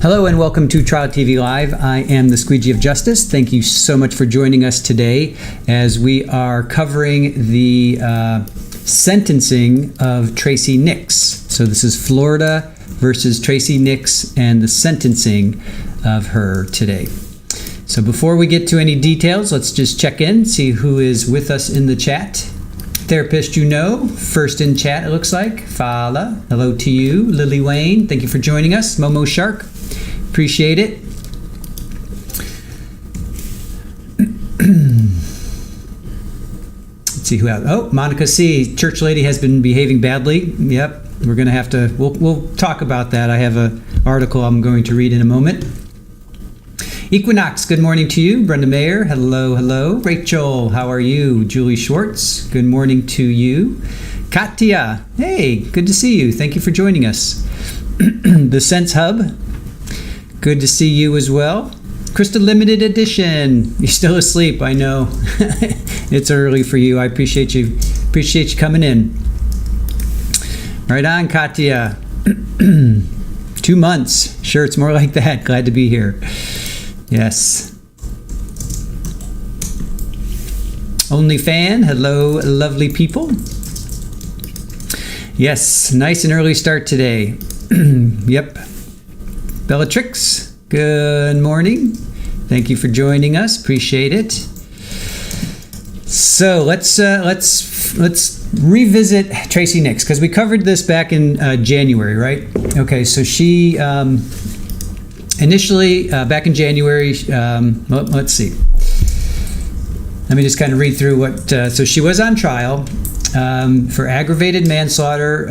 Hello and welcome to Trial TV Live. I am the Squeegee of Justice. Thank you so much for joining us today as we are covering the sentencing of Tracy Nix. So this is Florida versus Tracy Nix and the sentencing of her today. So before we get to any details, let's just check in, see who is with us in the chat. Therapist you know, first in chat it looks like. Fala, hello to you. Lily Wayne, thank you for joining us. Momo Shark, appreciate it. Let's see who else. Oh, Monica C. Church lady has been behaving badly. Yep, we're going to have to, we'll talk about that. I have an article I'm going to read in a moment. Equinox, good morning to you. Brenda Mayer, hello, hello. Rachel, how are you? Julie Schwartz, good morning to you. Katya, hey, good to see you. Thank you for joining us. The Sense Hub, good to see you as well. Krista Limited Edition, you're still asleep, I know. It's early for you. I appreciate you coming in. Right on, Katya. 2 months. Sure, it's more like that. Glad to be here. Yes. Only fan, hello, lovely people. Yes, nice and early start today. Yep. Bellatrix, good morning. Thank you for joining us. Appreciate it. So let's revisit Tracy Nix because we covered this back in January, right? Okay, so she initially back in January. Well, let's see. Let me just kind of read through what. So she was on trial for aggravated manslaughter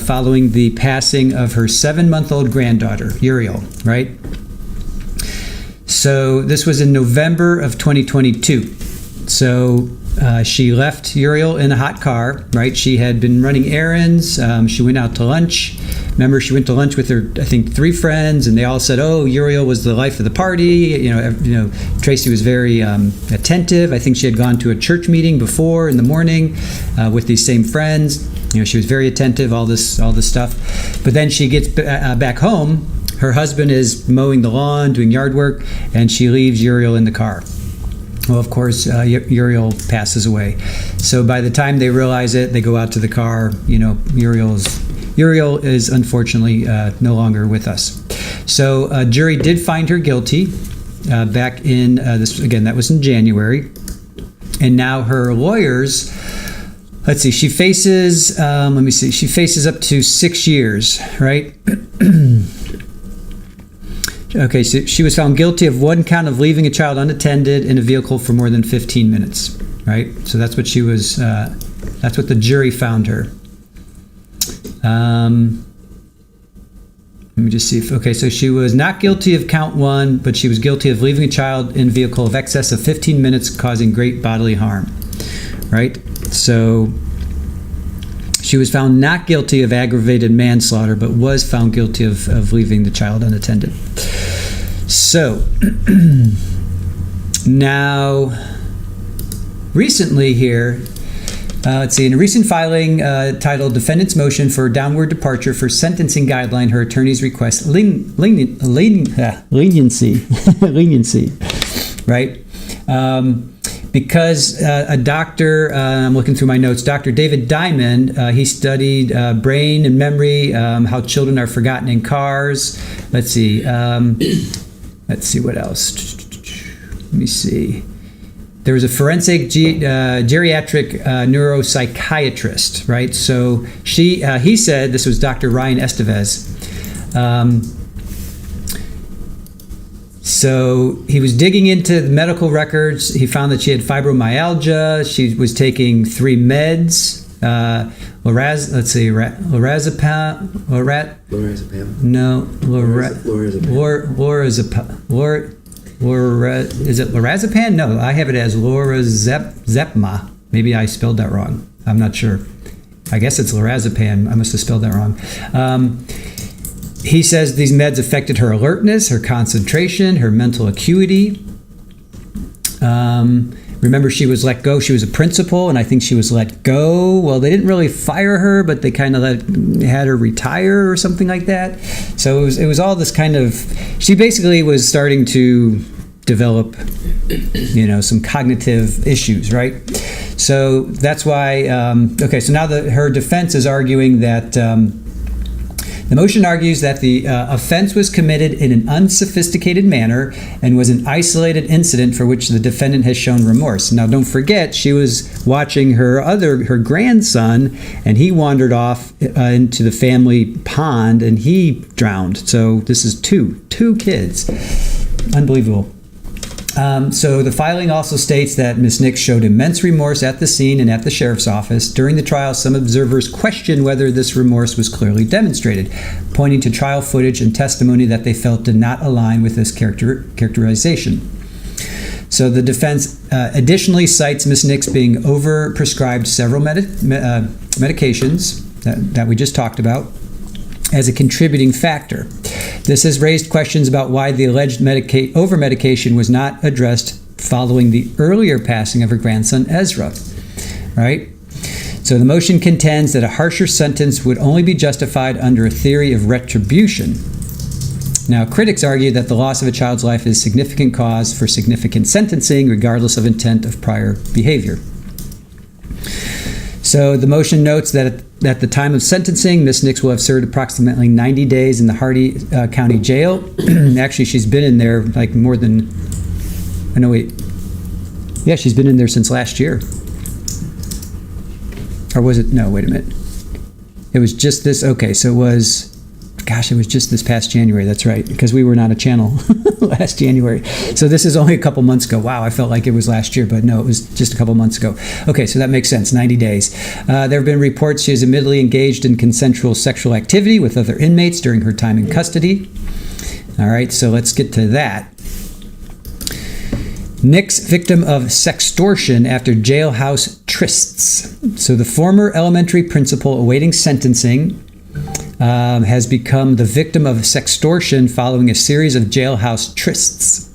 following the passing of her 7-month-old granddaughter, Uriel, right? So this was in November of 2022. So she left Uriel in a hot car, right? She had been running errands. She went out to lunch. Remember, she went to lunch with her, I think, 3 friends, and they all said, "Oh, Uriel was the life of the party." You know, Tracy was very attentive. I think she had gone to a church meeting before in the morning with these same friends. You know, she was very attentive. All this stuff. But then she gets back home. Her husband is mowing the lawn, doing yard work, and she leaves Uriel in the car. Well, of course, Uriel passes away. So by the time they realize it, they go out to the car. You know, Uriel is unfortunately no longer with us. So a jury did find her guilty back in this. Again, that was in January. And now her lawyers, let's see, she faces, she faces up to 6 years, right? Okay, so she was found guilty of 1 count of leaving a child unattended in a vehicle for more than 15 minutes, right? So that's what she was, that's what the jury found her. Let me just see if, okay, so she was not guilty of count 1, but she was guilty of leaving a child in a vehicle of excess of 15 minutes causing great bodily harm, right? So she was found not guilty of aggravated manslaughter, but was found guilty of leaving the child unattended. So, now, recently here, let's see, in a recent filing titled Defendant's Motion for Downward Departure for Sentencing Guideline, her attorneys request leniency, right? Because a doctor, I'm looking through my notes, Dr. David Diamond, he studied brain and memory, how children are forgotten in cars. Let's see what else. Let me see. There was a forensic geriatric neuropsychiatrist, right? So he said, this was Dr. Ryan Estevez. So he was digging into the medical records. He found that she had fibromyalgia. She was taking 3 meds. Lorazepam. Is it lorazepam? No, I have it as lorazepma. Maybe I spelled that wrong. I'm not sure. I guess it's lorazepam. I must have spelled that wrong. He says these meds affected her alertness, her concentration, her mental acuity. Remember, she was let go. She was a principal, and I think she was let go. Well, they didn't really fire her, but they kind of had her retire or something like that. So it was all this kind of. She basically was starting to develop, some cognitive issues, right? So that's why. So now her defense is arguing that. The motion argues that the offense was committed in an unsophisticated manner and was an isolated incident for which the defendant has shown remorse. Now, don't forget, she was watching her grandson, and he wandered off into the family pond, and he drowned. So this is two kids. Unbelievable. So the filing also states that Ms. Nix showed immense remorse at the scene and at the sheriff's office. During the trial, some observers questioned whether this remorse was clearly demonstrated, pointing to trial footage and testimony that they felt did not align with this characterization. So the defense additionally cites Ms. Nix being overprescribed several medications that we just talked about as a contributing factor. This has raised questions about why the alleged overmedication was not addressed following the earlier passing of her grandson, Ezra, right? So the motion contends that a harsher sentence would only be justified under a theory of retribution. Now, critics argue that the loss of a child's life is significant cause for significant sentencing, regardless of intent of prior behavior. So the motion notes that at the time of sentencing, Ms. Nix will have served approximately 90 days in the Hardy County Jail. Actually, she's been in there she's been in there since last year. Or was it? No, wait a minute. It was just this. Okay, so it was just this past January. That's right, because we were not a channel last January. So this is only a couple months ago. Wow, I felt like it was last year, but no, it was just a couple months ago. Okay, so that makes sense, 90 days. There have been reports she has admittedly engaged in consensual sexual activity with other inmates during her time in custody. All right, so let's get to that. Nix, victim of sextortion after jailhouse trysts. So the former elementary principal awaiting sentencing has become the victim of sextortion following a series of jailhouse trysts.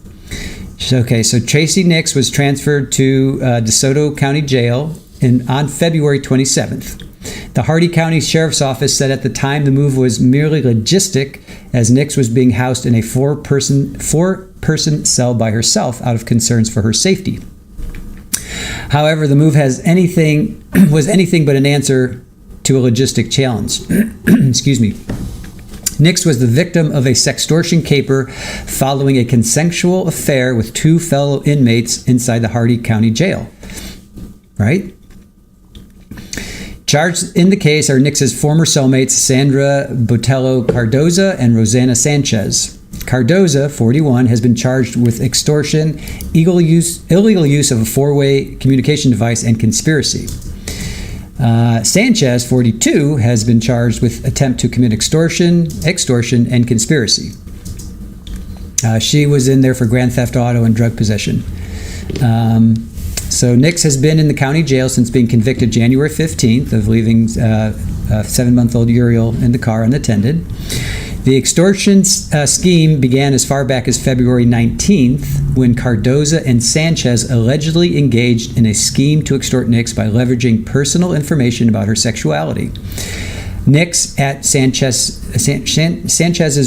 Okay, so Tracy Nix was transferred to DeSoto County Jail on February 27th. The Hardy County Sheriff's Office said at the time the move was merely logistic, as Nix was being housed in a four-person cell by herself out of concerns for her safety. However, the move was anything but an answer to a logistic challenge. Excuse me. Nix was the victim of a sextortion caper following a consensual affair with two fellow inmates inside the Hardy County Jail. Right? Charged in the case are Nix's former cellmates Sandra Botello Cardoza and Rosanna Sanchez. Cardoza, 41, has been charged with extortion, illegal use of a four-way communication device, and conspiracy. Sanchez, 42, has been charged with attempt to commit extortion, and conspiracy. She was in there for grand theft auto and drug possession. So Nix has been in the county jail since being convicted January 15th of leaving a 7-month-old Uriel in the car unattended. The extortion scheme began as far back as February 19th, when Cardoza and Sanchez allegedly engaged in a scheme to extort Nix by leveraging personal information about her sexuality. Nix, at Sanchez's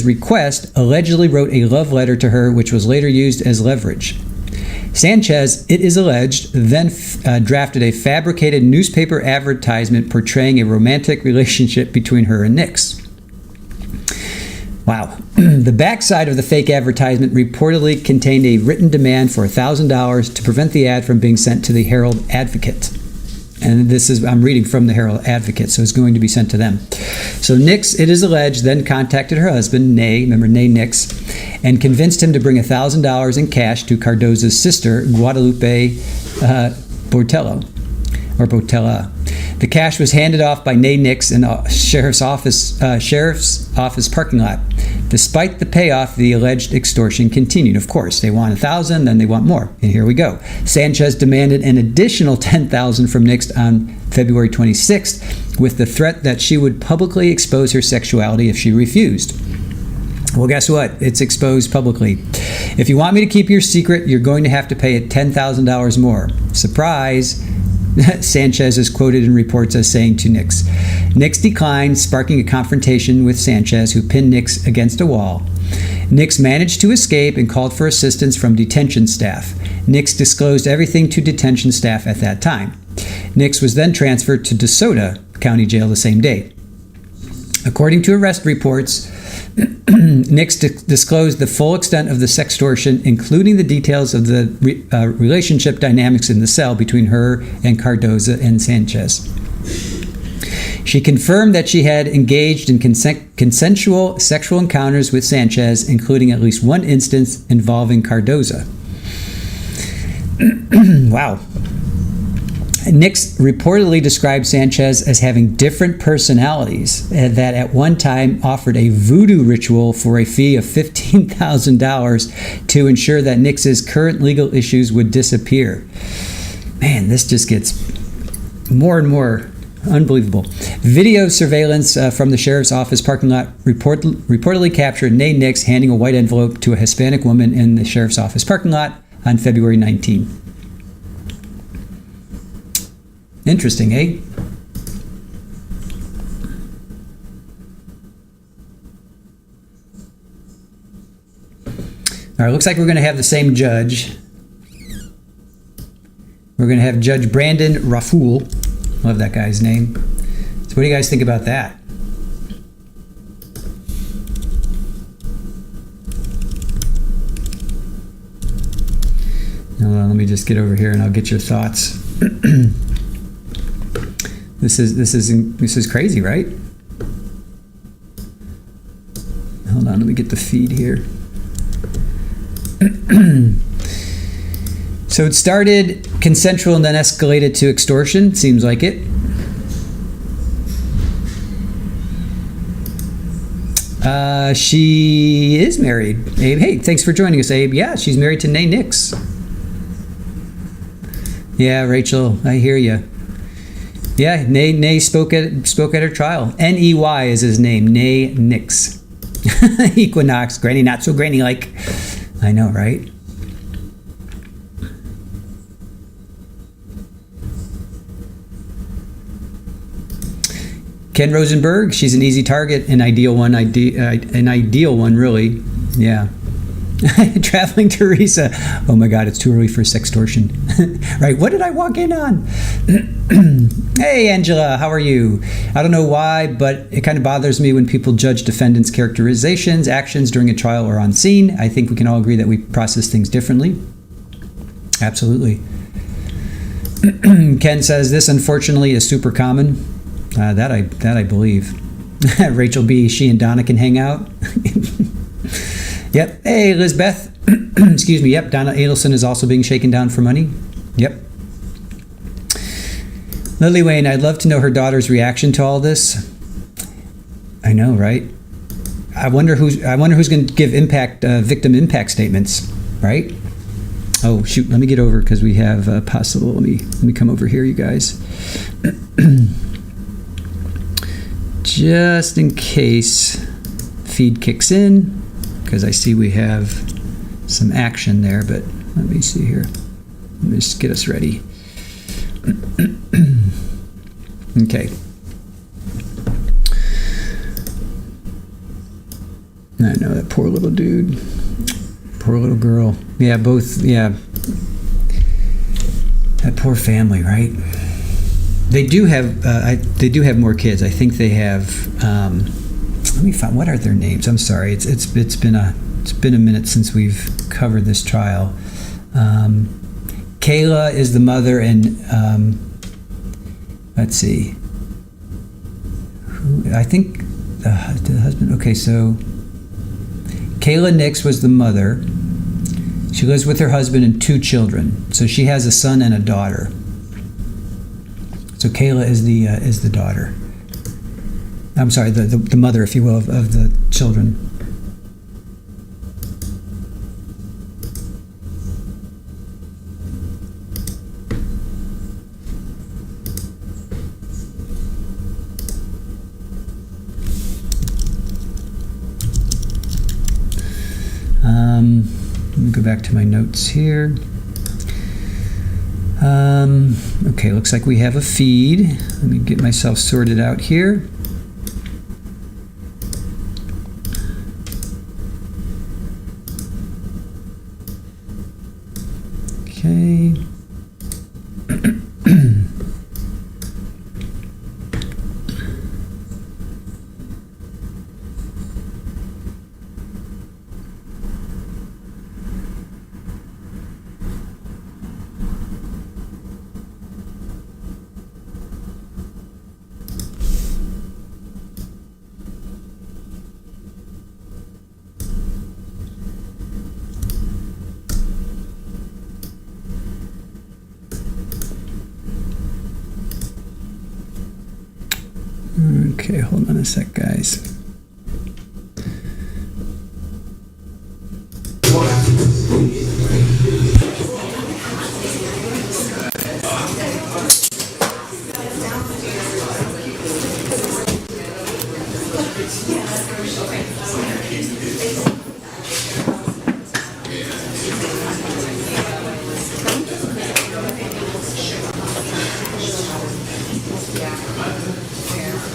request, allegedly wrote a love letter to her, which was later used as leverage. Sanchez, it is alleged, then drafted a fabricated newspaper advertisement portraying a romantic relationship between her and Nix. Wow. The backside of the fake advertisement reportedly contained a written demand for $1,000 to prevent the ad from being sent to the Herald Advocate. And I'm reading from the Herald Advocate, so it's going to be sent to them. So Nix, it is alleged, then contacted her husband, Nay Nix, and convinced him to bring $1,000 in cash to Cardoza's sister, Guadalupe Botella. The cash was handed off by Nay Nix in the sheriff's office parking lot. Despite the payoff, the alleged extortion continued. Of course, they want $1,000, then they want more. And here we go. Sanchez demanded an additional $10,000 from Nix on February 26th, with the threat that she would publicly expose her sexuality if she refused. Well, guess what? It's exposed publicly. If you want me to keep your secret, you're going to have to pay $10,000 more. Surprise! Sanchez is quoted in reports as saying to Nix. Nix declined, sparking a confrontation with Sanchez, who pinned Nix against a wall. Nix managed to escape and called for assistance from detention staff. Nix disclosed everything to detention staff at that time. Nix was then transferred to DeSoto County Jail the same day. According to arrest reports, Nix disclosed the full extent of the sextortion, including the details of the relationship dynamics in the cell between her and Cardoza and Sanchez. She confirmed that she had engaged in consensual sexual encounters with Sanchez, including at least one instance involving Cardoza. Wow. Nix reportedly described Sanchez as having different personalities that at one time offered a voodoo ritual for a fee of $15,000 to ensure that Nix's current legal issues would disappear. Man, this just gets more and more unbelievable. Video surveillance from the sheriff's office parking lot reportedly captured Nay Nix handing a white envelope to a Hispanic woman in the sheriff's office parking lot on February 19. Interesting, eh? All right, looks like we're going to have the same judge. We're going to have Judge Brandon Rafool. Love that guy's name. So what do you guys think about that? Hold on, let me just get over here and I'll get your thoughts. This is crazy, right? Hold on, let me get the feed here. So it started consensual and then escalated to extortion. Seems like it. She is married. Abe, hey, thanks for joining us, Abe. Yeah, she's married to Nay Nix. Yeah, Rachel, I hear you. Yeah, Nay spoke at her trial. N-E-Y is his name, Nay Nix. Equinox, granny, not so granny-like. I know, right? Ken Rosenberg, she's an easy target, an ideal one, really. Yeah. Traveling Teresa. Oh my God, it's too early for sextortion. Right, what did I walk in on? Hey, Angela, how are you? I don't know why, but it kind of bothers me when people judge defendants' characterizations, actions during a trial or on scene. I think we can all agree that we process things differently. Absolutely. Ken says, this unfortunately is super common. That I believe. Rachel B, she and Donna can hang out. Yep. Hey, Lizbeth. Excuse me. Yep. Donna Adelson is also being shaken down for money. Yep. Lily Wayne, I'd love to know her daughter's reaction to all this. I know, right? I wonder who's going to give victim impact statements, right? Oh shoot, let me get over because we have possible. Let me come over here, you guys. Just in case feed kicks in, because I see we have some action there, but let me see here. Let me just get us ready. Okay. I know, that poor little dude. Poor little girl. Yeah, both, yeah. That poor family, right? They do have more kids. I think they have, let me find, what are their names? I'm sorry. It's been a minute since we've covered this trial. Kayla is the mother, and let's see. I think the husband. Okay, so Kayla Nix was the mother. She lives with her husband and 2 children. So she has a son and a daughter. So Kayla is the daughter. I'm sorry, the mother, if you will, of the children. back to my notes here. Okay, looks like we have a feed. Let me get myself sorted out here. Okay. Okay, hold on a sec, guys.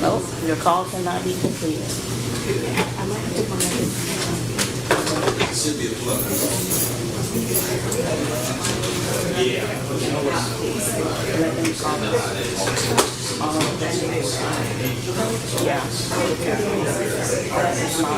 Oh, your call cannot be completed. Let them call yeah. That's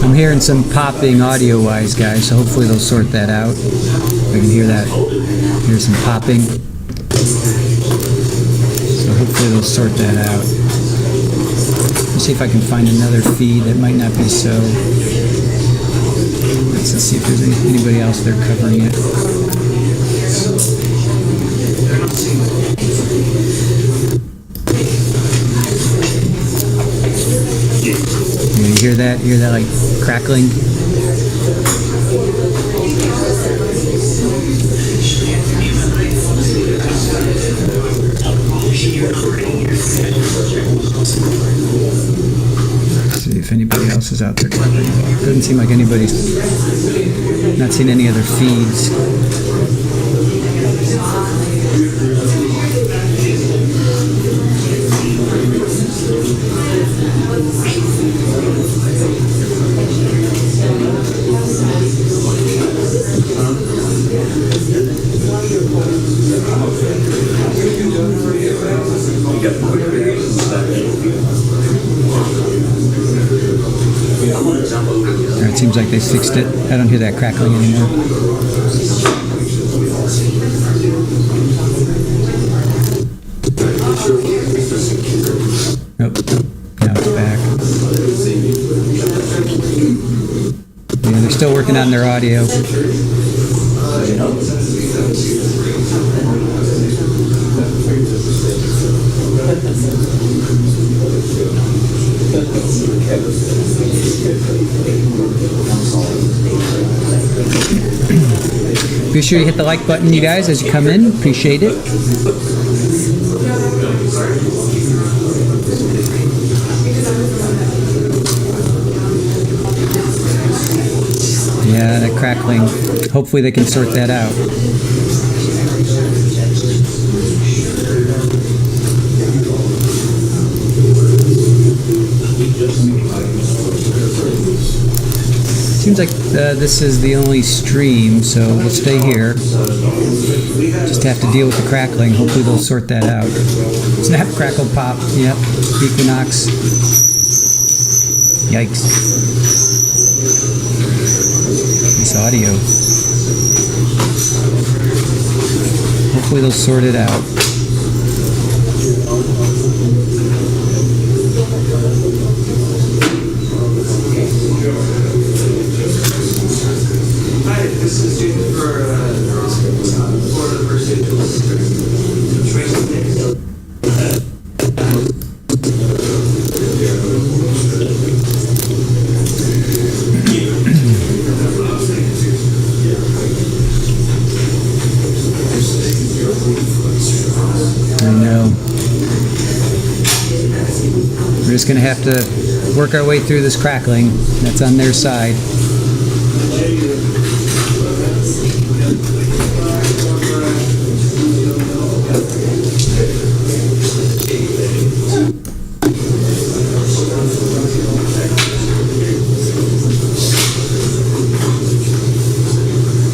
I'm hearing some popping audio-wise, guys, so hopefully they'll sort that out. I can hear that. Here's some popping. So hopefully they'll sort that out. Let's see if I can find another feed that might not be so. Let's see if there's anybody else there covering it. You hear that? You hear that like crackling? Let's see if anybody else is out there covering it. Doesn't seem like anybody's not seen any other feeds. It seems like they fixed it. I don't hear that crackling anymore. Nope. Now it's back. Yeah, they're still working on their audio. Be sure you hit the like button, you guys, as you come in. Appreciate it. Yeah, that crackling. Hopefully they can sort that out. Seems like this is the only stream, so we'll stay here. Just have to deal with the crackling. Hopefully they'll sort that out. Snap, crackle, pop. Yep. Equinox. Yikes. this audio. Hopefully they'll sort it out. Hi, this is student for Florida University Tracy Nix. I know. We're just going to have to work our way through this crackling. That's on their side.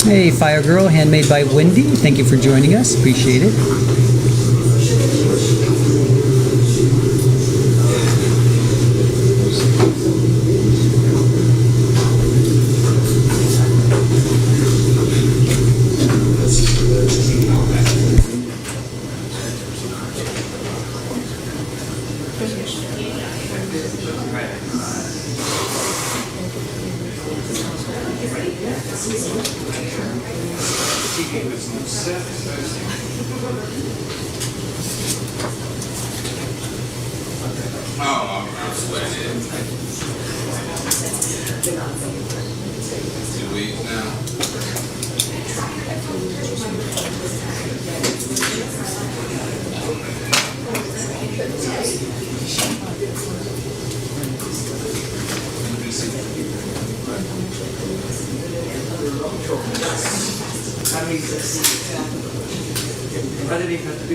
Hey, Fire Girl, handmade by Wendy. Thank you for joining us. Appreciate it. Oh, I'm sweating. 2 weeks now. I didn't even have to do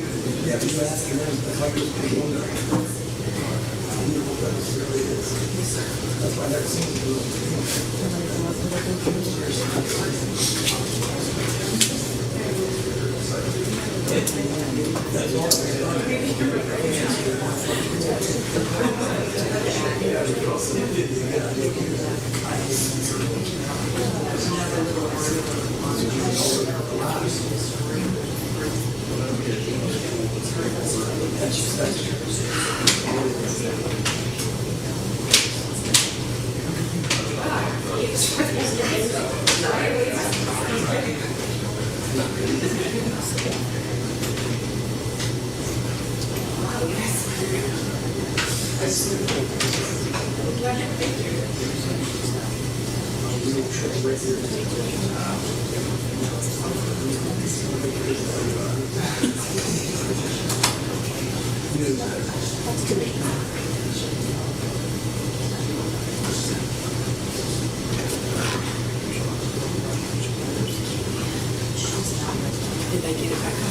Did they get it back on?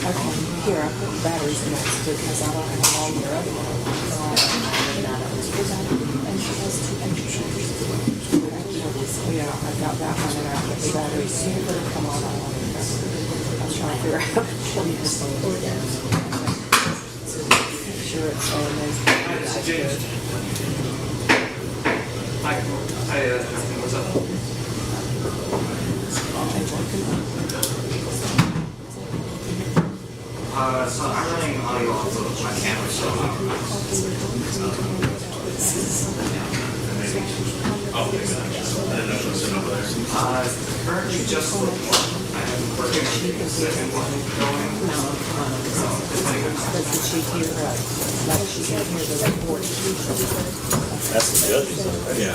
Okay, here, I put batteries in that because I don't have a long year other one. And she has two extra chargers. Yeah, I got that one and I put the batteries. Soon as it'll come on, I want to go. I was trying to figure out. Sure it's on those. That's good. What's up? So I'm running audio off of my camera, so currently just with one. I have working on the second one going. Does the chief hear, like she said here, the report? That's the judge's, yeah.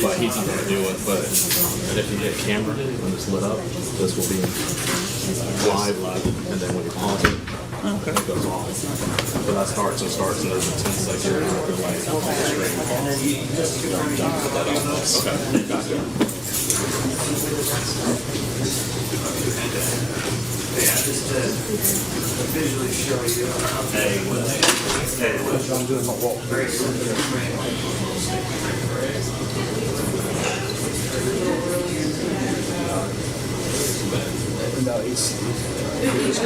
But he's not gonna do it, but if you get camera when it's lit up, this will be live, and then when you pause it, it goes off. But that starts and there's a 10-second delay on the screen. Okay, gotcha. Yeah, just to visually show you. I'm doing my walk. Very simple. About 8 CDs.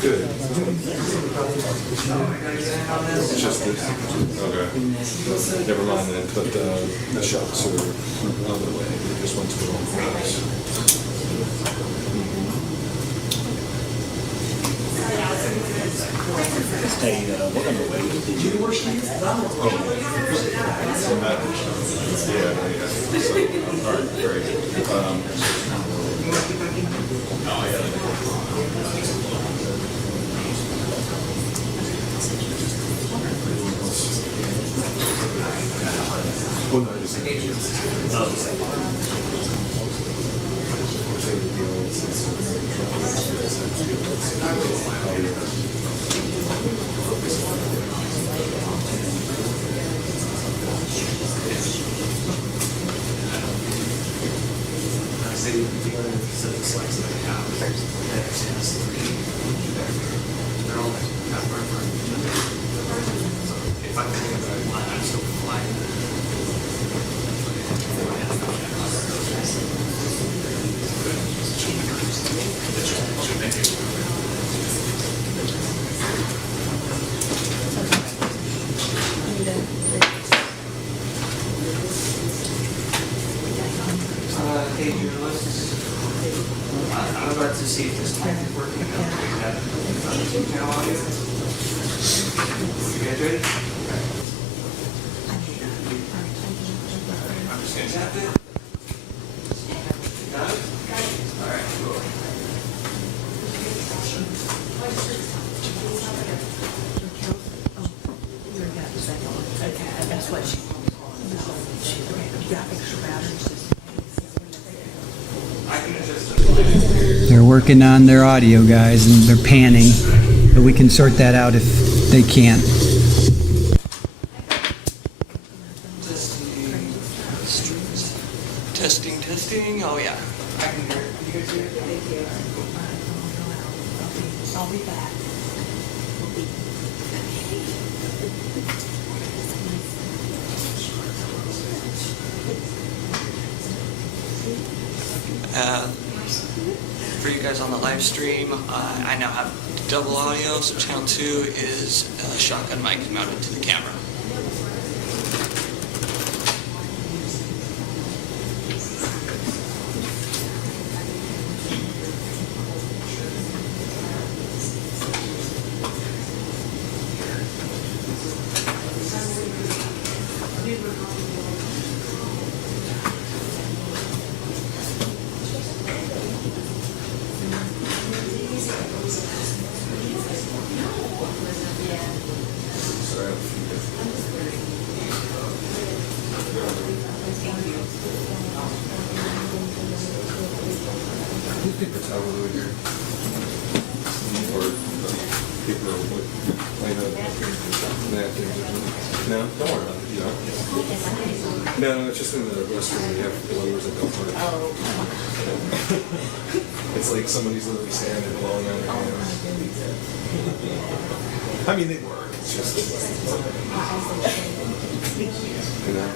Good. It's just this. Okay. Never mind then, but the shots are on the way. They just went to the wrong place. Hey, we're gonna wait. Did you work? Yeah, yeah. So, all right, great. Well, no, I just Hey, journalists. I'm about to see if this mic is working. Channel audio. You guys ready? I'm just gonna tap it. Got it? All right, cool. Okay, that's what she. You got extra batteries. I can adjust it. They're working on their audio, guys, and they're panning, but we can sort that out if they can't. Testing, testing. Oh yeah. I can hear it. You guys hear it? I'll be back. For you guys on the live stream, I now have double audio, so channel 2 is a shotgun mic mounted to the camera. That's how we do it here. Or people are laying on napkins. No, don't worry about it. You know. No, it's just in the restroom. We have blowers that don't work. It's like somebody's literally standing and blowing on their hands. I mean, they work. It's just, you know.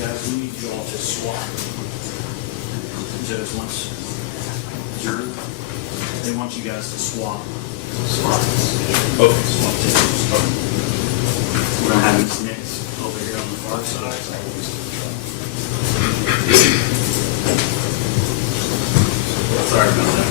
Guys, we need you all to swap. Judge wants, jury, they want you guys to swap. Okay, swap tables. We're gonna have Ms. Nix over here on the far side. Sorry about that.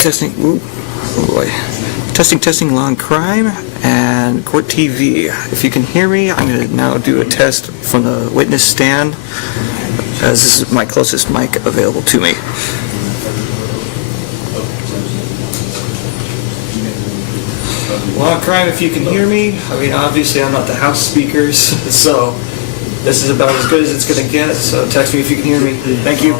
Testing, oh boy. Testing law and crime and court TV. If you can hear me, I'm going to now do a test from the witness stand, as this is my closest mic available to me. Law and crime, if you can hear me. I mean, obviously I'm not the house speakers, so this is about as good as it's going to get, so text me if you can hear me. Thank you.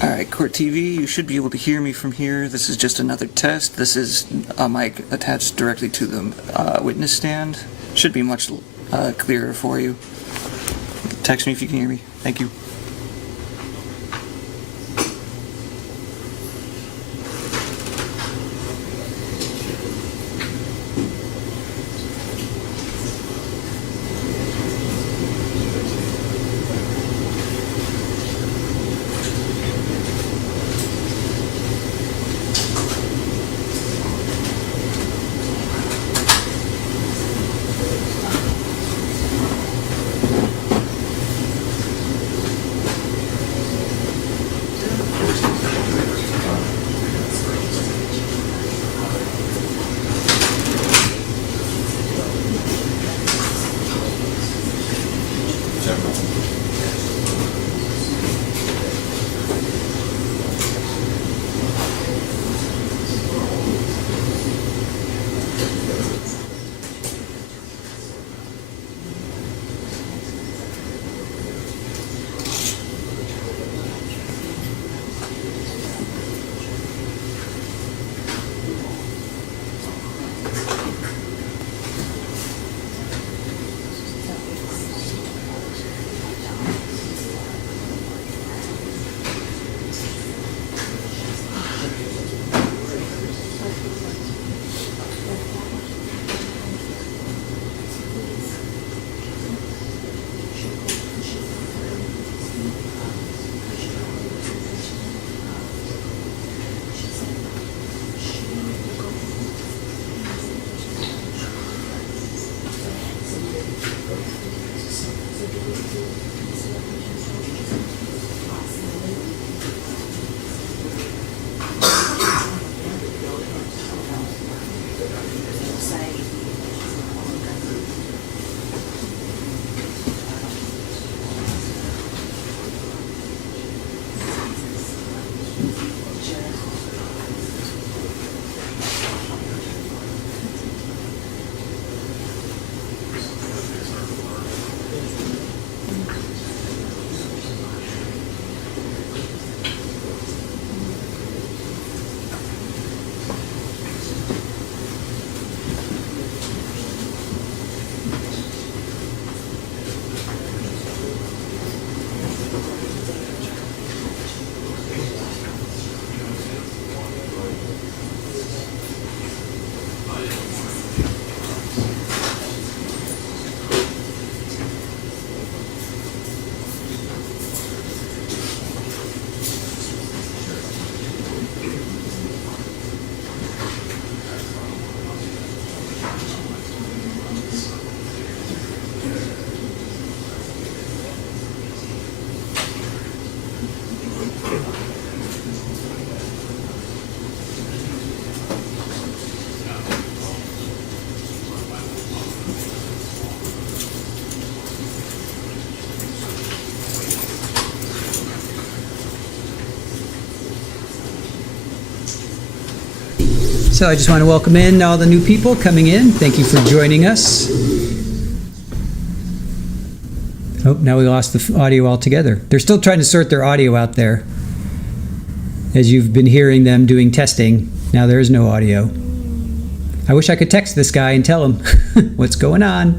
Alright, Court TV, you should be able to hear me from here. This is just another test. This is a mic attached directly to the witness stand. Should be much clearer for you. Text me if you can hear me. Thank you. So I just want to welcome in all the new people coming in. Thank you for joining us. Oh, now we lost the audio altogether. They're still trying to sort their audio out there. As you've been hearing them doing testing, now there is no audio. I wish I could text this guy and tell him what's going on.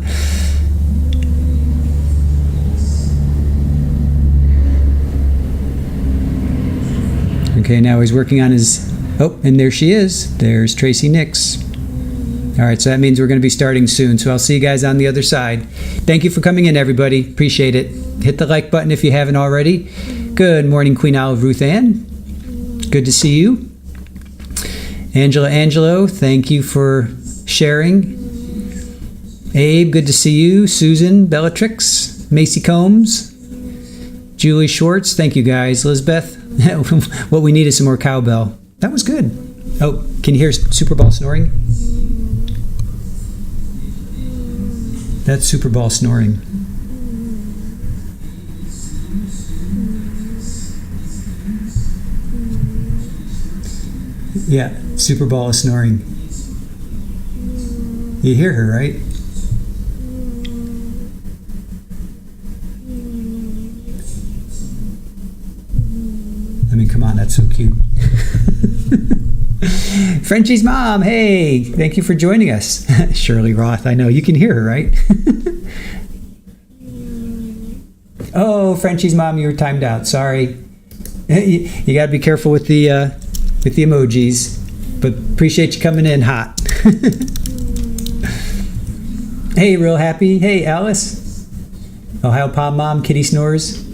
Okay, now he's working on his... Oh, and there she is. There's Tracy Nix. All right, so that means we're going to be starting soon. So I'll see you guys on the other side. Thank you for coming in, everybody. Appreciate it. Hit the like button if you haven't already. Good morning, Queen Olive Ruth Ann. Good to see you. Angela Angelo, thank you for sharing. Abe, good to see you. Susan Bellatrix, Macy Combs, Julie Schwartz, thank you guys. Lisbeth, what we need is some more cowbell. That was good. Oh, can you hear Super Ball snoring? That's Super Ball snoring. Yeah, Super Ball is snoring. You hear her, right? Let me come on, that's so cute. Frenchie's mom, hey, thank you for joining us. Shirley Roth, I know, you can hear her, right? Oh, Frenchie's mom, you were timed out, sorry. You got to be careful with the emojis, but appreciate you coming in hot. Hey, real happy. Hey, Alice. Ohio Palm Mom, kitty snores.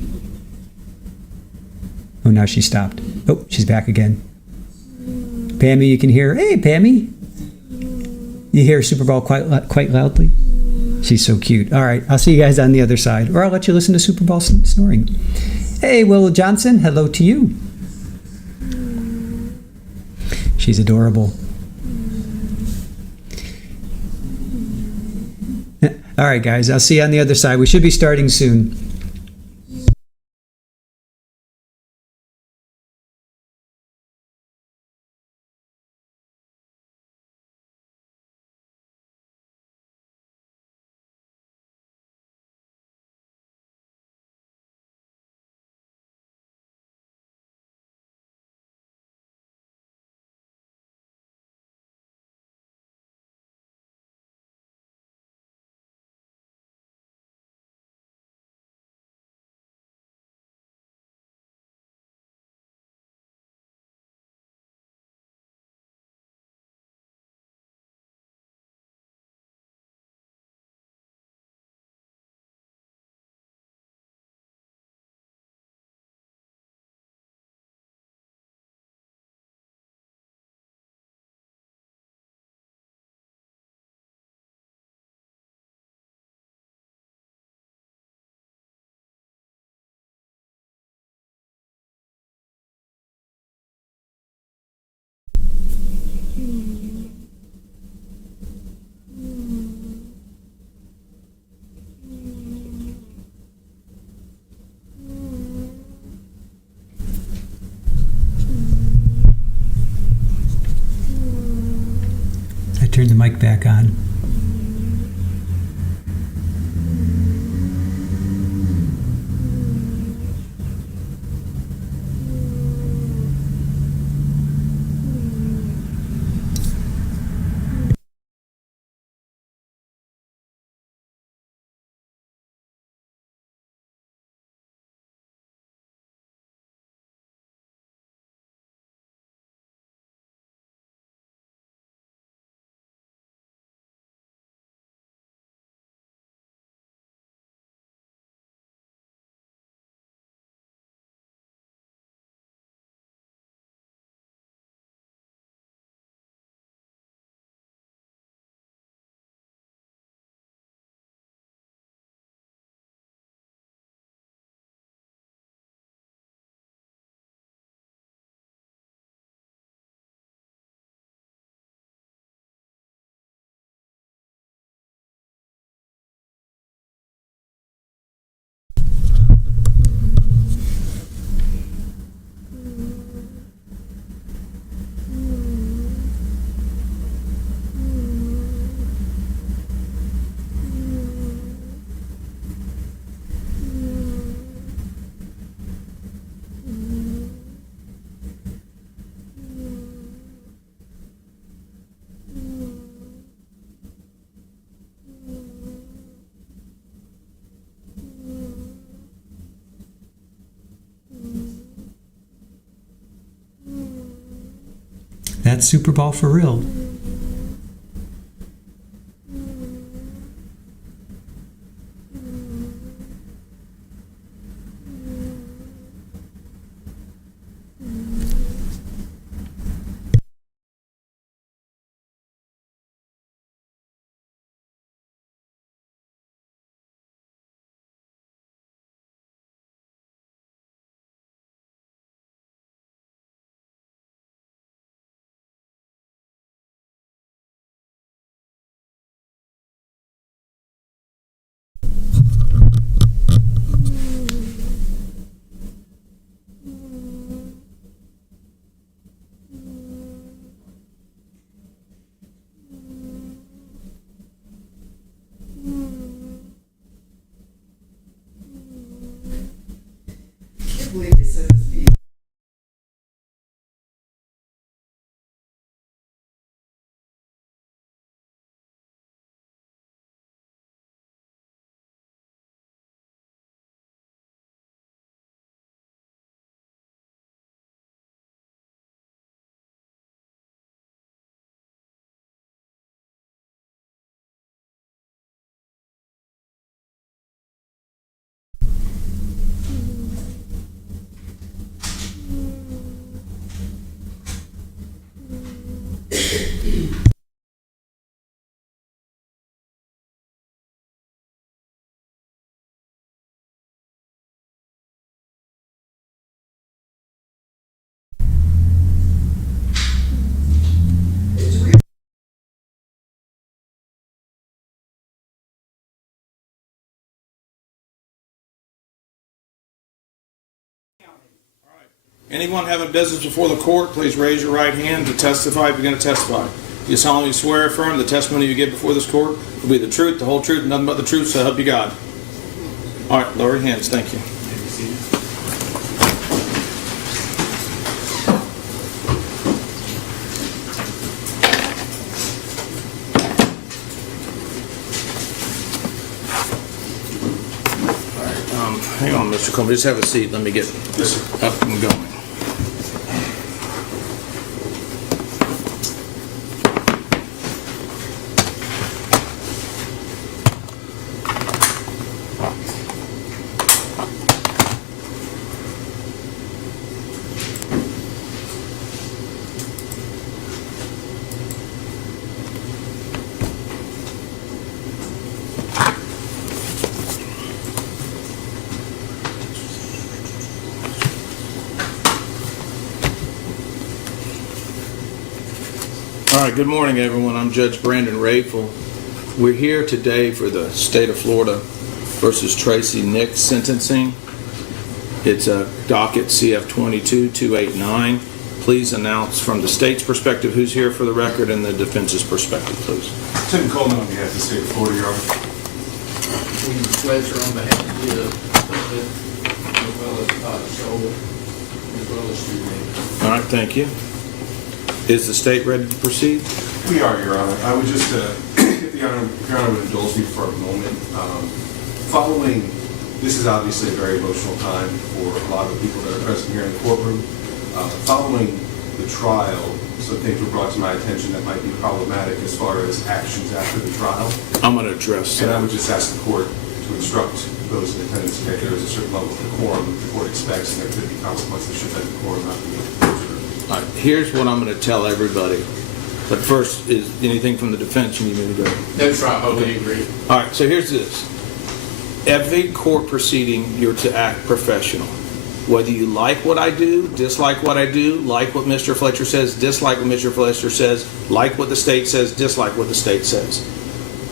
Oh, now she stopped. Oh, she's back again. Pammy, you can hear. Hey, Pammy. You hear Super Bowl quite loudly? She's so cute. All right, I'll see you guys on the other side, or I'll let you listen to Super Bowl snoring. Hey, Willow Johnson, hello to you. She's adorable. All right, guys, I'll see you on the other side. We should be starting soon. Turn the mic back on. That's Super Bowl for real. Anyone having business before the court, please raise your right hand to testify if you're going to testify. You solemnly swear or affirm the testimony you give before this court will be the truth, the whole truth, and nothing but the truth, so help you God. All right, lower your hands. Thank you. Hang on, Mr. Coleman. Just have a seat. Let me get up and going. All right, good morning, everyone. I'm Judge Brandon Rayful. We're here today for the state of Florida versus Tracy Nix sentencing. It's a docket CF 22-289. Please announce from the state's perspective who's here for the record and the defense's perspective, please. Tim Coleman on behalf of the state of Florida, Your Honor. Pleasure on behalf of the defendant, as well as Joel, as well as you. All right, thank you. Is the state ready to proceed? We are, Your Honor. I would just, if Your Honor would indulge me for a moment. Following, this is obviously a very emotional time for a lot of the people that are present here in the courtroom. Following the trial, some things were brought to my attention that might be problematic as far as actions after the trial. I'm going to address And I that. would just ask the court to instruct those in attendance that there is a certain level of decorum that the court expects, and there could be consequences should that decorum not be observed. All right, here's what I'm going to tell everybody. But first, is anything from the defense you need me to go? That's right, totally agree. All right, so here's this. Every court proceeding, you're to act professional. Whether you like what I do, dislike what I do, like what Mr. Fletcher says, dislike what Mr. Fletcher says, like what the state says, dislike what the state says.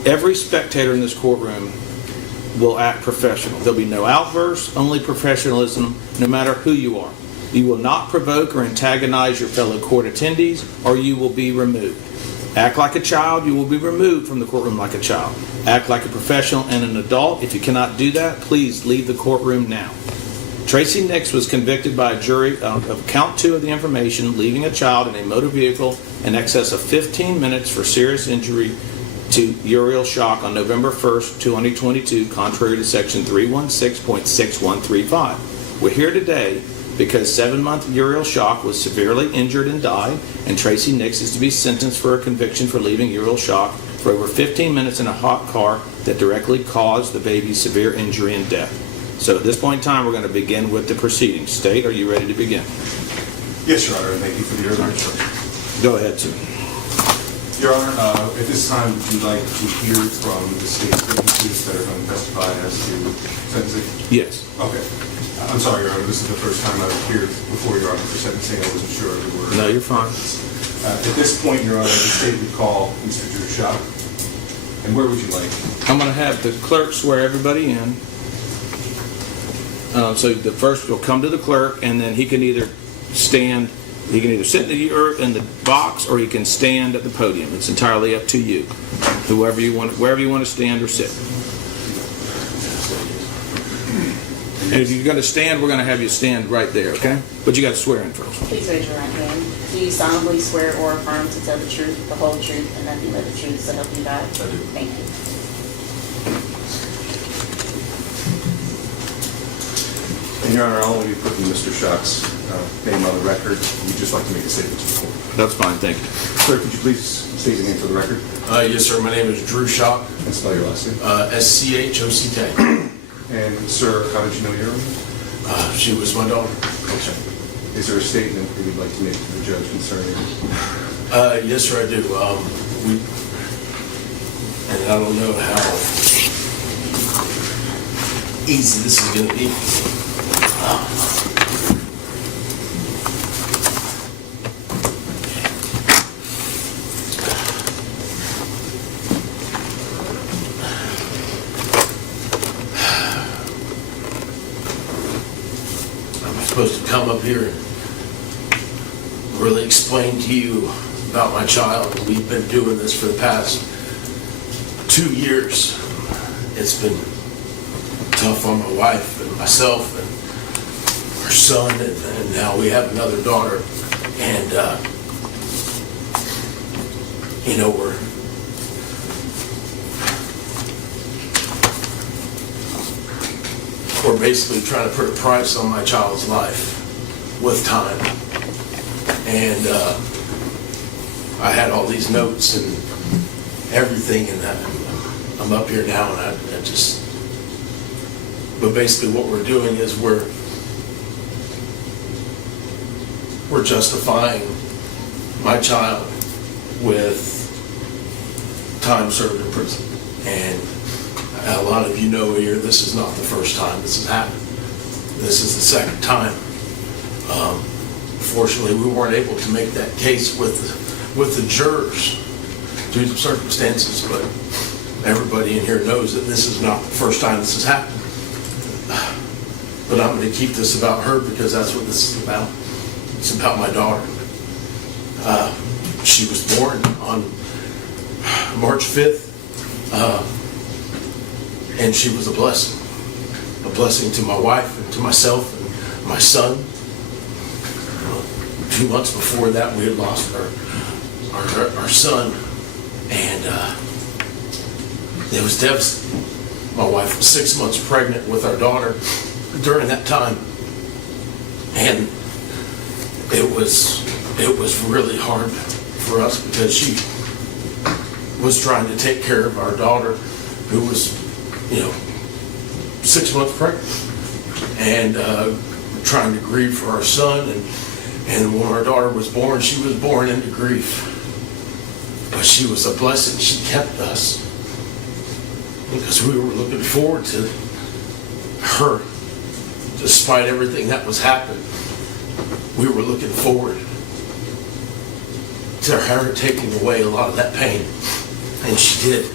Every spectator in this courtroom will act professional. There'll be no outbursts, only professionalism, no matter who you are. You will not provoke or antagonize your fellow court attendees, or you will be removed. Act like a child, you will be removed from the courtroom like a child. Act like a professional and an adult. If you cannot do that, please leave the courtroom now. Tracy Nix was convicted by a jury of count 2 of the information, leaving a child in a motor vehicle in excess of 15 minutes for serious injury to urial shock on November 1st, 2022, contrary to section 316.6135. We're here today because 7-month urial shock was severely injured and died, and Tracy Nix is to be sentenced for a conviction for leaving urial shock for over 15 minutes in a hot car that directly caused the baby's severe injury and death. So at this point in time, we're going to begin with the proceedings. State, are you ready to begin? Yes, Your Honor, and thank you for the earlier instruction. Go ahead, sir. Your Honor, at this time, would you like to hear from the state's witnesses that are going to testify as to sentencing? Yes. Okay. I'm sorry, Your Honor, this is the first time I've appeared before Your Honor for sentencing. I wasn't sure there were... No, you're fine. At this point, Your Honor, the state would call Mr. Drew Schock. And where would you like? I'm going to have the clerk swear everybody in. So the first will come to the clerk, and then he can either stand, he can either sit in the box, or he can stand at the podium. It's entirely up to you. Wherever you want to stand or sit. And if you're going to stand, we're going to have you stand right there, okay? But you got to swear in first. Please raise your right hand. Do you solemnly swear or affirm to tell the truth, the whole truth, and nothing but the truth, so help you God? I do. Thank you. And Your Honor, I'll only be putting Mr. Schock's name on the record. We'd just like to make a statement to the court. That's fine, thank you. Sir, could you please state your name for the record? Yes, sir. My name is Drew Schock, And spell your last name. SCHOCK. And sir, how did you know your name? She was my daughter. Okay. Is there a statement that you'd like to make to the judge concerning? Yes, sir, I do. And I don't know how easy this is going to be. Am I supposed to come up here and really explain to you about my child. We've been doing this for the past 2 years. It's been tough on my wife and myself and our son, and now we have another daughter. And, you know, we're basically trying to put a price on my child's life with time. And I had all these notes and everything, and I'm up here now, and I just, but basically what we're doing is we're justifying my child with time served in prison. And a lot of you know here, this is not the first time this has happened. This is the second time. Fortunately, we weren't able to make that case with the jurors due to circumstances, but everybody in here knows that this is not the first time this has happened. But I'm going to keep this about her because that's what this is about. It's about my daughter. She was born on March 5th, and she was a blessing to my wife and to myself and my son. 2 months before that, we had lost our son, and it was devastating. My wife was 6 months pregnant with our daughter during that time, and it was really hard for us because she was trying to take care of our daughter, who was, 6 months pregnant, and trying to grieve for our son. And when our daughter was born, she was born into grief. But she was a blessing. She kept us because we were looking forward to her. Despite everything that was happening, we were looking forward to her taking away a lot of that pain. And she did.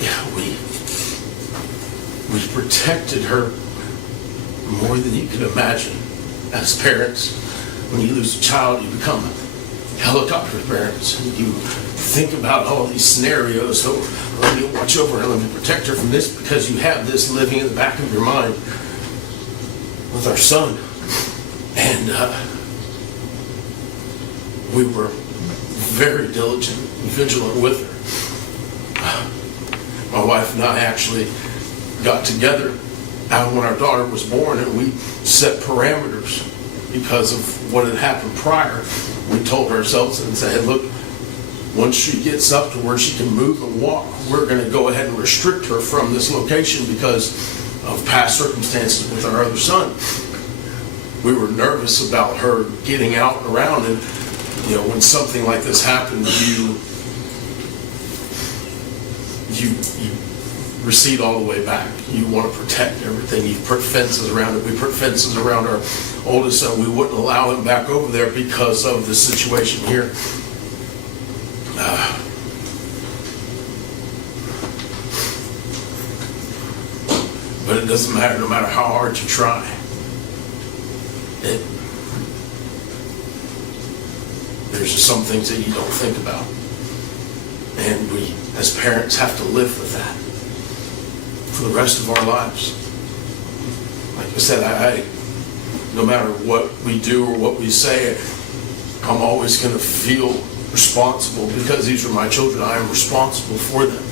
Yeah, we protected her more than you could imagine. As parents, when you lose a child, you become helicopter parents. You think about all these scenarios. So let me watch over her, let me protect her from this, because you have this living in the back of your mind with our son. And we were very diligent and vigilant with her. My wife and I actually got together when our daughter was born, and we set parameters because of what had happened prior. We told ourselves and said, look, once she gets up to where she can move and walk, we're going to go ahead and restrict her from this location because of past circumstances with our other son. We were nervous about her getting out and around, and when something like this happened, you recede all the way back. You want to protect everything. You put fences around it. We put fences around our oldest son. We wouldn't allow him back over there because of the situation here. But it doesn't matter, no matter how hard you try. There's just some things that you don't think about. And we, as parents, have to live with that for the rest of our lives. Like I said, no matter what we do or what we say, I'm always going to feel responsible because these are my children. I am responsible for them.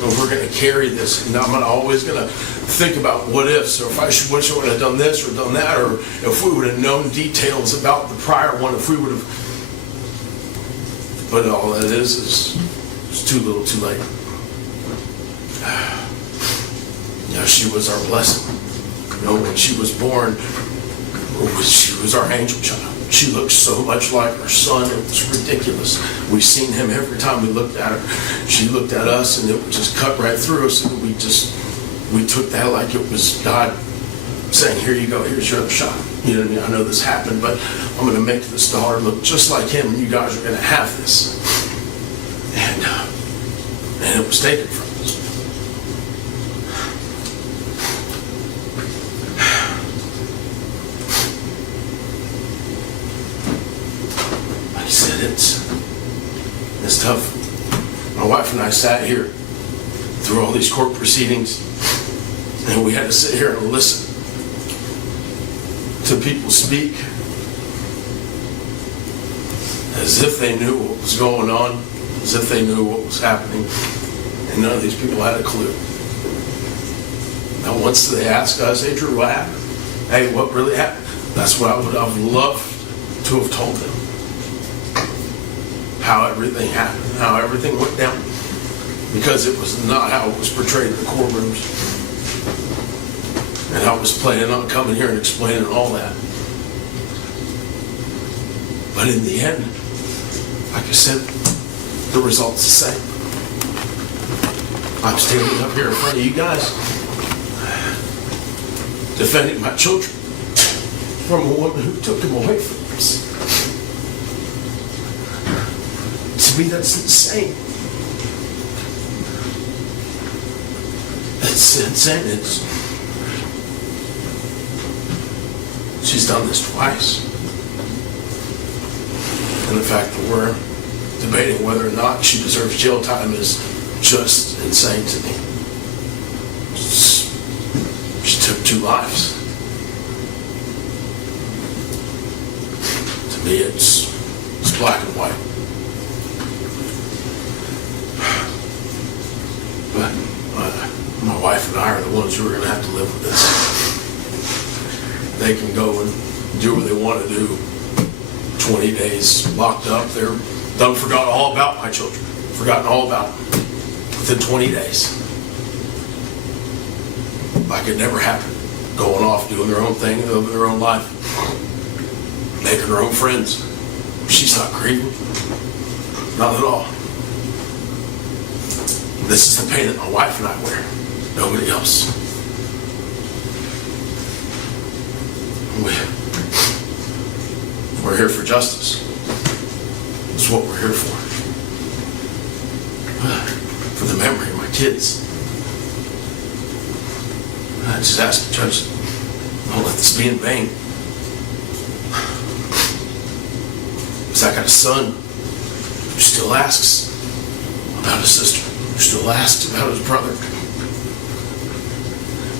So we're going to carry this, and I'm always going to think about what ifs, or if I wish I would have done this or done that, or if we would have known details about the prior one, if we would have. But all that is it's too little, too late. She was our blessing. When she was born, she was our angel child. She looked so much like her son, it was ridiculous. We've seen him every time we looked at her. She looked at us, and it would just cut right through us, and we took that like it was God saying, here you go, here's your other shot. You know what I mean? I know this happened, but I'm going to make this daughter look just like him, and you guys are going to have this. And it was taken from us. it's tough. My wife and I sat here through all these court proceedings, and we had to sit here and listen to people speak as if they knew what was going on, as if they knew what was happening, and none of these people had a clue. Now, once they asked us, "Hey, Drew, what happened? Hey, what really happened?" That's what I would have loved to have told them. How everything happened, how everything went down. Because it was not how it was portrayed in the courtrooms. And I was planning on coming here and explaining all that. But in the end, like I said, the result's the same. I'm standing up here in front of you guys, defending my children from a woman who took them away from us. To me, that's insane. It's insane. She's done this twice. And the fact that we're debating whether or not she deserves jail time is just insane to me. She took 2 lives. To me, it's black and white. But my wife and I are the ones who are going to have to live with this. They can go and do what they want to do. 20 days locked up. They're done, forgot all about my children. Forgotten all about them within 20 days. Like it never happened. Going off, doing their own thing, living their own life. Making her own friends. She's not grieving. Not at all. This is the pain that my wife and I wear. Nobody else. We're here for justice. That's what we're here for. For the memory of my kids. I just ask the judge, don't let this be in vain. Because I got a son who still asks about his sister, who still asks about his brother.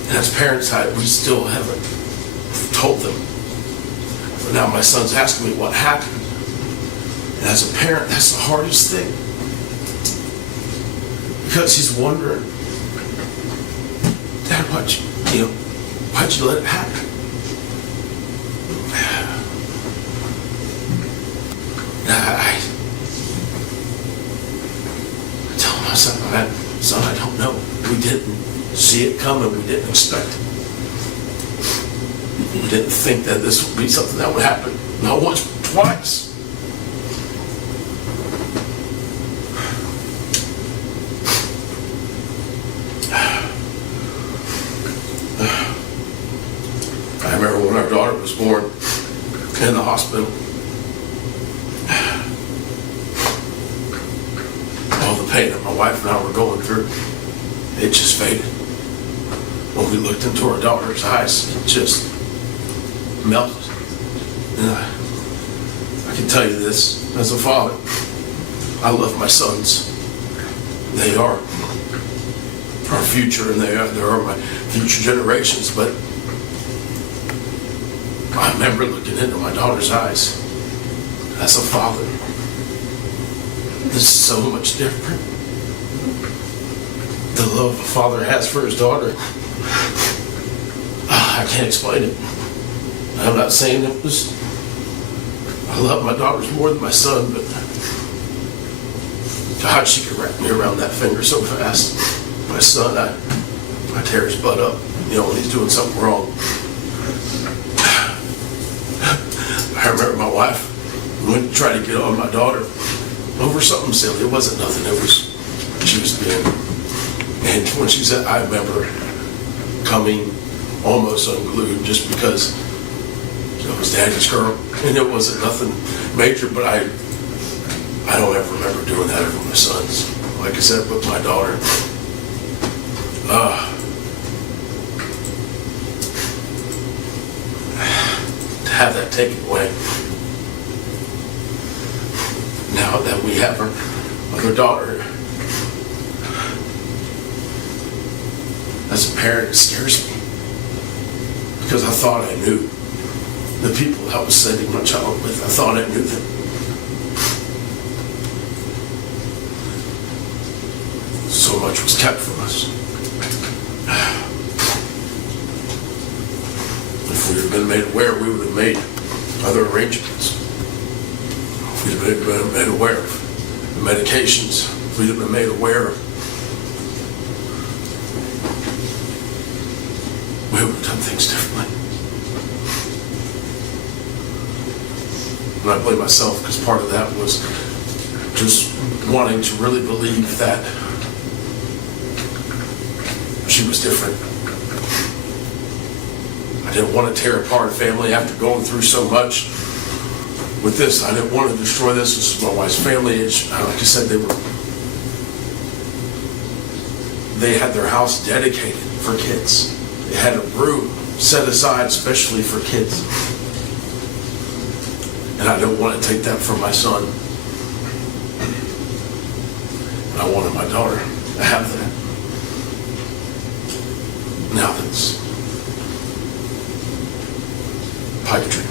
And as parents, we still haven't told them. But now my son's asking me what happened. And as a parent, that's the hardest thing. Because he's wondering, Dad, why'd you let it happen? I tell my son, I don't know. We didn't see it coming. We didn't expect it. We didn't think that this would be something that would happen. Not once, but twice. I remember when our daughter was born in the hospital. All the pain that my wife and I were going through, it just faded. When we looked into our daughter's eyes, it just melted. And I can tell you this, as a father, I love my sons. They are our future, and they are my future generations, but I remember looking into my daughter's eyes as a father. This is so much different. The love a father has for his daughter, I can't explain it. I'm not saying it was, I love my daughters more than my son, but God, she could wrap me around that finger so fast. My son, I tear his butt up, when he's doing something wrong. I remember my wife went to try to get on my daughter over something silly. It wasn't nothing. It was, she was being, and when she said, I remember coming almost unglued just because it was Daddy's girl. And it wasn't nothing major, but I don't ever remember doing that with my sons. Like I said, with my daughter. To have that taken away. now that we have our other daughter, as a parent, it scares me. Because I thought I knew the people I was sending my child with. I thought I knew them. So much was kept from us. If we had been made aware, we would have made other arrangements. If we had been made aware of the medications, if we had been made aware of, we would have done things differently. And I blame myself because part of that was just wanting to really believe that she was different. I didn't want to tear apart a family after going through so much with this. I didn't want to destroy this. This is my wife's family. And like I said, they had their house dedicated for kids. They had a room set aside especially for kids. And I didn't want to take that from my son. I wanted my daughter to have that. Now that's pipe dream.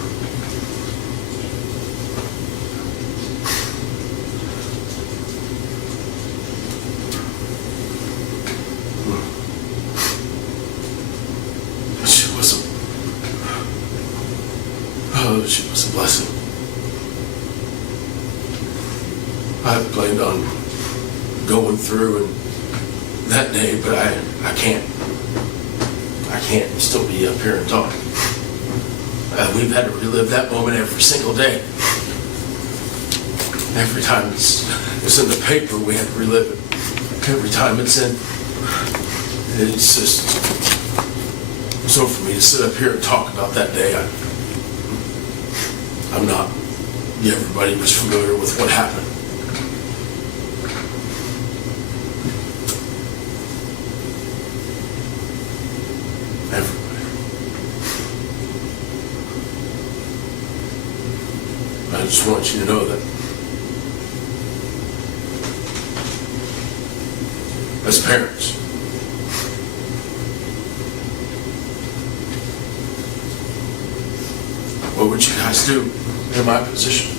She was a blessing. I planned on going through and that day, but I can't still be up here and talk. We've had to relive that moment every single day. Every time it's in the paper, we have to relive it. Every time it's just so for me to sit up here and talk about that day. I'm not. Everybody was familiar with what happened. Everybody. I just want you to know that as parents, what would you guys do in my position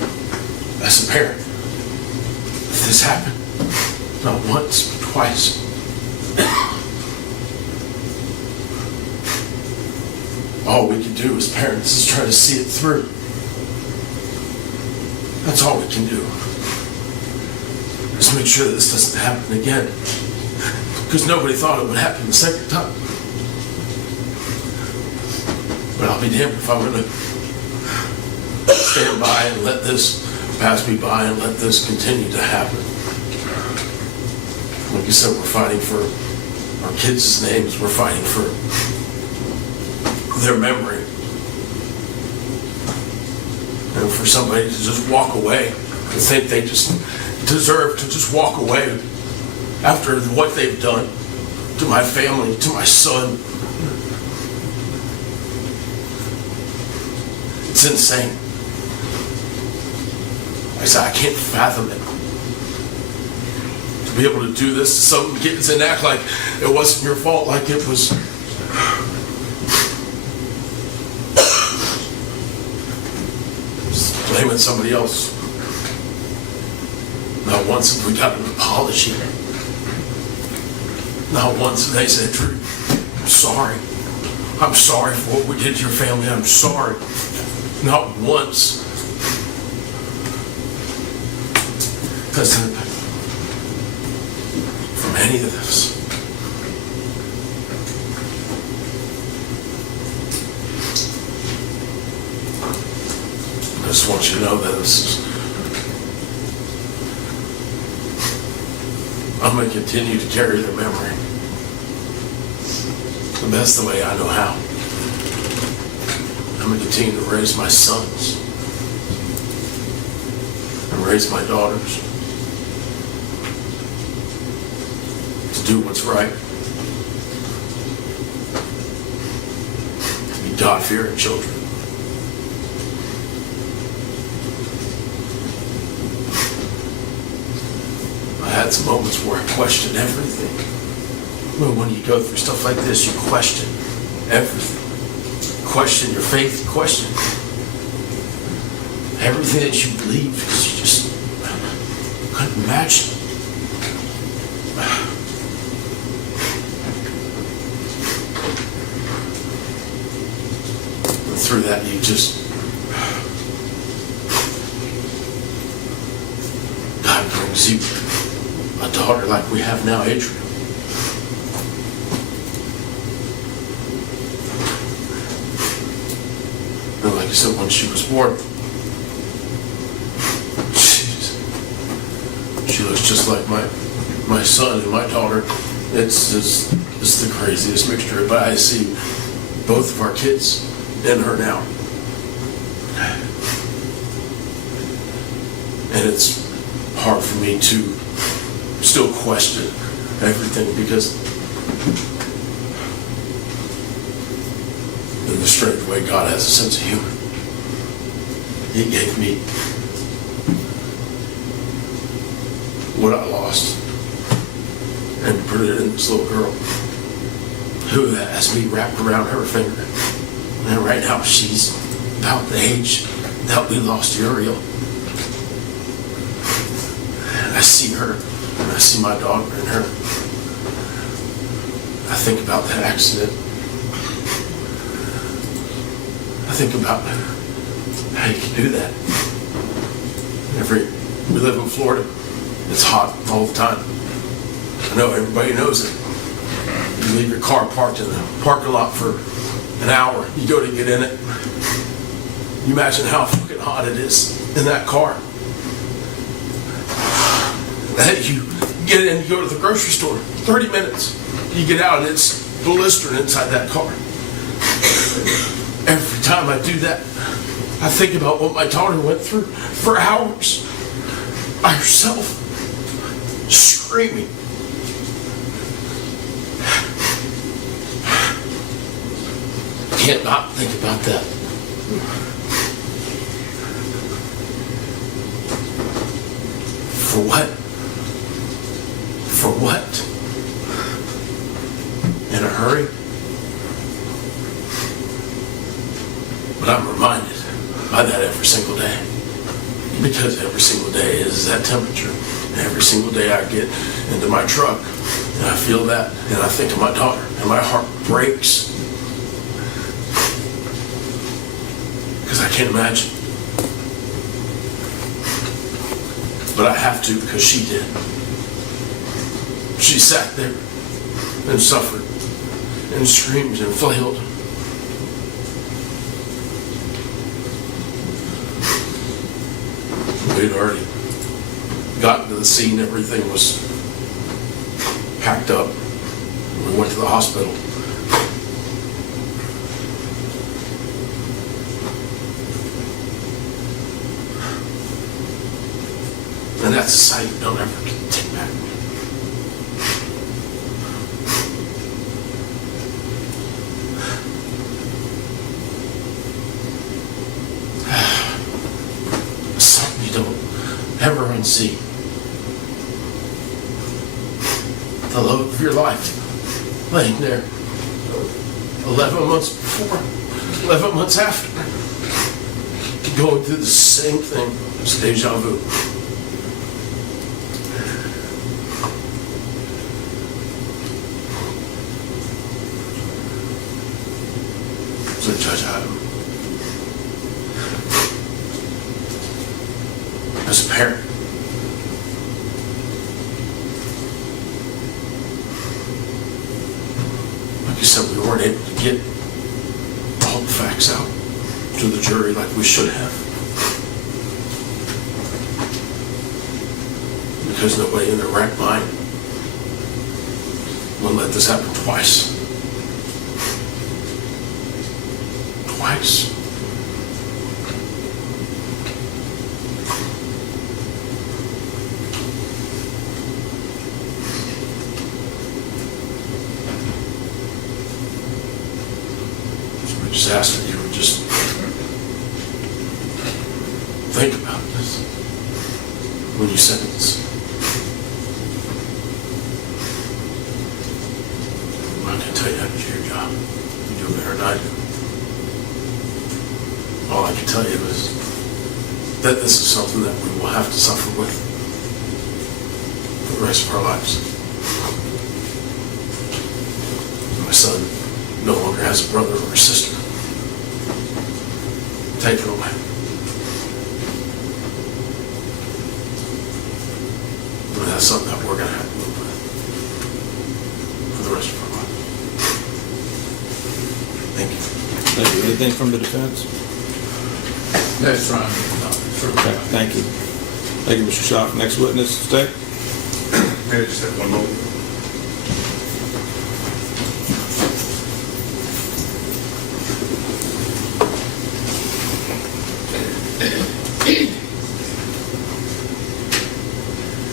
as a parent if this happened? Not once, but twice. All we can do as parents is try to see it through. That's all we can do. Just make sure that this doesn't happen again. Because nobody thought it would happen the second time. But I'll be damned if I'm going to stand by and let this pass me by and let this continue to happen. Like you said, we're fighting for our kids' names. We're fighting for their memory. And for somebody to just walk away and think they just deserve to just walk away after what they've done to my family, to my son. It's insane. I said, I can't fathom it. To be able to do this to some kids and act like it wasn't your fault, like it was. Blaming somebody else. Not once have we got an apology. Not once have they said, Drew, I'm sorry. I'm sorry for what we did to your family. I'm sorry. Not once. Because from any of this, I just want you to know that this is, I'm going to continue to carry their memory the best the way I know how. I'm going to continue to raise my sons and raise my daughters to do what's right, to be God-fearing children. had some moments where I questioned everything. Well, when you go through stuff like this, you question everything. Question your faith, question everything that you believe, because you just couldn't imagine. And through that, you just, God brings you a daughter like we have now, Adrian. And like I said, when she was born, she looks just like my son and my daughter. It's the craziest mixture, but I see both of our kids in her now. And it's hard for me to still question everything, because in the strange way, God has a sense of humor. He gave me what I lost and put it in this little girl who has me wrapped around her finger. And right now she's about the age that we lost Uriel. And I see her, and I see my daughter and her. I think about that accident. I think about how you can do that. We live in Florida. It's hot all the time. I know everybody knows it. You leave your car parked in the parking lot for an hour. You go to get in it. You imagine how fucking hot it is in that car. You get in, you go to the grocery store, 30 minutes. You get out and it's blistering inside that car. Every time I do that, I think about what my daughter went through for hours by herself, screaming. I can't not think about that. For what? For what? In a hurry? But I'm reminded by that every single day. Because every single day is that temperature. And every single day I get into my truck and I feel that and I think of my daughter and my heart breaks. Because I can't imagine. But I have to, because she did. She sat there and suffered and screamed and flailed. We had already gotten to the scene. Everything was packed up. We went to the hospital. And that's a sight you don't ever take back. Something you don't ever unsee. The love of your life laying there 11 months before, 11 months after, going through the same thing. It's deja vu. So Judge Adam, as a parent, like you said, we weren't able to get all the facts out to the jury like we should have. Because nobody in their right mind will let this happen twice. Twice. So we just asked that you would just think about this when you sentence. I do. All I can tell you is that this is something that we will have to suffer with for the rest of our lives. My son no longer has a brother or a sister. Take it away. But that's something that we're going to have to live with for the rest of our lives. Thank you. Thank you. Anything from the defense? That's right. Okay, thank you. Thank you, Mr. Schaaf. Next witness, stay. Maybe just have one moment.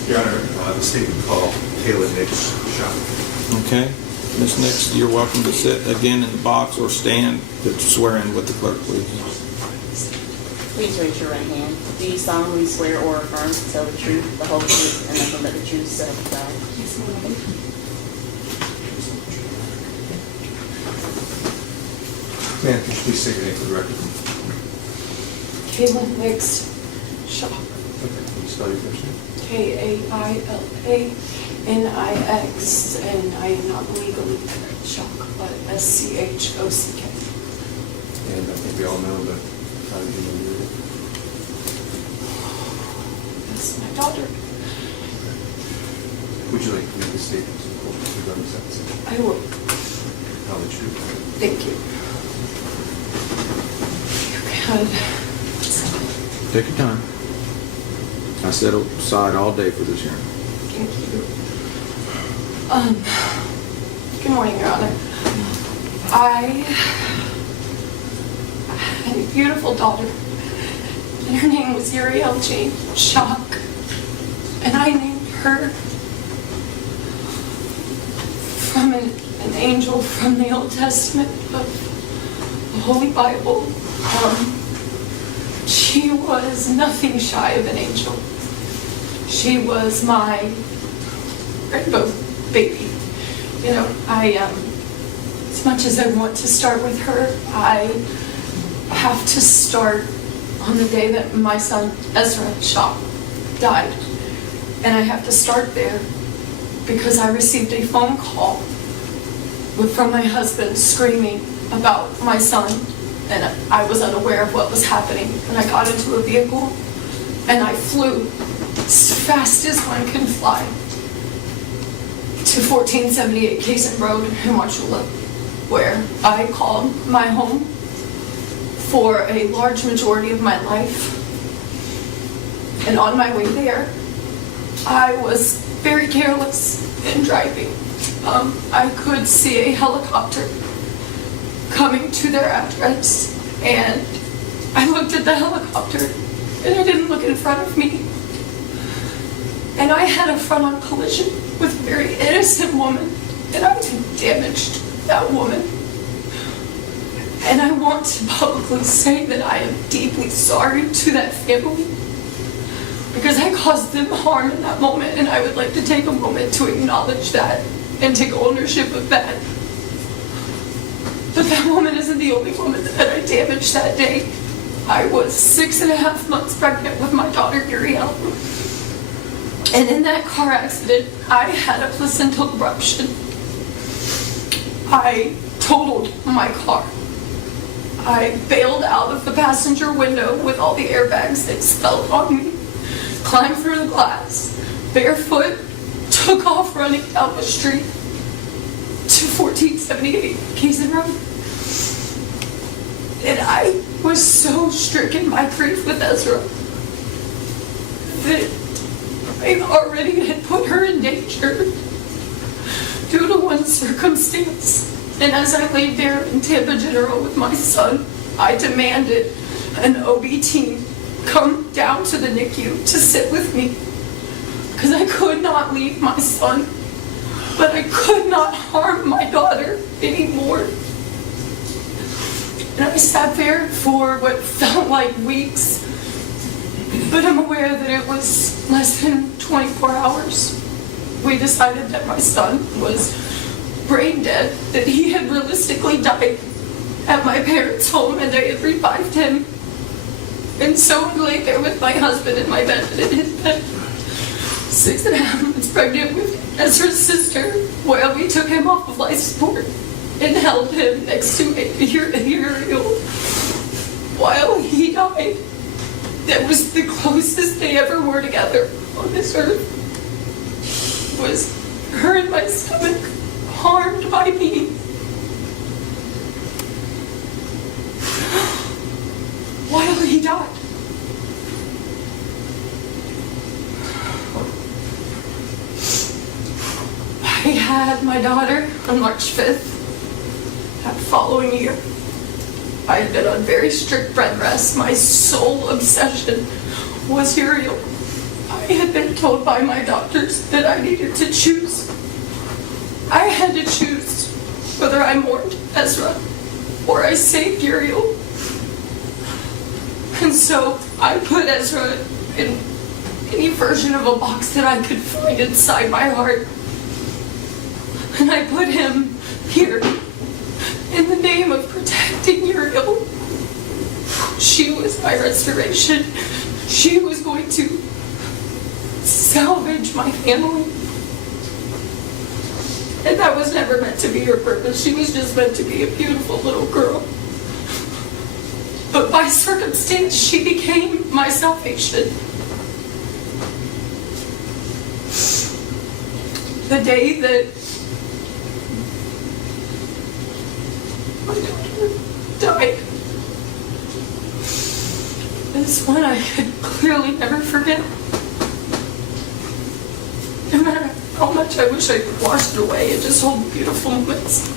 Your Honor, the statement called Taylor Nix shot. Okay. Ms. Nix, you're welcome to sit again in the box or stand to swear in with the clerk, please. Please raise your right hand. Do you solemnly swear or affirm to tell the truth, the whole truth, and nothing but the truth, so help you God? Ma'am, could you please say your name for the record? Kaylin Nix, Shock, Okay, can you spell your first name? K-A-I-L-A-N-I-X, and I am not legally Shock, but S-C-H-O-C-K. And I think we all know that how did you know you were? That's my daughter. Would you like to make a statement to the court regarding sentencing? I will. Tell the truth. Thank you. God. Take your time. I set aside all day for this hearing. Thank you. Good morning, Your Honor. I had a beautiful daughter, and her name was Uriel Jane Shock, and I named her from an angel from the Old Testament of the Holy Bible. She was nothing shy of an angel. She was my rainbow baby. You know, as much as I want to start with her, I have to start on the day that my son, Ezra Shock, died. And I have to start there because I received a phone call from my husband screaming about my son, and I was unaware of what was happening. And I got into a vehicle and I flew as fast as one can fly to 1478 Kaysen Road in Wauchula, where I called my home for a large majority of my life. And on my way there, I was very careless in driving. I could see a helicopter coming to their address, and I looked at the helicopter and I didn't look in front of me. And I had a front-on collision with a very innocent woman, and I damaged that woman. And I want to publicly say that I am deeply sorry to that family, because I caused them harm in that moment, and I would like to take a moment to acknowledge that and take ownership of that. But that woman isn't the only woman that I damaged that day. I was 6.5 months pregnant with my daughter, Uriel. And in that car accident, I had a placental rupture. I totaled my car. I bailed out of the passenger window with all the airbags expelled on me, climbed through the glass, barefoot, took off running down the street to 1478 Kaysen Road. And I was so stricken by grief with Ezra that I already had put her in danger due to one circumstance. And as I laid there in Tampa General with my son, I demanded an OB team come down to the NICU to sit with me, because I could not leave my son, but I could not harm my daughter anymore. And I sat there for what felt like weeks, but I'm aware that it was less than 24 hours. We decided that my son was brain dead, that he had realistically died. at my parents' home and I had revived him. And so I lay there with my husband in my bed and in his bed, 6.5 months pregnant with Ezra's sister, while we took him off of life support and held him next to Uriel while he died. That was the closest they ever were together on this earth. Was her in my stomach, harmed by me. While he died. I had my daughter on March 5th. That following year, I had been on very strict bed rest. My sole obsession was Uriel. I had been told by my doctors that I needed to choose. I had to choose whether I mourned Ezra or I saved Uriel. And so I put Ezra in any version of a box that I could find inside my heart. And I put him here in the name of protecting Uriel. She was my restoration. She was going to salvage my family. And that was never meant to be her purpose. She was just meant to be a beautiful little girl. But by circumstance, she became my salvation. The day that my daughter died is one I could clearly never forget. No matter how much I wish I could wash it away and just hold beautiful moments,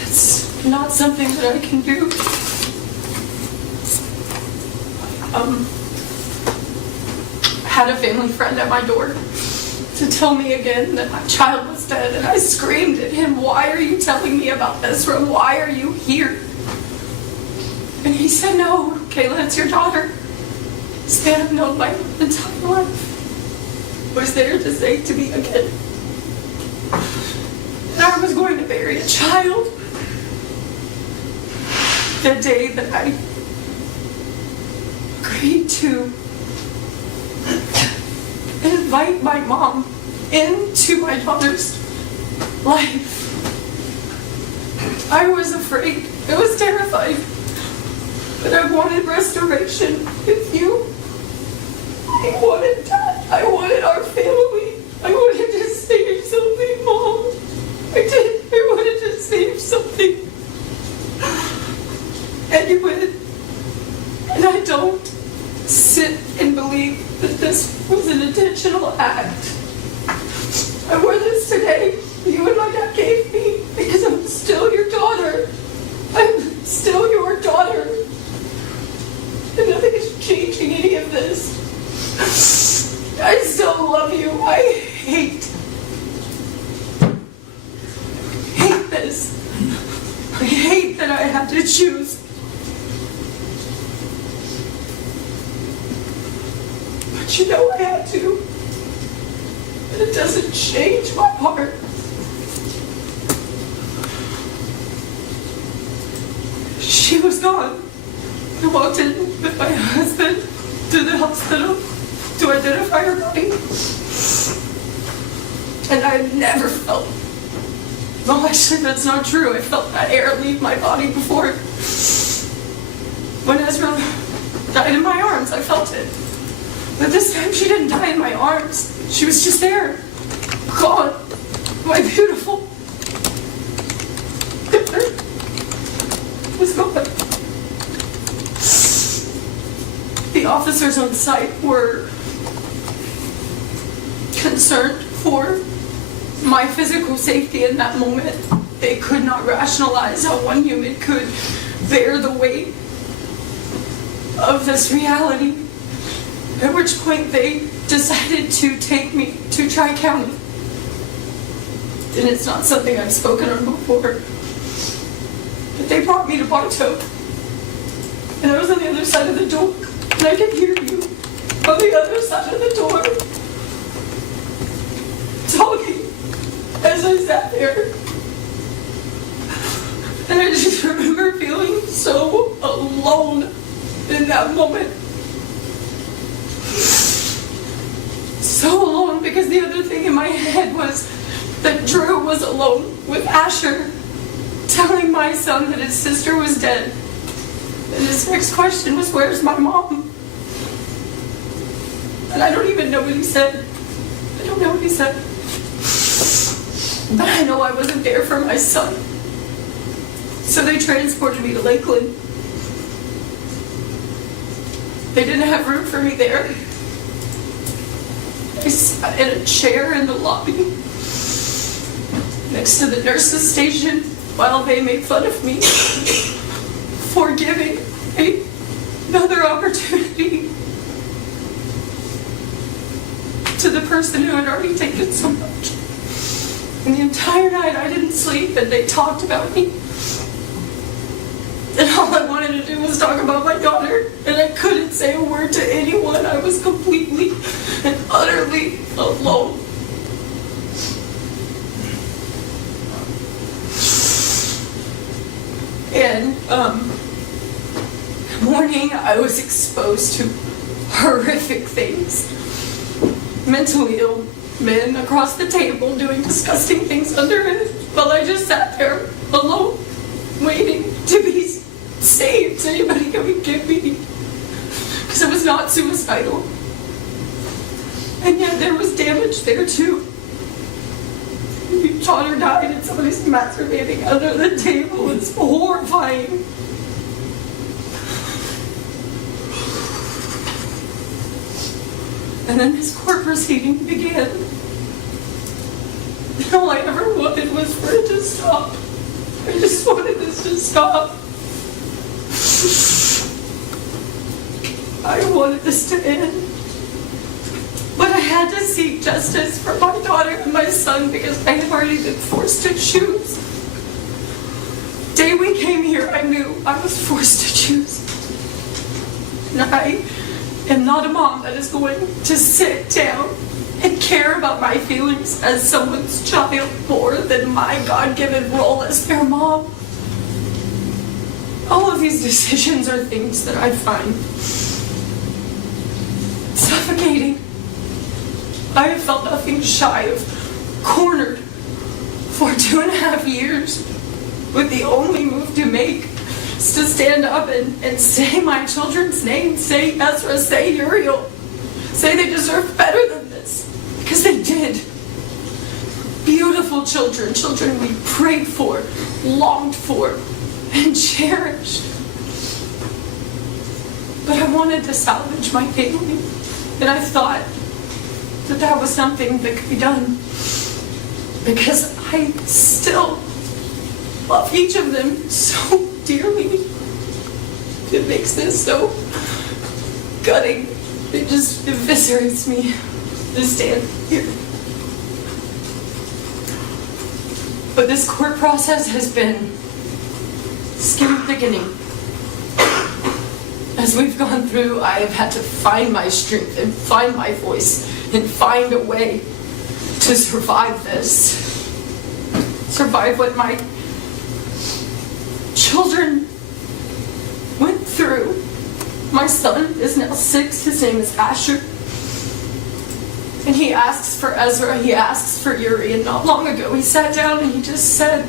it's not something that I can do. Had a family friend at my door to tell me again that my child was dead, and I screamed at him, "Why are you telling me about Ezra? Why are you here?" And he said, "No, Kayla, it's your daughter. This man I've known my entire life was there to say to me again that I was going to bury a child the day that I agreed to invite my mom into my daughter's life. I was afraid. I was terrified. But I wanted restoration with you. I wanted that. I wanted our family. I wanted to save something, Mom. I did. I wanted to save something. And you went. And I don't sit and believe that this was an intentional act. I wore this today. You and my dad gave me because I'm still your daughter. I'm still your daughter. And nothing is changing any of this. I still love you. I hate this. I hate that I have to choose. But you know I had to. And it doesn't change my heart. She was gone. I walked in with my husband to the hospital to identify her body. And I've never felt, well, actually that's not true. I felt that air leave my body before. When Ezra died in my arms, I felt it. But this time she didn't die in my arms. She was just there. Gone. My beautiful daughter was gone. The officers on site were concerned for my physical safety in that moment. They could not rationalize how one human could bear the weight of this reality. At which point they decided to take me to Tri-County. And it's not something I've spoken on before. But they brought me to Bartow. And I was on the other side of the door. And I could hear you on the other side of the door talking as I sat there. And I just remember feeling in that moment. So alone, because the other thing in my head was that Drew was alone with Asher, telling my son that his sister was dead. And his next question was, where's my mom? And I don't even know what he said. I don't know what he said. But I know I wasn't there for my son. So they transported me to Lakeland. They didn't have room for me there. I sat in a chair in the lobby next to the nurse's station while they made fun of me for giving another opportunity to the person who had already taken so much. And the entire night I didn't sleep, and they talked about me. And all I wanted to do was talk about my daughter, and I couldn't say a word to anyone. I was completely and utterly alone. And morning I was exposed to horrific things. Mentally ill men across the table doing disgusting things under it, while I just sat there alone, waiting to be saved. Anybody come get me, because I was not suicidal. And yet there was damage there too. Your daughter died and somebody's masturbating under the table. It's horrifying. And then this court proceeding began. And all I ever wanted was for it to stop. I just wanted this to stop. I wanted this to end. But I had to seek justice for my daughter and my son because I had already been forced to choose. The day we came here, I knew I was forced to choose. And I am not a mom that is going to sit down and care about my feelings as someone's child more than my God-given role as their mom. All of these decisions are things that I find suffocating. I have felt nothing shy of cornered for 2.5 years, with the only move to make is to stand up and say my children's names, say Ezra, say Uriel, say they deserve better than this, because they did. Beautiful children, children we prayed for, longed for, and cherished. But I wanted to salvage my family, and I thought that was something that could be done, because I still love each of them so dearly. It makes this so gutting. It just eviscerates me to stand here. But this court process has been skin thickening. As we've gone through, I have had to find my strength and find my voice and find a way to survive this. Survive what my children went through. My son is now 6, his name is Asher. And he asks for Ezra, he asks for Yuri, and not long ago he sat down and he just said,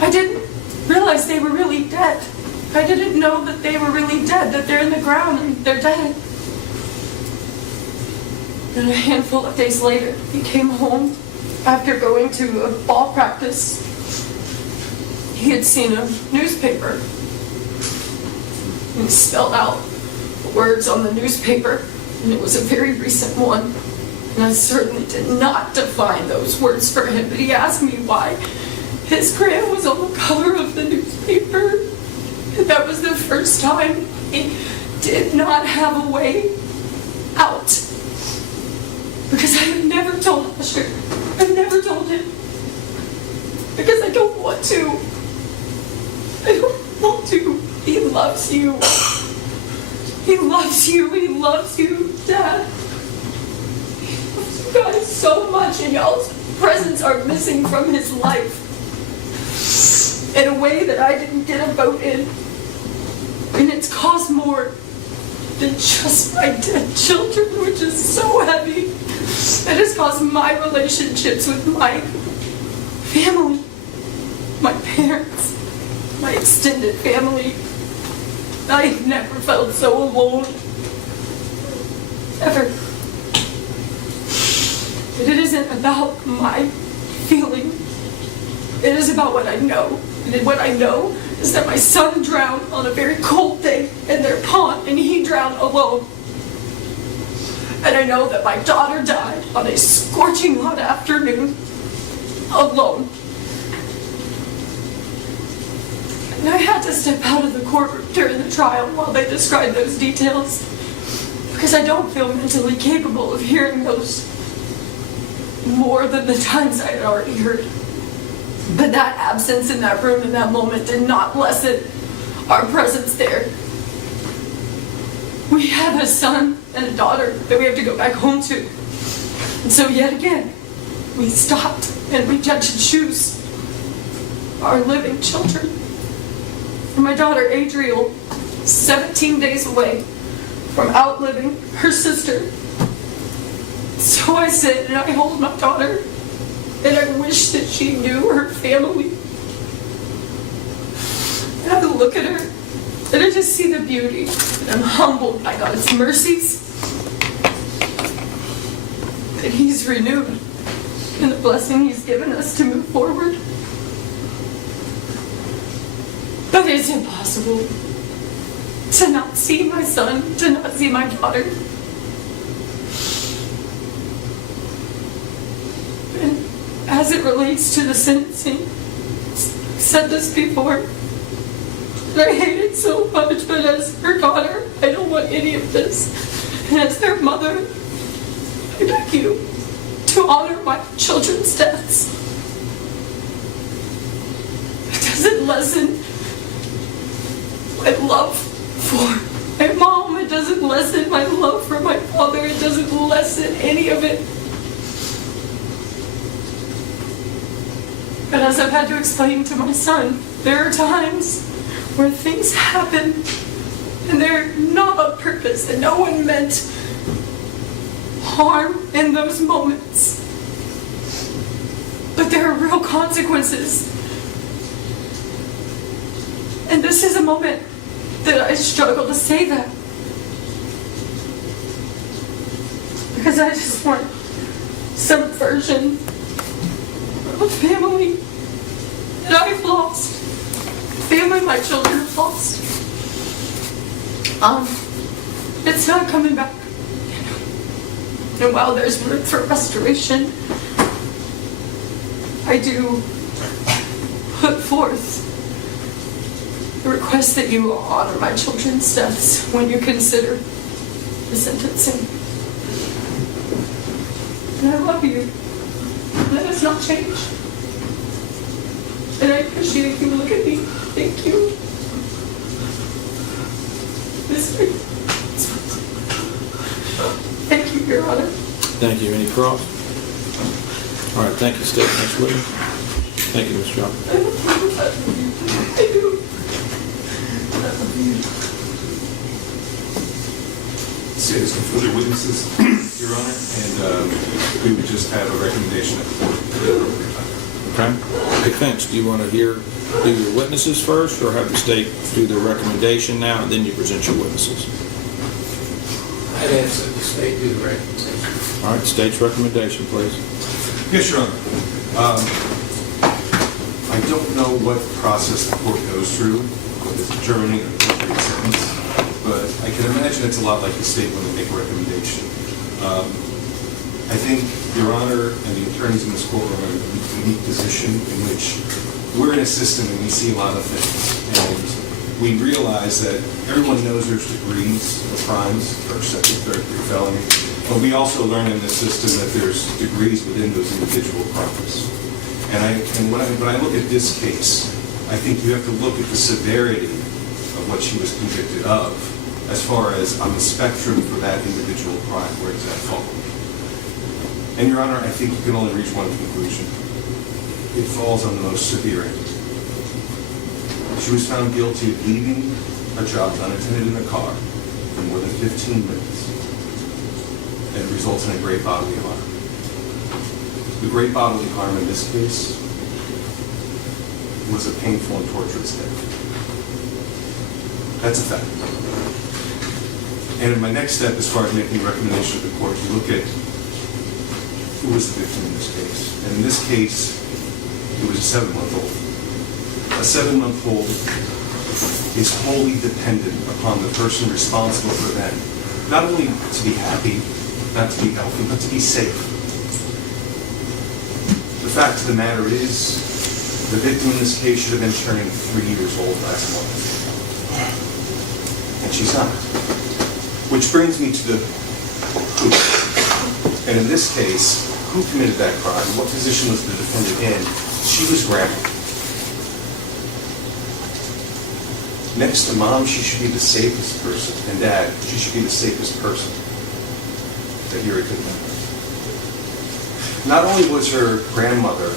I didn't realize they were really dead. I didn't know that they were really dead, that they're in the ground and they're dead. And a handful of days later, he came home after going to a ball practice. He had seen a newspaper and spelled out the words on the newspaper, and it was a very recent one. And I certainly did not define those words for him, but he asked me why his grand was on the cover of the newspaper. And that was the first time he did not have a way out. Because I had never told Asher. I never told him. Because I don't want to. I don't want to. He loves you. He loves you. He loves you, Dad. He loves you guys so much, and y'all's presence are missing from his life in a way that I didn't get a vote in. And it's caused more than just my dead children, which is so heavy. It has caused my relationships with my family, my parents, my extended family. I've never felt so alone. Ever. But it isn't about my feeling. It is about what I know. And what I know is that my son drowned on a very cold day in their pond, and he drowned alone. And I know that my daughter died on a scorching hot afternoon, alone. And I had to step out of the courtroom during the trial while they described those details, because I don't feel mentally capable of hearing those more than the times I had already heard. But that absence in that room in that moment did not lessen our presence there. We have a son and a daughter that we have to go back home to. And so yet again, we stopped and we had to choose our living children. For my daughter Adriel, 17 days away from outliving her sister. So I sit and I hold my daughter, and I wish that she knew her family. And I look at her, and I just see the beauty, and I'm humbled by God's mercies. That He's renewed, and the blessing He's given us to move forward. But it's impossible to not see my son, to not see my daughter. And as it relates to the sentencing, I've said this before, and I hate it so much, but as her daughter, I don't want any of this. And as their mother, I beg you to honor my children's deaths. It doesn't lessen my love for my mom. It doesn't lessen my love for my father. It doesn't lessen any of it. But as I've had to explain to my son, there are times where things happen and they're not on purpose and no one meant harm in those moments. But there are real consequences. And this is a moment that I struggle to say that. Because I just want some version of family that I've lost. Family my children have lost. It's not coming back. And while there's room for restoration, I do put forth the request that you honor my children's deaths when you consider the sentencing. And I love you. That has not changed. And I appreciate you. Look at me. Thank you. Thank you, Your Honor. Thank you. Any cross? All right, thank you, State. Next witness. Thank you, Ms. Johnson. I do. State has no further witnesses, Your Honor, and we would just have a recommendation at the court. Okay. Defense, do you want to do your witnesses first, or have the state do their recommendation now, and then you present your witnesses? I'd ask that the state do the recommendation. All right, state's recommendation, please. Yes, Your Honor. I don't know what process the court goes through with determining an appropriate sentence, but I can imagine it's a lot like the state when they make a recommendation. I think Your Honor and the attorneys in this court are in a unique position in which we're in a system and we see a lot of things. And we realize that everyone knows there's degrees of crimes, first, second, third degree felony, but we also learn in this system that there's degrees within those individual crimes. And when I look at this case, I think you have to look at the severity of what she was convicted of as far as on the spectrum for that individual crime, where does that fall? And Your Honor, I think you can only reach one conclusion. It falls on the most severe end. She was found guilty of leaving a child unattended in a car, more than 15 minutes, and it results in a great bodily harm. The great bodily harm in this case was a painful and torturous death. That's a fact. And in my next step, as far as making a recommendation to the court, you look at who was the victim in this case. And in this case, it was a 7-month-old. A 7-month-old is wholly dependent upon the person responsible for them, not only to be happy, not to be healthy, but to be safe. The fact of the matter is, the victim in this case should have been turning 3 years old last month. And she's not. Which brings me to the who. And in this case, who committed that crime? What position was the defendant in? She was grandma. Next to mom, she should be the safest person. And dad, she should be the safest person that Yuri could have. Not only was her grandmother,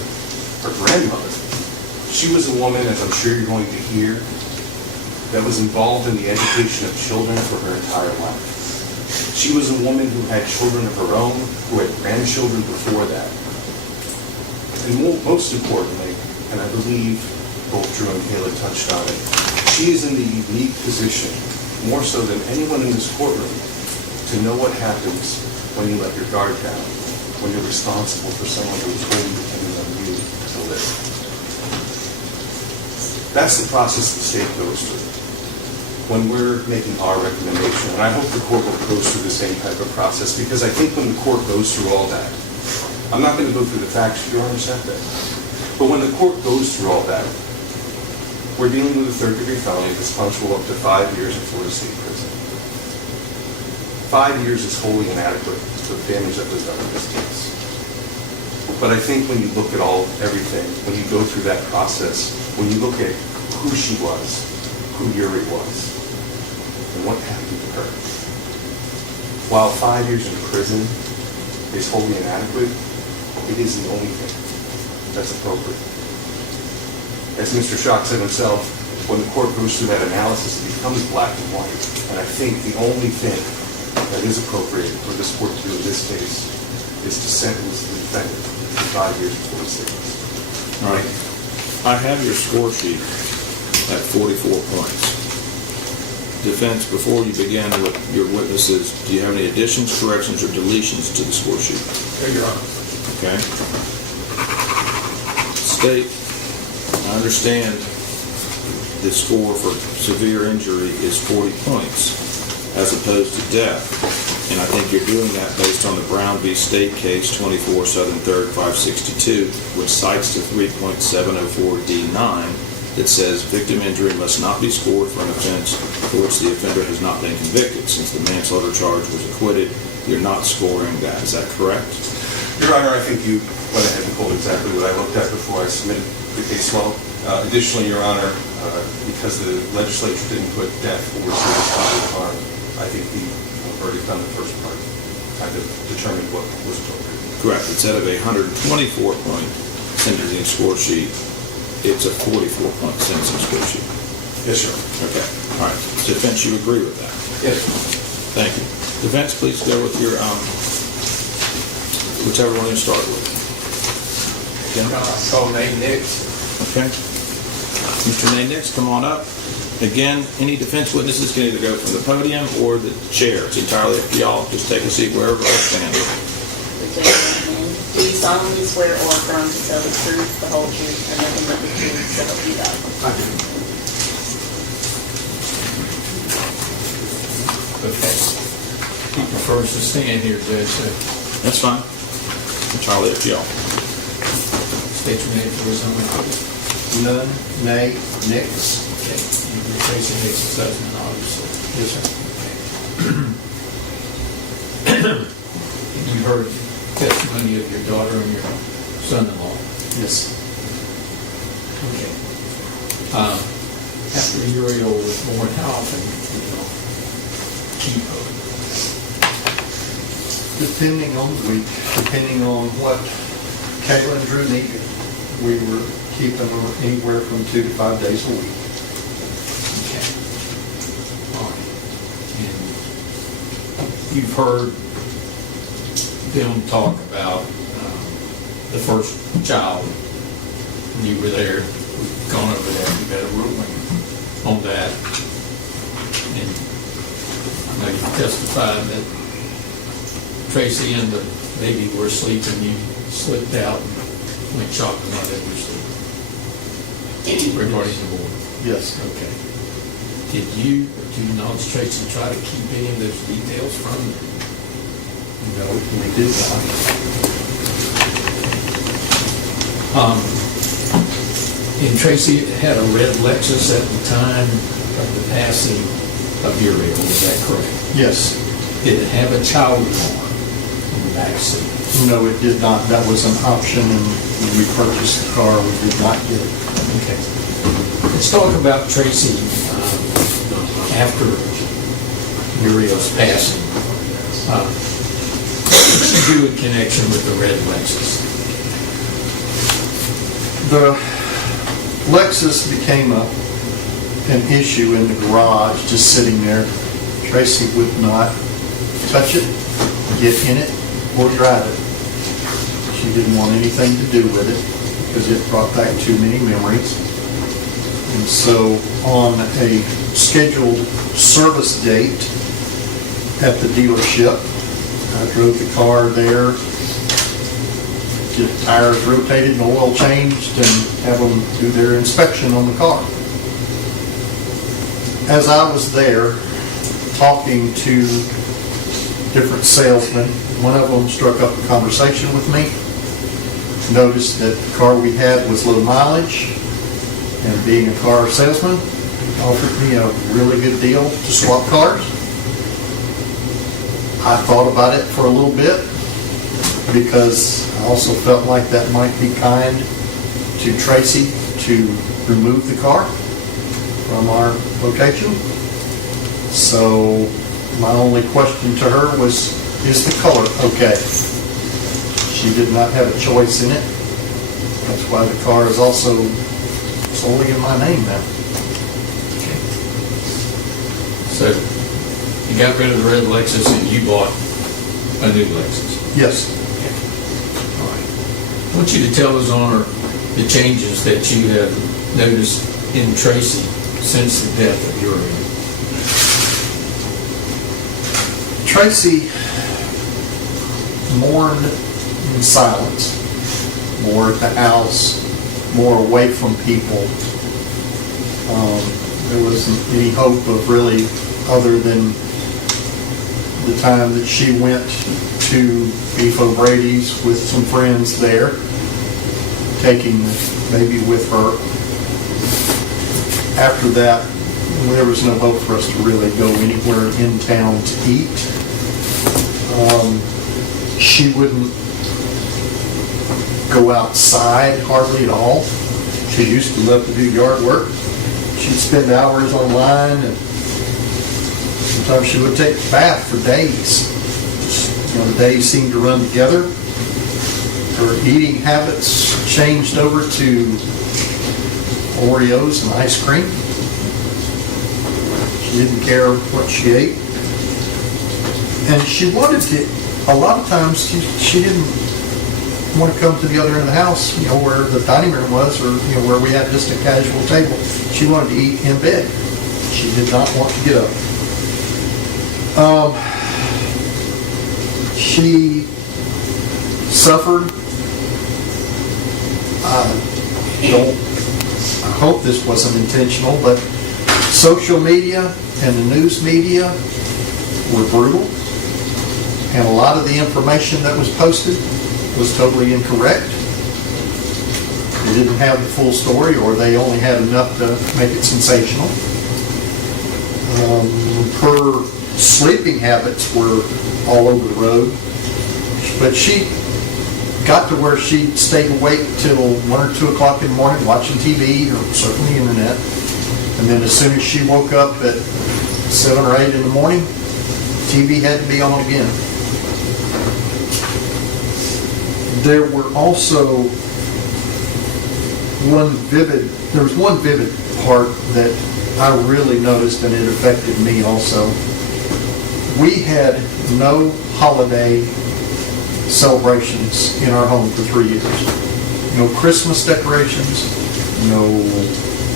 she was a woman, as I'm sure you're going to hear, that was involved in the education of children for her entire life. She was a woman who had children of her own, who had grandchildren before that. And most importantly, and I believe both Drew and Kayla touched on it, she is in the unique position, more so than anyone in this courtroom, to know what happens when you let your guard down, when you're responsible for someone who is wholly dependent on you to live. That's the process the state goes through when we're making our recommendation. And I hope the court will go through the same type of process, because I think when the court goes through all that, I'm not going to go through the facts, you understand that. But when the court goes through all that, we're dealing with a third-degree felony that's punishable up to 5 years in Florida State Prison. 5 years is wholly inadequate to the damage that was done in this case. But I think when you look at everything, when you go through that process, when you look at who she was, who Yuri was, and what happened to her, while 5 years in prison is wholly inadequate, it is the only thing that's appropriate. As Mr. Schock said himself, when the court goes through that analysis, it becomes black and white. And I think the only thing that is appropriate for this court to do in this case is to sentence the defendant to 5 years before the sentence. All right. I have your score sheet at 44 points. Defense, before you begin with your witnesses, do you have any additions, corrections, or deletions to the score sheet? Your Honor. Okay. State, I understand the score for severe injury is 40 points as opposed to death. And I think you're doing that based on the Brown v. State case 24 Southern 3rd 562, which cites to 3.704D9 that says victim injury must not be scored for an offense for which the offender has not been convicted. Since the manslaughter charge was acquitted, you're not scoring that. Is that correct? Your Honor, I think you went ahead and pulled exactly what I looked at before I submitted the case law. Additionally, Your Honor, because the legislature didn't put death or serious bodily harm, I think the verdict on the first part kind of determined what was appropriate. Correct. Instead of a 124-point sentencing score sheet, it's a 44-point sentencing score sheet. Yes, sir. Okay. All right. Defense, you agree with that? Yes. Thank you. Defense, please go with your, whichever one you start with. Call Nate Nix. Okay. Mr. Nix, come on up. Again, any defense witnesses can either go from the podium or the chair. It's entirely up to y'all. Just take a seat wherever I stand. Do you solemnly swear or affirm to tell the truth, the whole truth, and nothing but the truth, so help you God? I do. Okay. He prefers to stand here, Judge. That's fine. Entirely up to y'all. State your name for his own record. None, nay, Nix. Okay. You're Tracy Nix's husband, obviously. Yes, sir. You heard testimony of your daughter and your son-in-law. Yes. Okay. After Uriel was born, how often did you keep her? Depending on the week, depending on what Kayla and Drew needed, we were keeping her anywhere from 2 to 5 days a week. Okay. All right. And you've heard them talk about the first child. You were there, we've gone over that, we've had a ruling on that. And I know you testified that Tracy and the baby were asleep and you slipped out and went shopping while they were asleep. Regarding the board. Yes. Okay. Did you, or to your knowledge, Tracy, try to keep any of those details from them? No, we did not. And Tracy had a red Lexus at the time of the passing of Uriel, is that correct? Yes. Did it have a child car in the back seat? No, it did not. That was an option, and when we purchased the car, we did not get it. Okay. Let's talk about Tracy after Uriel's passing. What did she do in connection with the red Lexus? The Lexus became an issue in the garage, just sitting there. Tracy would not touch it, get in it, or drive it. She didn't want anything to do with it because it brought back too many memories. And so on a scheduled service date at the dealership, I drove the car there, get tires rotated and oil changed, and have them do their inspection on the car. As I was there talking to different salesmen, one of them struck up a conversation with me, noticed that the car we had was low mileage, and being a car salesman, offered me a really good deal to swap cars. I thought about it for a little bit because I also felt like that might be kind to Tracy to remove the car from our location. So my only question to her was, is the color okay? She did not have a choice in it. That's why the car is also solely in my name now. So you got rid of the red Lexus and you bought a new Lexus. Yes. All right. I want you to tell us, Honor, the changes that you have noticed in Tracy since the death of Uriel. Tracy mourned in silence, more at the house, more away from people. There wasn't any hope of really, other than the time that she went to Beef O'Brady's with some friends there, taking the baby with her. After that, there was no hope for us to really go anywhere in town to eat. She wouldn't go outside hardly at all. She used to love to do yard work. She'd spend hours online, and sometimes she would take a bath for days. You know, the days seemed to run together. Her eating habits changed over to Oreos and ice cream. She didn't care what she ate. And she wanted to, a lot of times, she didn't want to come to the other end of the house, you know, where the dining room was, or, you know, where we had just a casual table. She wanted to eat in bed. She did not want to get up. She suffered. I hope this wasn't intentional, but social media and the news media were brutal, and a lot of the information that was posted was totally incorrect. They didn't have the full story, or they only had enough to make it sensational. Her sleeping habits were all over the road, but she got to where she'd stay awake till 1 or 2 o'clock in the morning watching TV or surfing the internet, and then as soon as she woke up at 7 or 8 in the morning, TV had to be on again. There were also one vivid part that I really noticed, and it affected me also. We had no holiday celebrations in our home for 3 years. No Christmas decorations, no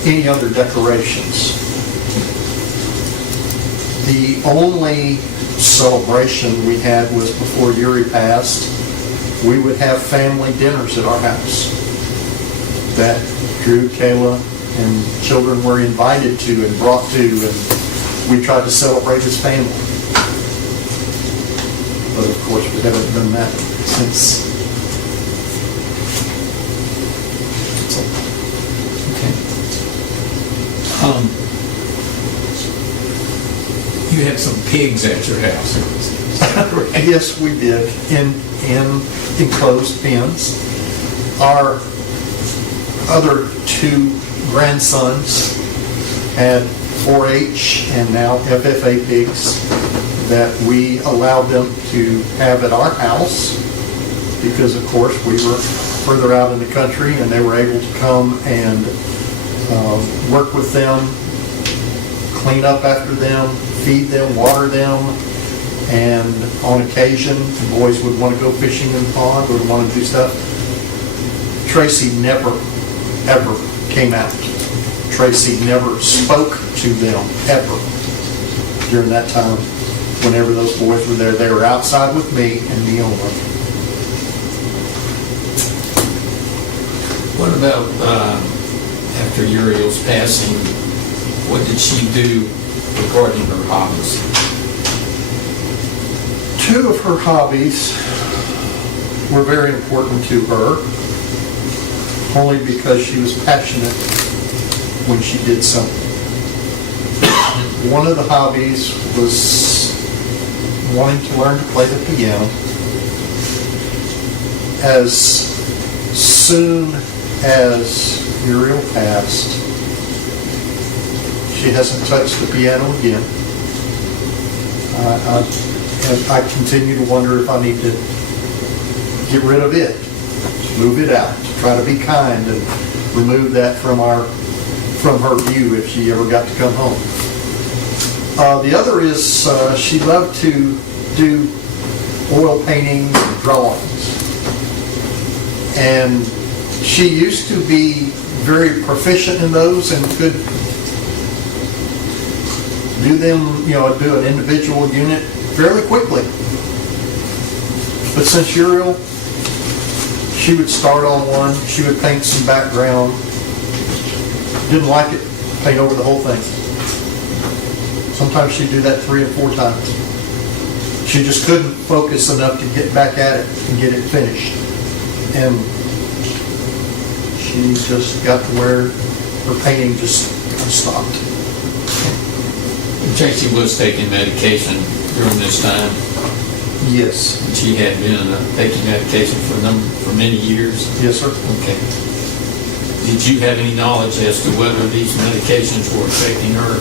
any other decorations. The only celebration we had was before Yuri passed. We would have family dinners at our house that Drew, Kayla, and children were invited to and brought to, and we tried to celebrate his family. But of course, we haven't done that since. You had some pigs at your house. Yes, we did, in enclosed pens. Our other 2 grandsons had 4-H and now FFA pigs that we allowed them to have at our house because, of course, we were further out in the country and they were able to come and work with them, clean up after them, feed them, water them, and on occasion, the boys would want to go fishing in the pond or want to do stuff. Tracy never, ever came out. Tracy never spoke to them, ever, during that time. Whenever those boys were there, they were outside with me and me only. What about after Uriel's passing? What did she do regarding her hobbies? 2 of her hobbies were very important to her, only because she was passionate when she did something. One of the hobbies was wanting to learn to play the piano. As soon as Uriel passed, she hasn't touched the piano again. I continue to wonder if I need to get rid of it, move it out, try to be kind and remove that from her view if she ever got to come home. The other is she loved to do oil paintings and drawings. And she used to be very proficient in those and could do them, do an individual unit fairly quickly. But since Uriel, she would start on one, she would paint some background, didn't like it, paint over the whole thing. Sometimes she'd do that 3 or 4 times. She just couldn't focus enough to get back at it and get it finished. And she just got to where her painting just stopped. Tracy was taking medication during this time. Yes. She had been taking medication for many years. Yes, sir. Okay. Did you have any knowledge as to whether these medications were affecting her?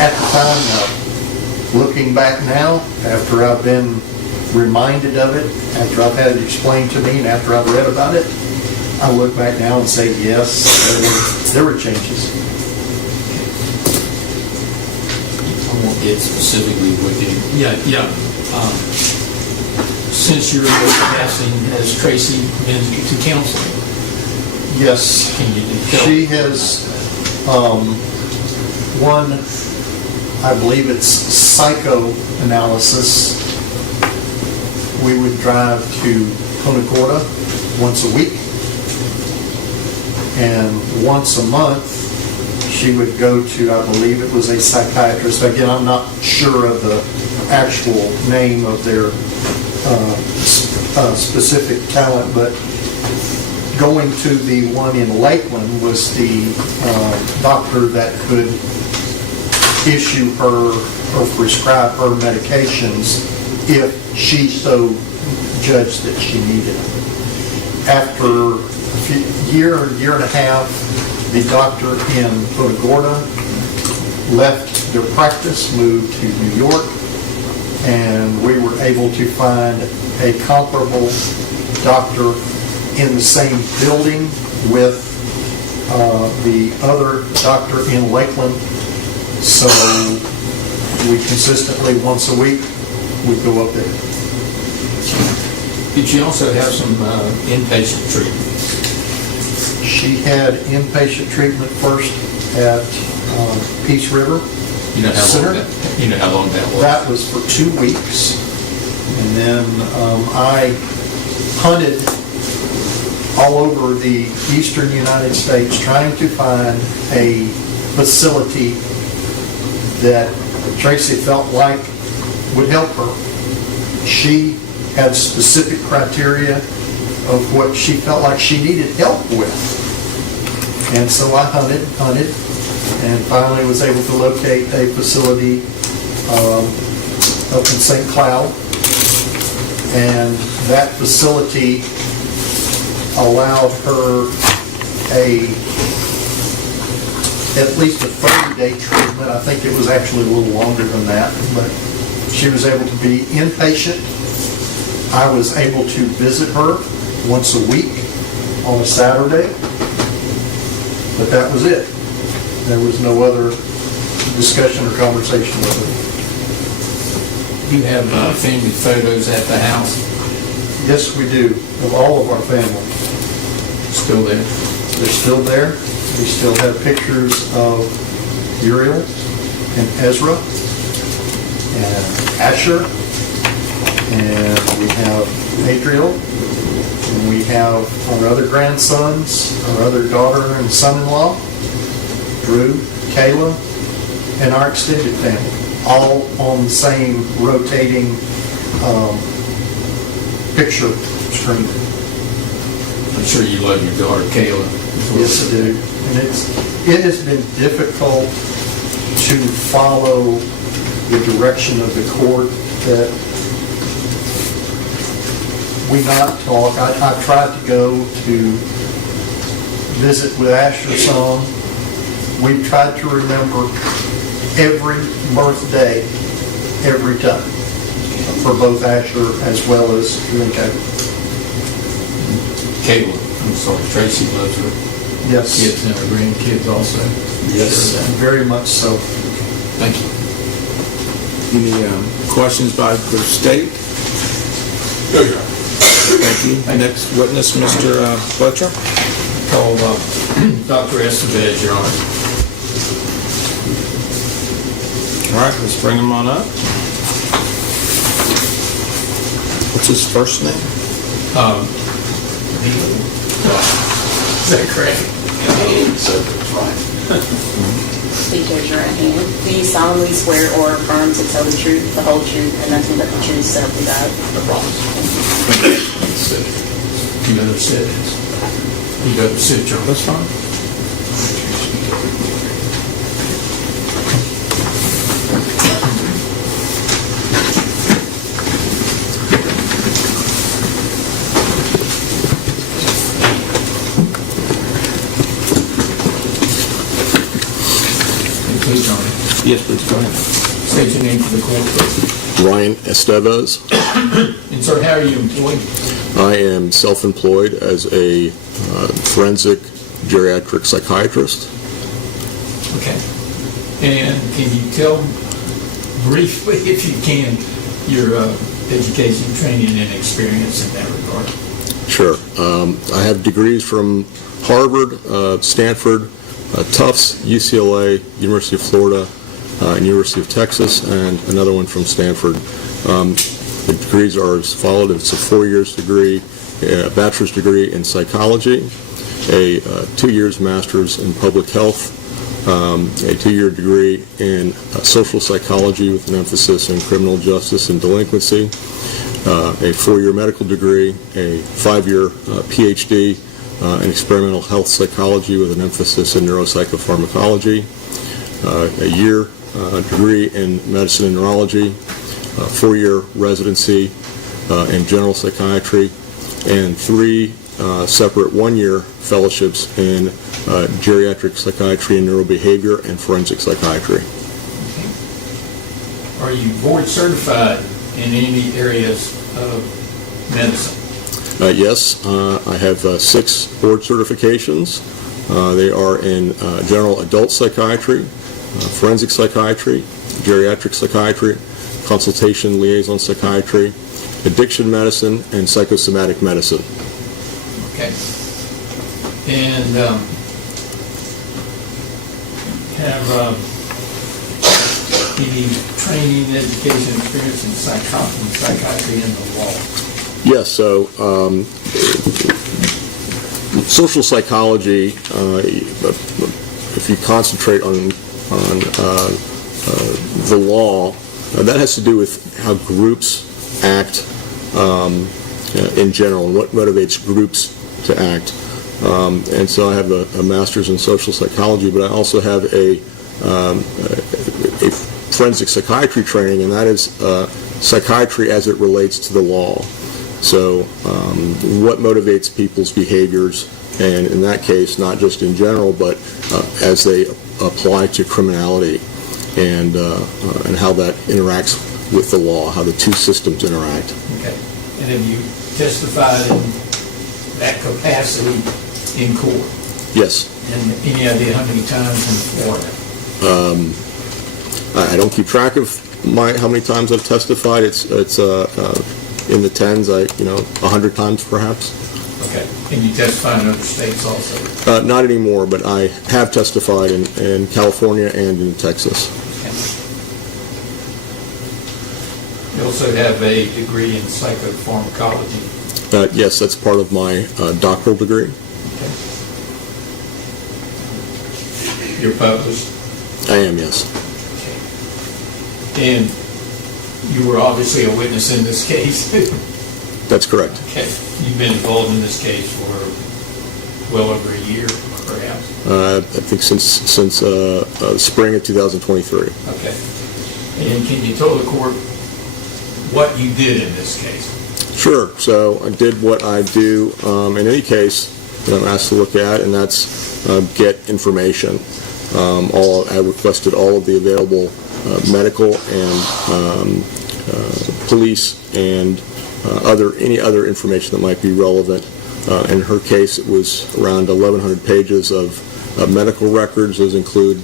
At the time, no. Looking back now, after I've been reminded of it, after I've had it explained to me, and after I've read about it, I look back now and say, yes, there were changes. I won't get specifically with you. Yeah. Since your passing, has Tracy been to counseling? Yes. Can you tell? She has one, I believe it's psychoanalysis. We would drive to Punta Gorda once a week, and once a month she would go to, I believe it was a psychiatrist. Again, I'm not sure of the actual name of their specific talent, but going to the one in Lakeland was the doctor that could issue her or prescribe her medications if she so judged that she needed them. After a year and a half, the doctor in Punta Gorda left their practice, moved to New York, and we were able to find a comparable doctor in the same building with the other doctor in Lakeland. So we consistently, once a week, would go up there. Did she also have some inpatient treatment? She had inpatient treatment first at Peace River You know how Center. long that was? That was for 2 weeks. And then I hunted all over the eastern United States trying to find a facility that Tracy felt like would help her. She had specific criteria of what she felt like she needed help with. And so I hunted, and finally was able to locate a facility up in St. Cloud. And that facility allowed her at least a 30-day treatment. I think it was actually a little longer than that, but she was able to be inpatient. I was able to visit her once a week on a Saturday, but that was it. There was no other discussion or conversation with her. You have family photos at the house Yes, we do, of all of our family. still there? They're still there. We still have pictures of Uriel and Ezra and Asher, and we have Adriel, and we have our other grandsons, our other daughter and son-in-law, Drew, Kayla, and our extended family, all on the same rotating picture screen. I'm sure you love your daughter Kayla. Yes, I do. And it has been difficult to follow the direction of the court that we not talk. I've tried to go to visit with Asher some. We've tried to remember every birthday every time for both Asher as well as Kayla. Kayla, I'm sorry, Tracy loves her Yes. kids and her grandkids also. Yes, Sure of that. very much so. Thank you. Any questions by the state? No, Your Honor. Thank you. Next witness, Mr. Fletcher. Call Dr. Estevez, Your Honor. All right, let's bring him on up. What's his first name? Is that correct? Please raise your right hand. Do you solemnly swear or affirm to tell the truth, the whole truth, and nothing but the truth, so help you God? I promise. You better sit. You better sit, Your Honor. That's fine. Please, Your Honor. Yes, please, go ahead. State your name for the court, please. Ryan Estevez. And sir, how are you employed? I am self-employed as a forensic geriatric psychiatrist. Okay. And can you tell briefly, if you can, your education, training, and experience in that regard? Sure. I have degrees from Harvard, Stanford, Tufts, UCLA, University of Florida, and University of Texas, and another one from Stanford. The degrees are as followed. It's a 4 years degree, a bachelor's degree in psychology, a 2 years master's in public health, a 2-year degree in social psychology with an emphasis in criminal justice and delinquency, a 4-year medical degree, a 5-year PhD in experimental health psychology with an emphasis in neuropsychopharmacology, a year degree in medicine and neurology, a 4-year residency in general psychiatry, and 3 separate 1-year fellowships in geriatric psychiatry and neurobehavior and forensic psychiatry. Okay. Are you board certified in any areas of medicine? Yes, I have 6 board certifications. They are in general adult psychiatry, forensic psychiatry, geriatric psychiatry, consultation liaison psychiatry, addiction medicine, and psychosomatic medicine. Okay. And have any training, education, experience in psychiatry and the law? Yes, so social psychology, if you concentrate on the law, that has to do with how groups act in general and what motivates groups to act. And so I have a master's in social psychology, but I also have a forensic psychiatry training, and that is psychiatry as it relates to the law. So what motivates people's behaviors, and in that case, not just in general, but as they apply to criminality, and how that interacts with the law, how the two systems interact. Okay. And have you testified in that capacity in court? Yes. And any idea how many times in Florida? I don't keep track of how many times I've testified. It's in the tens, 100 times perhaps. Okay. And you testify in other states also? Not anymore, but I have testified in California and in Texas. Okay. You also have a degree in psychopharmacology. Yes, that's part of my doctoral degree. Okay. You're published? I am, yes. Okay. And you were obviously a witness in this case. That's correct. Okay. You've been involved in this case for well over a year, perhaps? I think since spring of 2023. Okay. And can you tell the court what you did in this case? Sure. So I did what I do in any case that I'm asked to look at, and that's get information. I requested all of the available medical and police and any other information that might be relevant. In her case, it was around 1,100 pages of medical records. Those include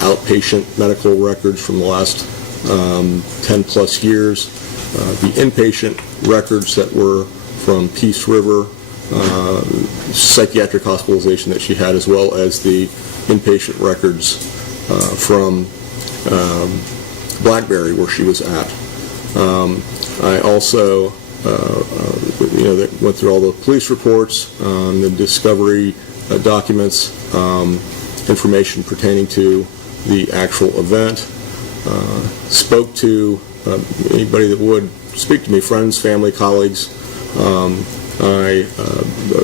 outpatient medical records from the last 10 plus years, the inpatient records that were from Peace River, psychiatric hospitalization that she had, as well as the inpatient records from Blackberry, where she was at. I also went through all the police reports, the discovery documents, information pertaining to the actual event, spoke to anybody that would speak to me, friends, family, colleagues. I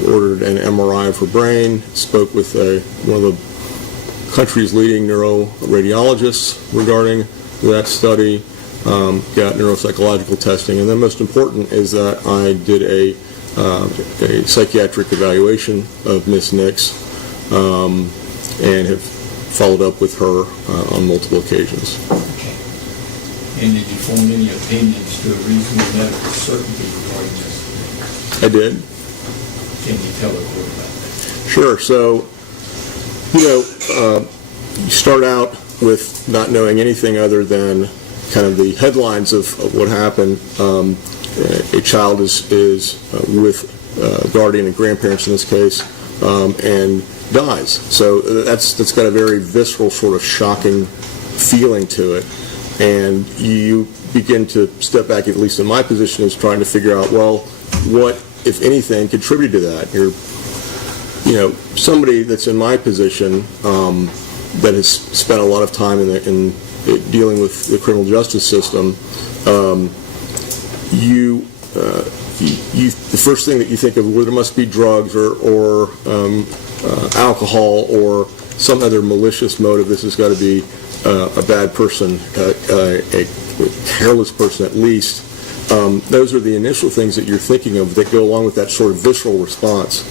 ordered an MRI of her brain, spoke with one of the country's leading neuroradiologists regarding that study, got neuropsychological testing, and then most important is that I did a psychiatric evaluation of Ms. Nix and have followed up with her on multiple occasions. Okay. And did you form any opinions to a reasonable medical certainty regarding this? I did. Can you tell the court about that? Sure. So, you start out with not knowing anything other than kind of the headlines of what happened. A child is with guardian and grandparents in this case, and dies. So that's got a very visceral, sort of shocking feeling to it. And you begin to step back, at least in my position, is trying to figure out, well, what, if anything, contributed to that? You're, somebody that's in my position that has spent a lot of time in dealing with the criminal justice system, the first thing that you think of, well, there must be drugs or alcohol or some other malicious motive. This has got to be a bad person, a careless person at least. Those are the initial things that you're thinking of that go along with that sort of visceral response.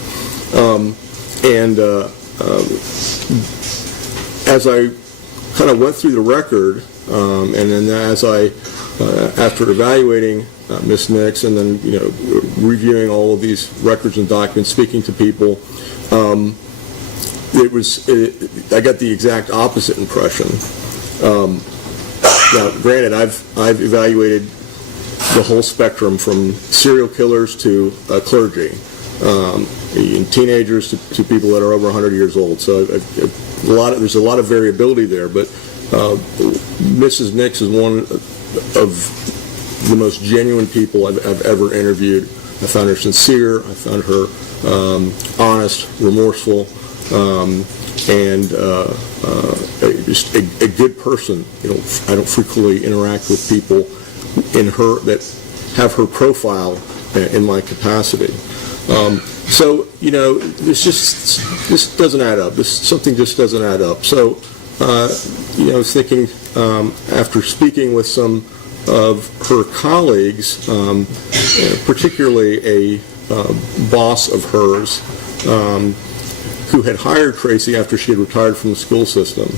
As I kind of went through the record, and then as I, after evaluating Ms. Nix and then reviewing all of these records and documents, speaking to people, I got the exact opposite impression. Now, granted, I've evaluated the whole spectrum from serial killers to clergy, and teenagers to people that are over 100 years old. So there's a lot of variability there, but Mrs. Nix is one of the most genuine people I've ever interviewed. I found her sincere. I found her honest, remorseful, and just a good person. I don't frequently interact with people that have her profile in my capacity. So this doesn't add up. Something just doesn't add up. So I was thinking after speaking with some of her colleagues, particularly a boss of hers who had hired Tracy after she had retired from the school system.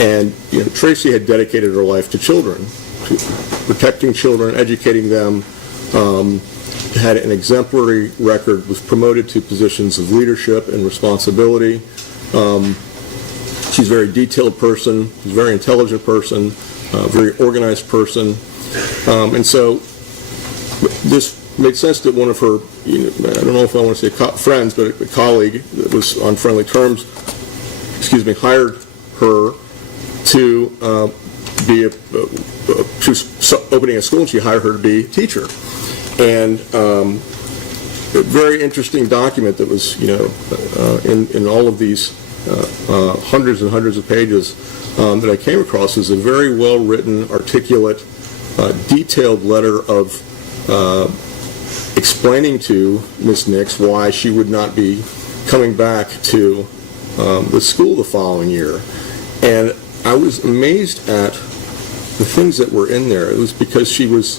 And Tracy had dedicated her life to children, to protecting children, educating them, had an exemplary record, was promoted to positions of leadership and responsibility. She's a very detailed person, she's a very intelligent person, a very organized person. And so this made sense that one of her, I don't know if I want to say friends, but a colleague that was on friendly terms, hired her to be she was opening a school, and she hired her to be a teacher. And a very interesting document that was, in all of these hundreds and hundreds of pages that I came across is a very well-written, articulate, detailed letter of explaining to Ms. Nix why she would not be coming back to the school the following year. And I was amazed at the things that were in there. It was because she was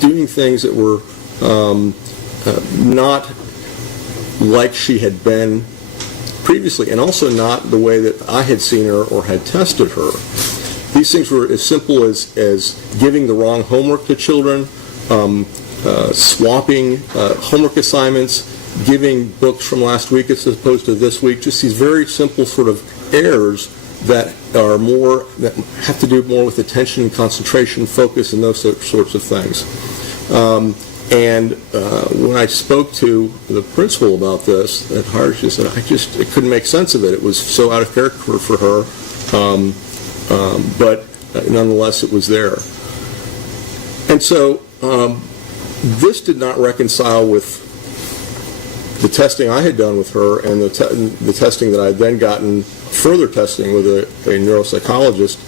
doing things that were not like she had been previously, and also not the way that I had seen her or had tested her. These things were as simple as giving the wrong homework to children, swapping homework assignments, giving books from last week as opposed to this week, just these very simple sort of errors that have to do more with attention, concentration, focus, and those sorts of things. And when I spoke to the principal about this at Harvard, she said, I couldn't make sense of it. It was so out of character for her, but nonetheless it was there. And so this did not reconcile with the testing I had done with her and the testing that I had then gotten, further testing with a neuropsychologist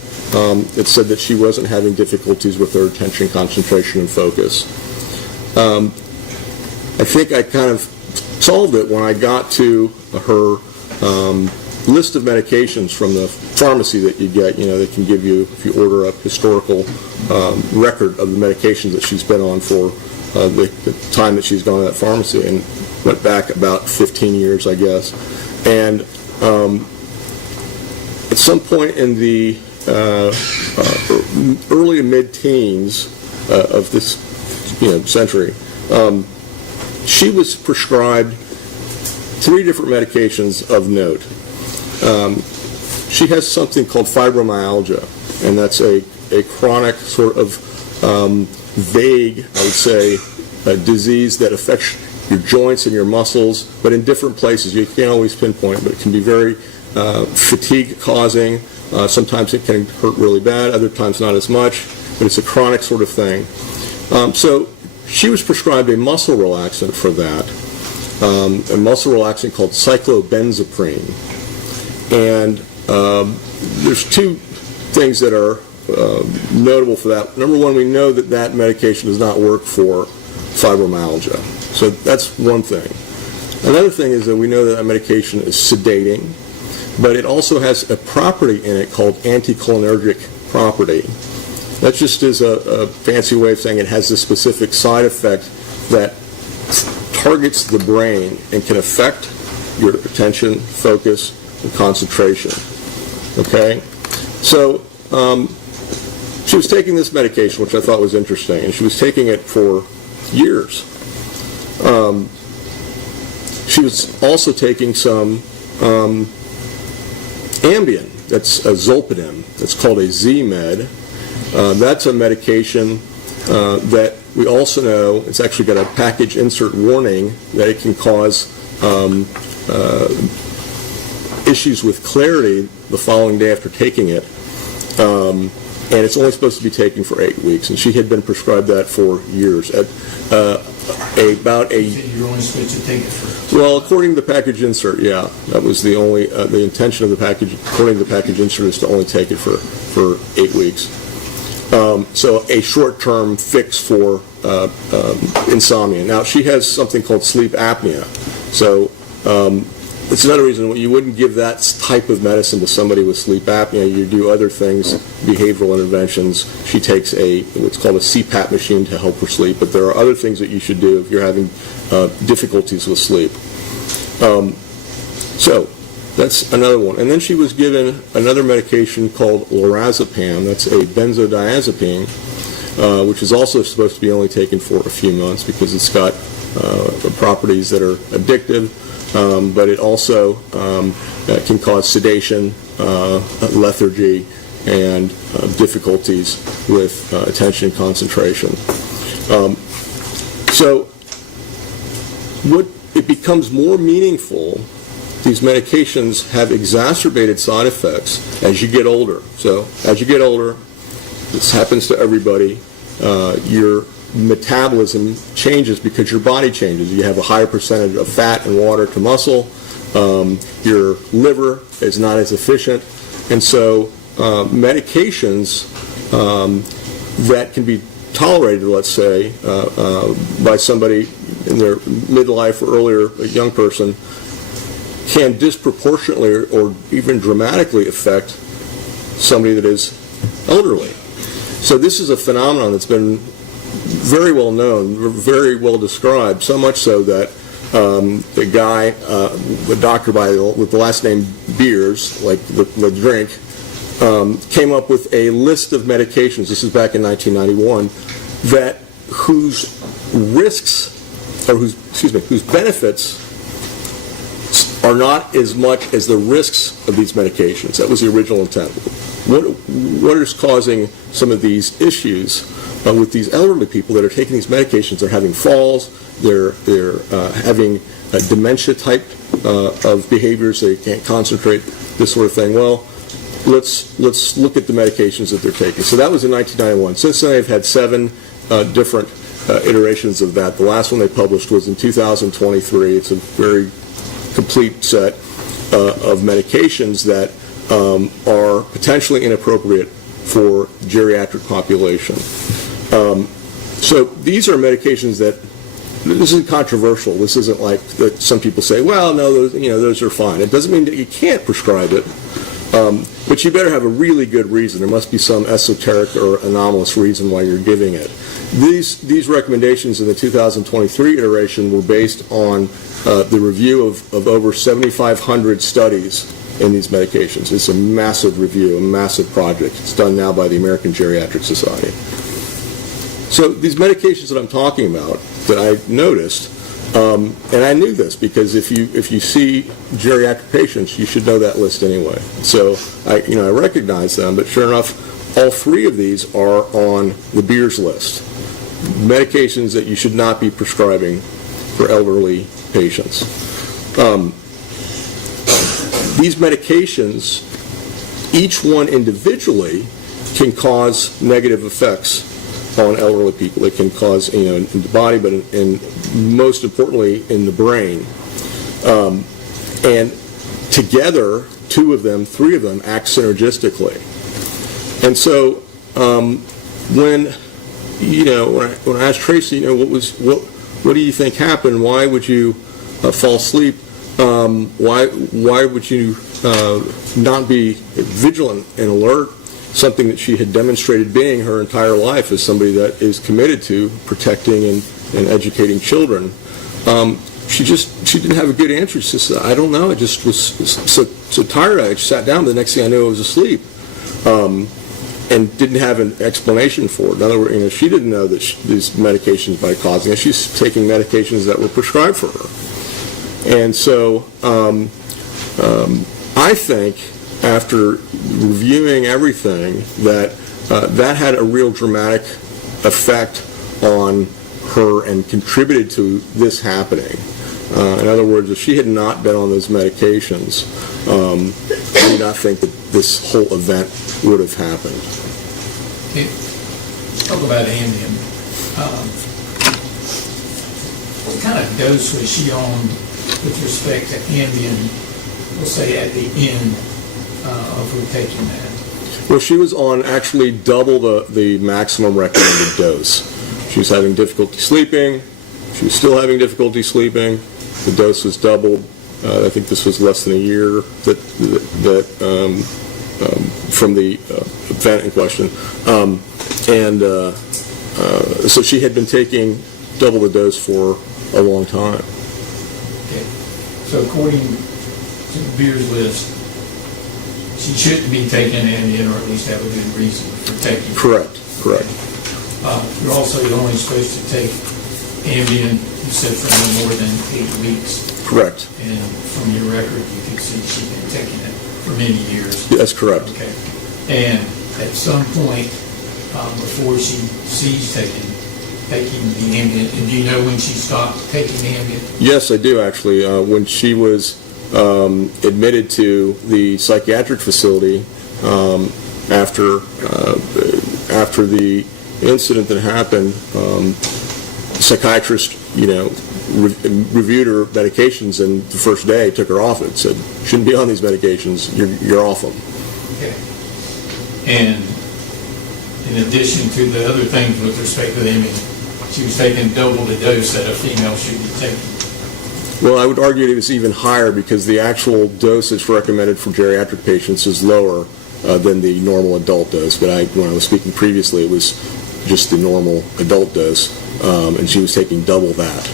that said that she wasn't having difficulties with her attention, concentration, and focus. I think I kind of solved it when I got to her list of medications from the pharmacy that you get. They can give you, if you order a historical record of the medications that she's been on for the time that she's gone to that pharmacy, and went back about 15 years, I guess. And at some point in the early to mid-teens of this century, she was prescribed 3 different medications of note. She has something called fibromyalgia, and that's a chronic sort of vague, I would say, disease that affects your joints and your muscles, but in different places. You can't always pinpoint, but it can be very fatigue-causing. Sometimes it can hurt really bad, other times not as much, but it's a chronic sort of thing. So she was prescribed a muscle relaxant for that, a muscle relaxant called cyclobenzaprine. And there's 2 things that are notable for that. Number one, we know that medication does not work for fibromyalgia. So that's one thing. Another thing is that we know that medication is sedating, but it also has a property in it called anticholinergic property. That just is a fancy way of saying it has a specific side effect that targets the brain and can affect your attention, focus, and concentration. Okay? So she was taking this medication, which I thought was interesting, and she was taking it for years. She was also taking some Ambien that's a Zolpidem. It's called a Z-Med. That's a medication that we also know, it's actually got a package insert warning that it can cause issues with clarity the following day after taking it. And it's only supposed to be taken for 8 weeks. And she had been prescribed that for years. You're only supposed to take it for... Well, according to the package insert, yeah. That was the only, the intention of the package, according to the package insert, is to only take it for 8 weeks. So a short-term fix for insomnia. Now, she has something called sleep apnea. So it's another reason you wouldn't give that type of medicine to somebody with sleep apnea. You do other things, behavioral interventions. She takes what's called a CPAP machine to help her sleep. But there are other things that you should do if you're having difficulties with sleep. So that's another one. And then she was given another medication called lorazepam. That's a benzodiazepine, which is also supposed to be only taken for a few months because it's got properties that are addictive, but it also can cause sedation, lethargy, and difficulties with attention and concentration. So it becomes more meaningful. These medications have exacerbated side effects as you get older. So as you get older, this happens to everybody, your metabolism changes because your body changes. You have a higher percentage of fat and water to muscle. Your liver is not as efficient. And so medications that can be tolerated, let's say, by somebody in their midlife or earlier, a young person, can disproportionately or even dramatically affect somebody that is elderly. So this is a phenomenon that's been very well known, very well described, so much so that a doctor with the last name Beers, like the drink, came up with a list of medications, this is back in 1991, whose benefits are not as much as the risks of these medications. That was the original intent. What is causing some of these issues with these elderly people that are taking these medications? They're having falls, they're having a dementia type of behaviors, they can't concentrate, this sort of thing. Well, let's look at the medications that they're taking. So that was in 1991. Since then, they've had 7 different iterations of that. The last one they published was in 2023. It's a very complete set of medications that are potentially inappropriate for geriatric population. So these are medications that, this isn't controversial. This isn't like that some people say, well, no, those are fine. It doesn't mean that you can't prescribe it, but you better have a really good reason. There must be some esoteric or anomalous reason why you're giving it. These recommendations in the 2023 iteration were based on the review of over 7,500 studies in these medications. It's a massive review, a massive project. It's done now by the American Geriatric Society. So these medications that I'm talking about that I noticed, and I knew this because if you see geriatric patients, you should know that list anyway. So I recognize them, but sure enough, all 3 of these are on the Beers list. Medications that you should not be prescribing for elderly patients. These medications, each one individually, can cause negative effects on elderly people. It can cause, in the body, but most importantly in the brain. And together, 2 of them, 3 of them act synergistically. And so when I asked Tracy, what do you think happened? Why would you fall asleep? Why would you not be vigilant and alert? Something that she had demonstrated being her entire life as somebody that is committed to protecting and educating children. She didn't have a good answer. She said, I don't know. I just was so tired. I just sat down. The next thing I knew, I was asleep, and didn't have an explanation for it. In other words, she didn't know that these medications might cause it. She's taking medications that were prescribed for her, and so I think after reviewing everything, that that had a real dramatic effect on her and contributed to this happening. In other words, if she had not been on those medications, I do not think that this whole event would have happened. Okay. Talk about Ambien. What kind of dose was she on with respect to Ambien, we'll say at the end of her taking that? Well, she was on actually double the maximum recommended dose. She was having difficulty sleeping. She was still having difficulty sleeping. The dose was doubled. I think this was less than a year from the event in question. So she had been taking double the dose for a long time. Okay. So according to the Beers list, she shouldn't be taking Ambien, or at least have a good reason for taking it. Correct. You're also only supposed to take Ambien, you said, for no more than 8 weeks. Correct. And from your record, you can see she's been taking it for many years. That's correct. Okay. And at some point before she ceased taking the Ambien, and do you know when she stopped taking Ambien? Yes, I do actually. When she was admitted to the psychiatric facility after the incident that happened, the psychiatrist, reviewed her medications, and the first day took her off it. Said, "Shouldn't be on these medications. You're off them." Okay. And in addition to the other things with respect to the Ambien, she was taking double the dose that a female should be taking. Well, I would argue it was even higher because the actual dosage recommended for geriatric patients is lower than the normal adult dose. But when I was speaking previously, it was just the normal adult dose, and she was taking double that.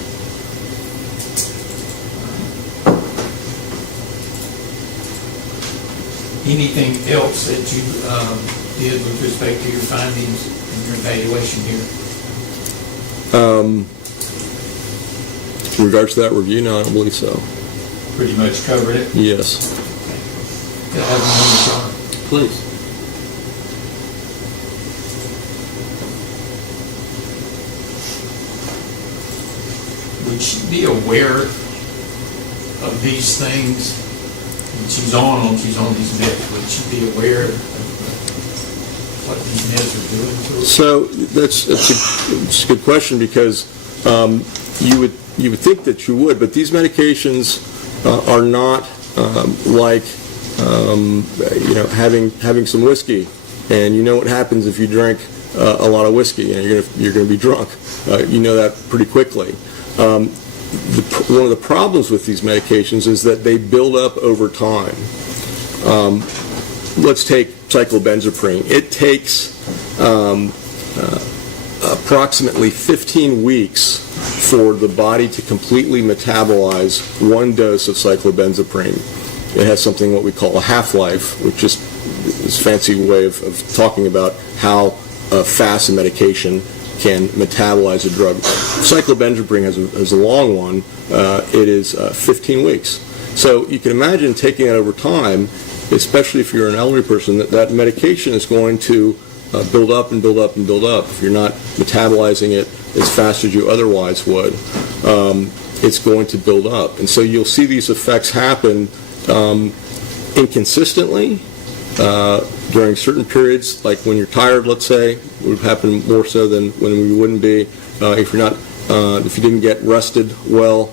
Anything else that you did with respect to your findings and your evaluation here? In regards to that review, no, I don't believe so. Pretty much covered it? Yes. Could I have a moment, Sean? Please. Would she be aware of these things? When she's on these meds, would she be aware of what these meds are doing to her? So that's a good question, because you would think that you would, but these medications are not like having some whiskey, and you know what happens if you drink a lot of whiskey. You're going to be drunk. You know that pretty quickly. One of the problems with these medications is that they build up over time. Let's take cyclobenzaprine. It takes approximately 15 weeks for the body to completely metabolize one dose of cyclobenzaprine. It has something what we call a half-life, which is a fancy way of talking about how fast a medication can metabolize a drug. Cyclobenzaprine has a long one. It is 15 weeks. So you can imagine taking it over time, especially if you're an elderly person, that medication is going to build up and build up and build up. If you're not metabolizing it as fast as you otherwise would, it's going to build up. And so you'll see these effects happen inconsistently during certain periods, like when you're tired, let's say. It would happen more so than when we wouldn't be if you didn't get rested well.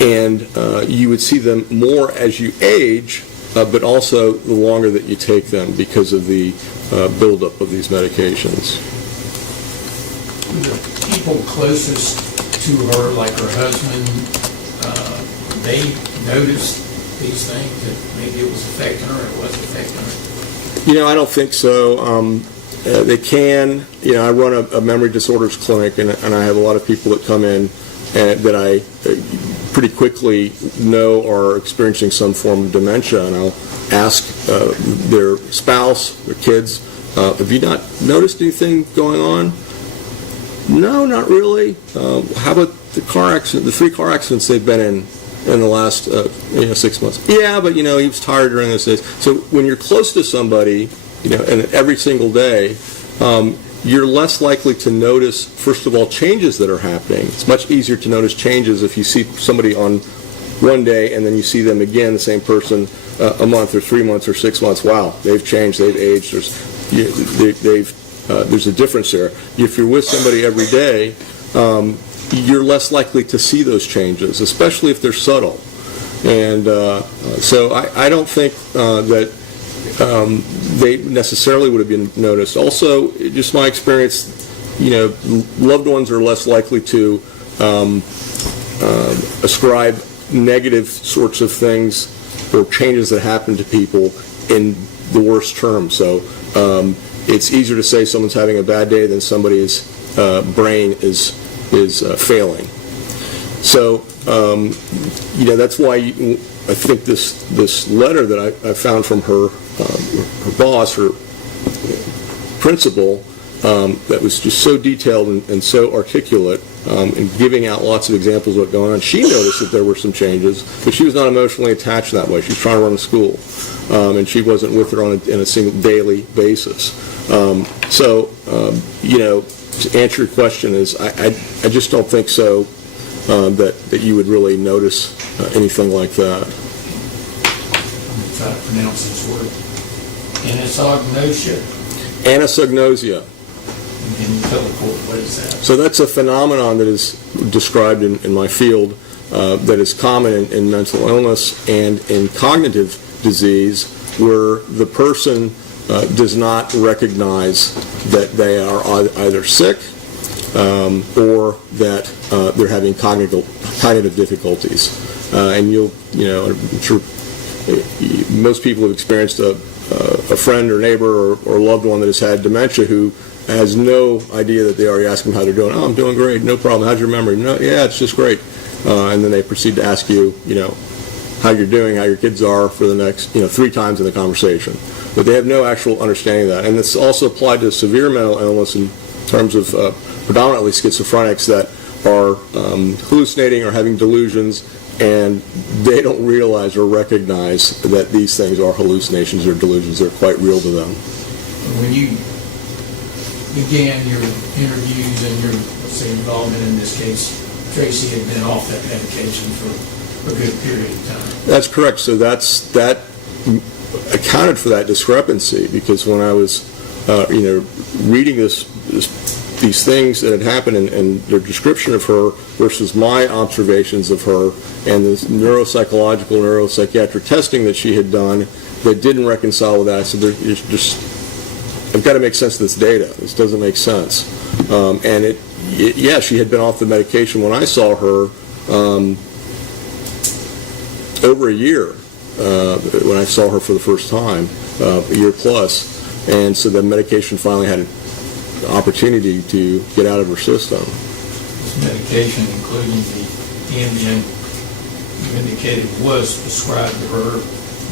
And you would see them more as you age, but also the longer that you take them because of the buildup of these medications. The people closest to her, like her husband, they noticed these things, that maybe it was affecting her, or it wasn't affecting her? I don't think so. They can. I run a memory disorders clinic, and I have a lot of people that come in that I pretty quickly know are experiencing some form of dementia, and I'll ask their spouse, their kids, have you not noticed anything going on? No, not really. How about the car accident, the 3 car accidents they've been in? in the last 6 months. Yeah, but he was tired during those days. So when you're close to somebody, and every single day, you're less likely to notice, first of all, changes that are happening. It's much easier to notice changes if you see somebody on one day and then you see them again, the same person, a month or 3 months or 6 months. Wow, they've changed, they've aged. There's a difference there. If you're with somebody every day, you're less likely to see those changes, especially if they're subtle. And so I don't think that they necessarily would have been noticed. Also, just my experience, loved ones are less likely to ascribe negative sorts of things or changes that happen to people in the worst terms. So it's easier to say someone's having a bad day than somebody's brain is failing. So that's why I think this letter that I found from her boss, her principal, that was just so detailed and so articulate, and giving out lots of examples of what's going on. She noticed that there were some changes, but she was not emotionally attached that way. She was trying to run a school, and she wasn't with her in a single daily basis. To answer your question is, I just don't think so that you would really notice anything like that. I'm going to try to pronounce this word. Anosognosia. Anosognosia. Can you tell the court what is that? So that's a phenomenon that is described in my field that is common in mental illness and in cognitive disease, where the person does not recognize that they are either sick or that they're having cognitive difficulties. And I'm sure most people have experienced a friend or neighbor or loved one that has had dementia who has no idea that they already ask them how they're doing. Oh, I'm doing great, no problem. How's your memory? No, yeah, it's just great. And then they proceed to ask you, how you're doing, how your kids are for the next, 3 times in the conversation. But they have no actual understanding of that. And it's also applied to severe mental illness in terms of predominantly schizophrenics that are hallucinating or having delusions, and they don't realize or recognize that these things are hallucinations or delusions. They're quite real to them. When you began your interviews and your, involvement in this case, Tracy had been off that medication for a good period of time. That's correct. So that accounted for that discrepancy, because when I was, reading these things that had happened and their description of her versus my observations of her and the neuropsychological, neuropsychiatric testing that she had done that didn't reconcile with that. So there's just, I've got to make sense of this data. This doesn't make sense. And she had been off the medication when I saw her over a year, when I saw her for the first time, a year plus. And so the medication finally had an opportunity to get out of her system. This medication, including the Ambien, you indicated was prescribed to her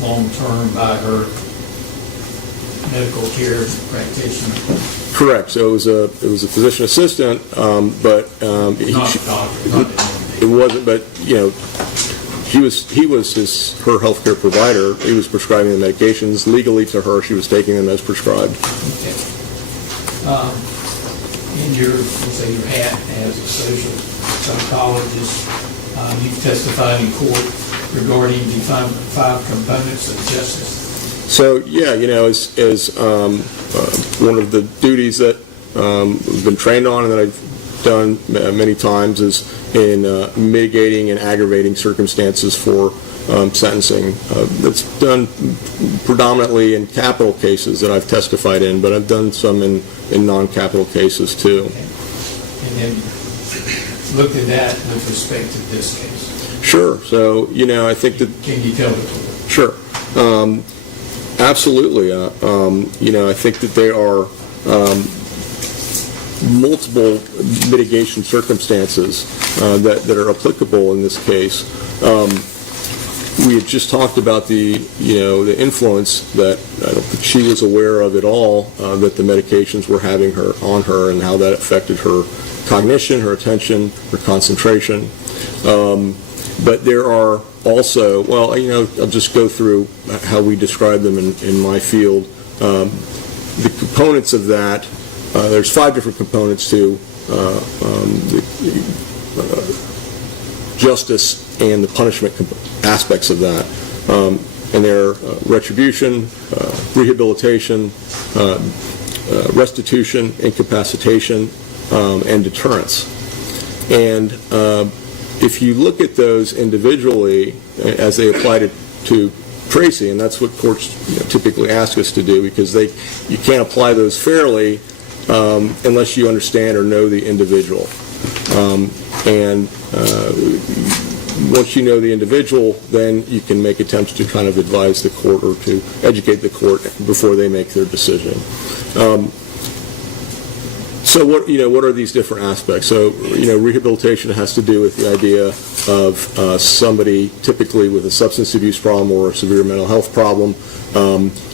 long-term by her medical care practitioner. Correct. So it was a physician assistant, but Not a doctor, not an MD. it wasn't. But he was her healthcare provider. He was prescribing the medications legally to her. She was taking them as prescribed. Okay. In your hat as a social psychologist, you've testified in court regarding the five components of justice. So as one of the duties that I've been trained on and that I've done many times is in mitigating and aggravating circumstances for sentencing. That's done predominantly in capital cases that I've testified in, but I've done some in non-capital cases too. Okay. And then looked at that with respect to this case. Sure. So I think that. Can you tell the court? Sure. Absolutely. I think that there are multiple mitigation circumstances that are applicable in this case. We had just talked about the influence that I don't think she was aware of at all, that the medications were having on her and how that affected her cognition, her attention, her concentration. But there are also, well, I'll just go through how we describe them in my field. The components of that, there's 5 different components to justice and the punishment aspects of that. And they're retribution, rehabilitation, restitution, incapacitation, and deterrence. And if you look at those individually as they apply to Tracy, and that's what courts typically ask us to do, because you can't apply those fairly unless you understand or know the individual. And once you know the individual, then you can make attempts to kind of advise the court or to educate the court before they make their decision. So what are these different aspects? So rehabilitation has to do with the idea of somebody typically with a substance abuse problem or a severe mental health problem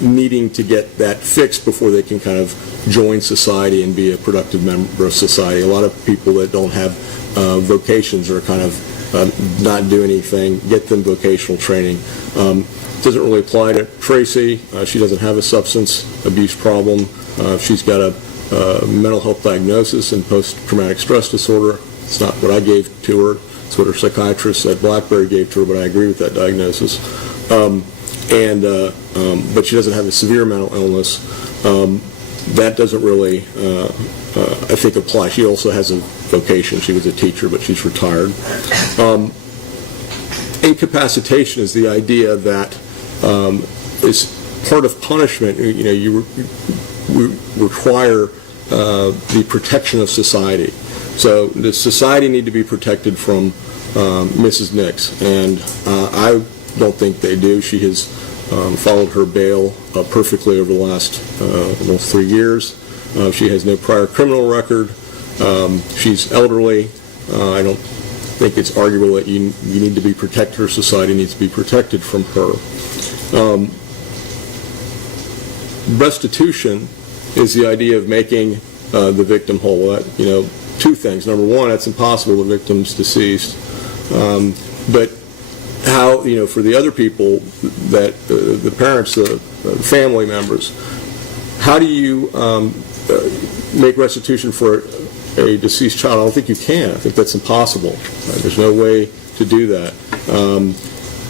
needing to get that fixed before they can kind of join society and be a productive member of society. A lot of people that don't have vocations or kind of not do anything, get them vocational training. Doesn't really apply to Tracy. She doesn't have a substance abuse problem. She's got a mental health diagnosis and post-traumatic stress disorder. It's not what I gave to her. It's what her psychiatrist at Blackberry gave to her, but I agree with that diagnosis. But she doesn't have a severe mental illness. That doesn't really, I think, apply. She also has a vocation. She was a teacher, but she's retired. Incapacitation is the idea that is part of punishment. You require the protection of society. So the society need to be protected from Mrs. Nix, and I don't think they do. She has followed her bail perfectly over the last almost 3 years. She has no prior criminal record. She's elderly. I don't think it's arguable that you need to be protected, or society needs to be protected from her. Restitution is the idea of making the victim whole. 2 things. Number one, it's impossible. The victim's deceased. But how, for the other people, that the parents, the family members, how do you make restitution for a deceased child? I don't think you can. I think that's impossible. There's no way to do that.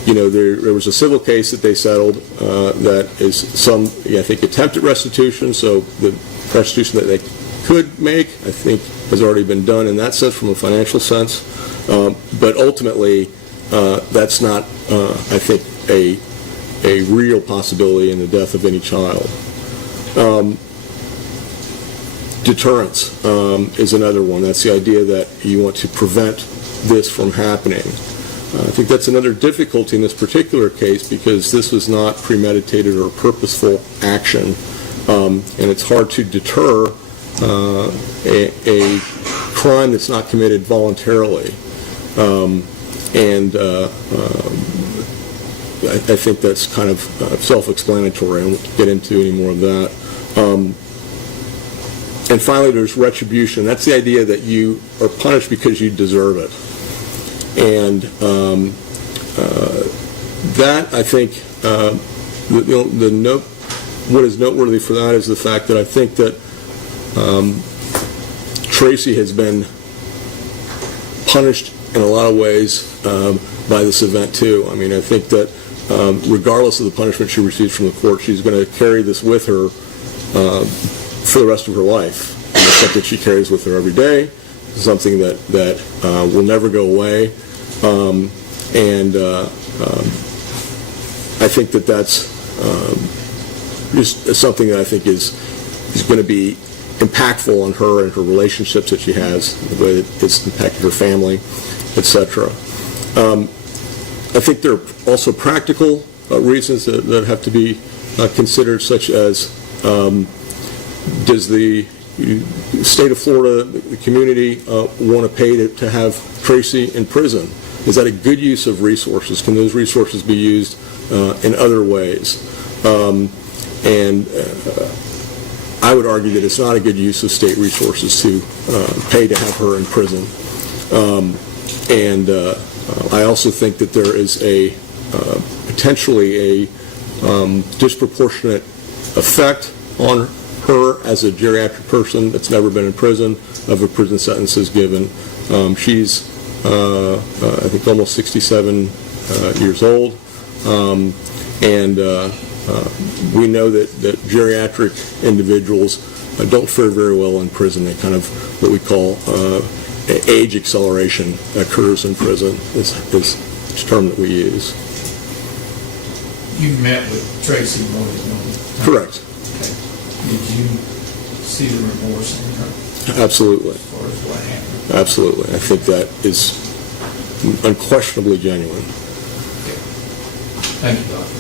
There was a civil case that they settled that is some, I think, attempted restitution. So the restitution that they could make, I think, has already been done in that sense, from a financial sense. But ultimately, that's not, I think, a real possibility in the death of any child. Deterrence is another one. That's the idea that you want to prevent this from happening. I think that's another difficulty in this particular case, because this was not premeditated or purposeful action, and it's hard to deter a crime that's not committed voluntarily. I think that's kind of self-explanatory. I won't get into any more of that. And finally, there's retribution. That's the idea that you are punished because you deserve it. And that, I think, what is noteworthy for that is the fact that I think that Tracy has been punished in a lot of ways by this event too. I mean, I think that regardless of the punishment she receives from the court, she's going to carry this with her for the rest of her life. And it's something she carries with her every day. It's something that will never go away. I think that that's just something that I think is going to be impactful on her and her relationships that she has, the way that it's impacted her family, etc. I think there are also practical reasons that have to be considered, such as does the state of Florida, the community, want to pay to have Tracy in prison? Is that a good use of resources? Can those resources be used in other ways? I would argue that it's not a good use of state resources to pay to have her in prison. I also think that there is a potentially a disproportionate effect on her as a geriatric person that's never been in prison of a prison sentence is given. She's, I think, almost 67 years old, and we know that geriatric individuals don't fare very well in prison. They kind of, what we call age acceleration occurs in prison, is the term that we use. You met with Tracy more than one time? Correct. Okay. Did you see the remorse in her Absolutely. as far as what happened? Absolutely. I think that is unquestionably genuine. Thank you, Doctor.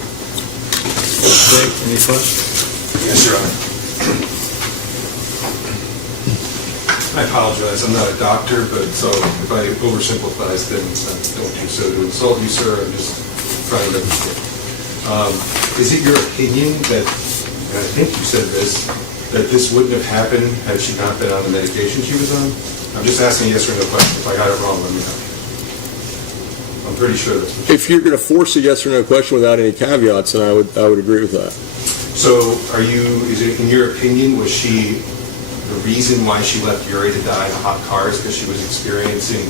Jake, any questions? Yes, Your Honor. I apologize, I'm not a doctor, but so if I oversimplify things, I don't do so to insult you, sir, I'm just trying to understand. Is it your opinion that, and I think you said this, that this wouldn't have happened had she not been on the medication she was on? I'm just asking a yes or no question. If I got it wrong, let me know. I'm pretty sure that's what If you're going to force a yes or no question without any caveats, then I would agree with that. So is it, in your opinion, was she, the reason why she left Uri to die in a hot car is because she was experiencing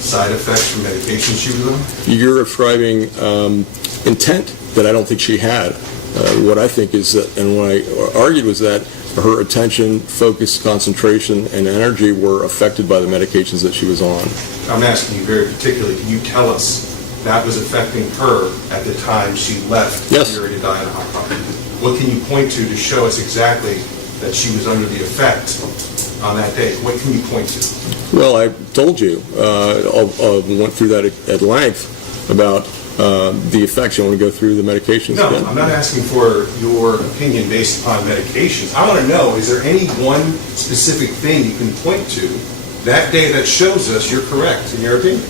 side effects from medication she was on? You're ascribing intent that I don't think she had. What I think is that, and what I argued was that her attention, focus, concentration, and energy were affected by the medications that she was on. I'm asking you very particularly, can you tell us that was affecting her at the time she left Yes. Uri to die in a hot car? What can you point to show us exactly that she was under the effect on that day? What can you point to? Well, I told you, went through that at length about the effects. You want to go through the medications No, again? I'm not asking for your opinion based upon medications. I want to know, is there any one specific thing you can point to that day that shows us you're correct in your opinion?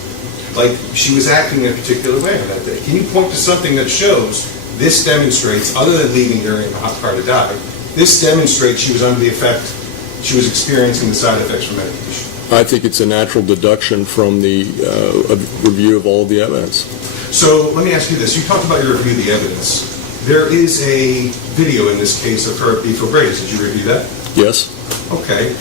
Like, she was acting in a particular way on that day. Can you point to something that shows this demonstrates, other than leaving her in the hot car to die, this demonstrates she was under the effect, she was experiencing the side effects from medication? I think it's a natural deduction from the review of all of the evidence. So let me ask you this. You talked about your review of the evidence. There is a video in this case of her at Beef O'Brady's. Did you review that? Yes? Okay.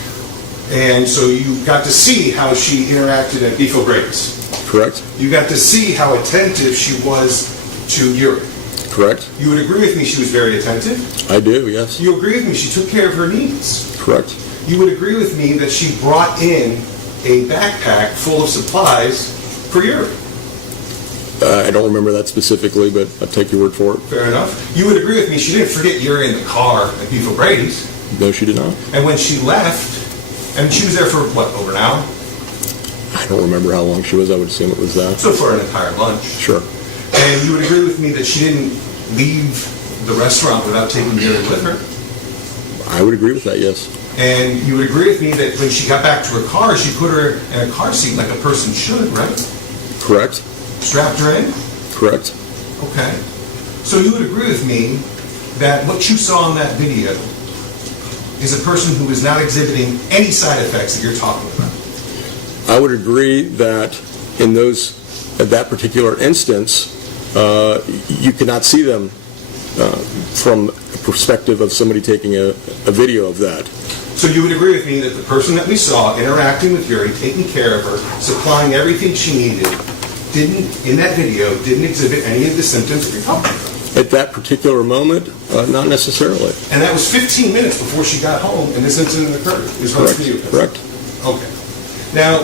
And so you got to see how she interacted at Beef O'Brady's. Correct? You got to see how attentive she was to Uri. Correct? You would agree with me she was very attentive? I do, yes. You agree with me she took care of her needs? Correct? You would agree with me that she brought in a backpack full of supplies for Uri? I don't remember that specifically, but I'll take your word for it. Fair enough. You would agree with me she didn't forget Uri in the car at Beef O'Brady's? No, she did not. And when she left, and she was there for, what, over an hour? I don't remember how long she was. I would assume it was that. So for an entire lunch. Sure. And you would agree with me that she didn't leave the restaurant without taking Uri with her? I would agree with that, yes. And you would agree with me that when she got back to her car, she put her in a car seat like a person should, right? Correct? Strapped her in? Correct. Okay. So you would agree with me that what you saw in that video is a person who is not exhibiting any side effects that you're talking about? I would agree that in at that particular instance, you cannot see them from a perspective of somebody taking a video of that. So you would agree with me that the person that we saw interacting with Uri, taking care of her, supplying everything she needed, in that video, didn't exhibit any of the symptoms that you're talking about? At that particular moment, not necessarily. And that was 15 minutes before she got home and this incident occurred, is what you think? Correct. Okay. Now,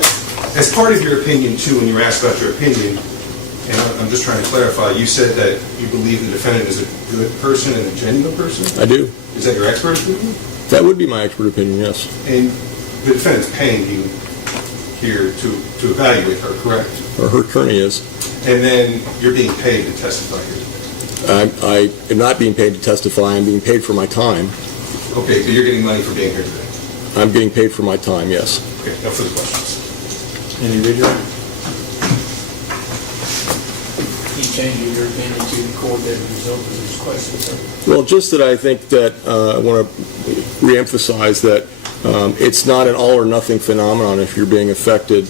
as part of your opinion, too, when you were asked about your opinion, and I'm just trying to clarify, you said that you believe the defendant is a good person and a genuine person? I do. Is that your expert opinion? That would be my expert opinion, yes. And the defendant's paying you here to evaluate her, correct? Or her attorney is. And then you're being paid to testify here. I am not being paid to testify. I'm being paid for my time. Okay, so you're getting money for being here today? I'm getting paid for my time, yes. Okay, no further questions. Any video? You changing your opinion to the court as a result of this question, sir? Well, just that I think that I want to reemphasize that it's not an all or nothing phenomenon if you're being affected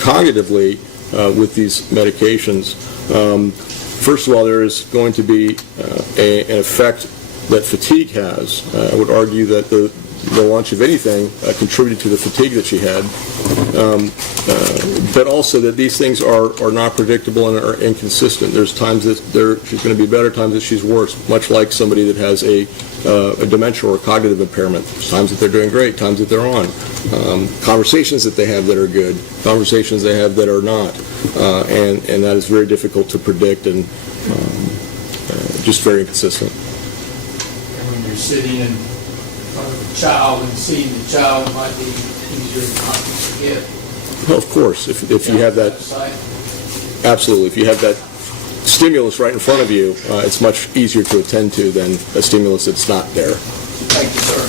cognitively with these medications. First of all, there is going to be an effect that fatigue has. I would argue that the launch of anything contributed to the fatigue that she had, but also that these things are not predictable and are inconsistent. There's times that she's going to be better, times that she's worse, much like somebody that has a dementia or a cognitive impairment. There's times that they're doing great, times that they're on. Conversations that they have that are good, conversations they have that are not, and that is very difficult to predict and just very inconsistent. And when you're sitting in front of a child and seeing the child, it might be easier not to forget. Well, of course, if you have that, absolutely, if you have that stimulus right in front of you, it's much easier to attend to than a stimulus that's not there. Thank you, sir.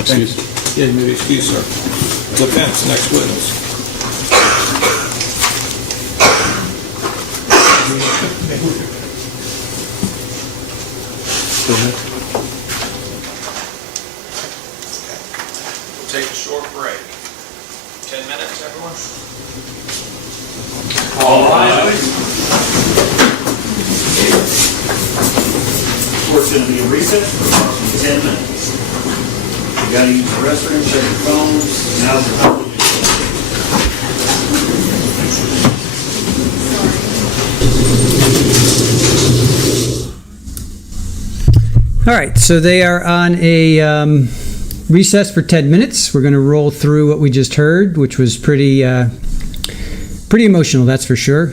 Excuse. Yeah, you may be excused, sir. Defense, next witness. Go ahead. We'll take a short break. 10 minutes, everyone? All right. Court's gonna be in recess for approximately 10 minutes. You gotta use the restroom, check your phones, now's the time. All right, so they are on a recess for 10 minutes. We're going to roll through what we just heard, which was pretty emotional, that's for sure.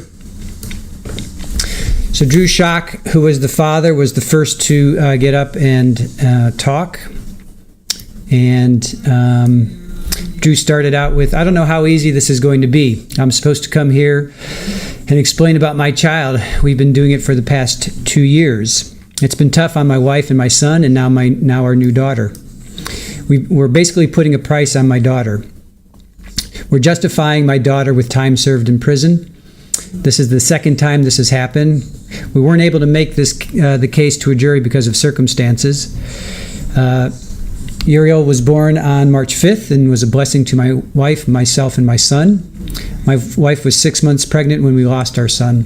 So Drew Schock, who was the father, was the first to get up and talk. And Drew started out with, I don't know how easy this is going to be. I'm supposed to come here and explain about my child. We've been doing it for the past 2 years. It's been tough on my wife and my son, and now our new daughter. We're basically putting a price on my daughter. We're justifying my daughter with time served in prison. This is the second time this has happened. We weren't able to make this the case to a jury because of circumstances. Uriel was born on March 5th and was a blessing to my wife, myself, and my son. My wife was 6 months pregnant when we lost our son.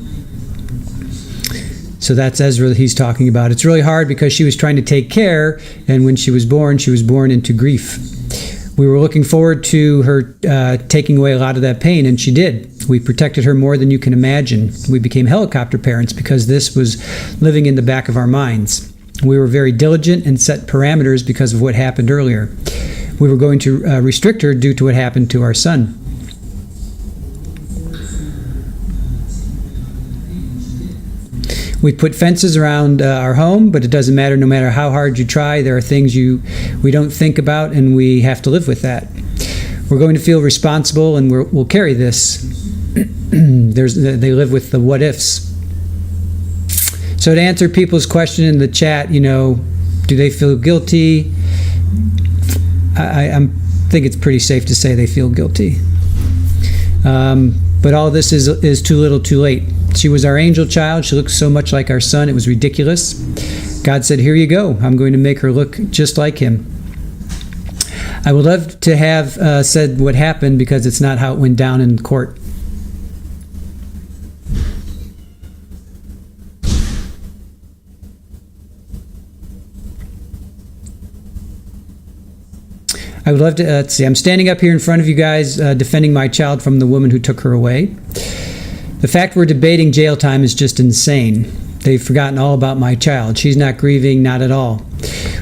So that's Ezra that he's talking about. It's really hard because she was trying to take care, and when she was born into grief. We were looking forward to her taking away a lot of that pain, and she did. We protected her more than you can imagine. We became helicopter parents because this was living in the back of our minds. We were very diligent and set parameters because of what happened earlier. We were going to restrict her due to what happened to our son. We put fences around our home, but it doesn't matter. No matter how hard you try, there are things we don't think about, and we have to live with that. We're going to feel responsible, and we'll carry this. They live with the what ifs. So to answer people's question in the chat, do they feel guilty? I think it's pretty safe to say they feel guilty. But all this is too little, too late. She was our angel child. She looked so much like our son. It was ridiculous. God said, here you go. I'm going to make her look just like him. I would love to have said what happened because it's not how it went down in court. I would love to, let's see, I'm standing up here in front of you guys defending my child from the woman who took her away. The fact we're debating jail time is just insane. They've forgotten all about my child. She's not grieving, not at all.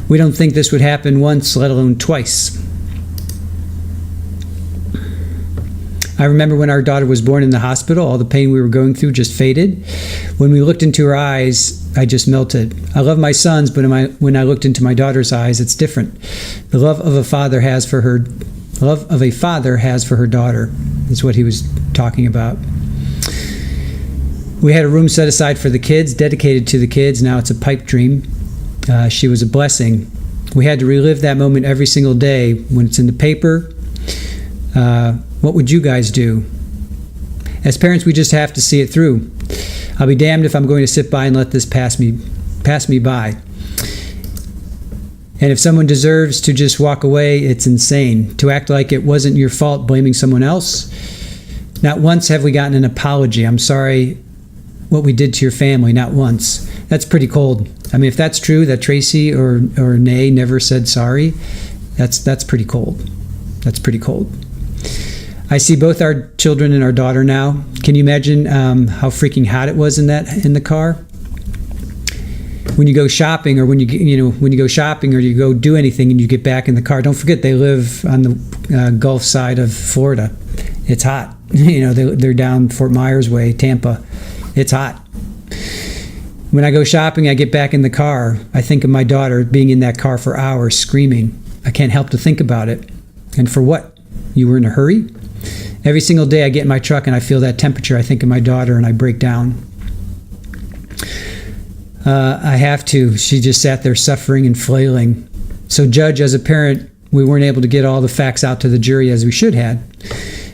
We don't think this would happen once, let alone twice. I remember when our daughter was born in the hospital, all the pain we were going through just faded. When we looked into her eyes, I just melted. I love my sons, but when I looked into my daughter's eyes, it's different. The love of a father has for her daughter is what he was talking about. We had a room set aside for the kids, dedicated to the kids. Now it's a pipe dream. She was a blessing. We had to relive that moment every single day when it's in the paper. What would you guys do? As parents, we just have to see it through. I'll be damned if I'm going to sit by and let this pass me by. And if someone deserves to just walk away, it's insane. To act like it wasn't your fault, blaming someone else, Not once have we gotten an apology. I'm sorry what we did to your family, not once. That's pretty cold. I mean, if that's true, that Tracy or Nay never said sorry, that's pretty cold. That's pretty cold. I see both our children and our daughter now. Can you imagine how freaking hot it was in the car? When you go shopping, or when you go shopping, or you go do anything, and you get back in the car. Don't forget they live on the Gulf side of Florida. It's hot. They're down Fort Myers way, Tampa. It's hot. When I go shopping, I get back in the car. I think of my daughter being in that car for hours, screaming. I can't help to think about it. And for what? You were in a hurry? Every single day I get in my truck and I feel that temperature. I think of my daughter and I break down. I have to. She just sat there suffering and flailing. So, Judge, as a parent, we weren't able to get all the facts out to the jury as we should have.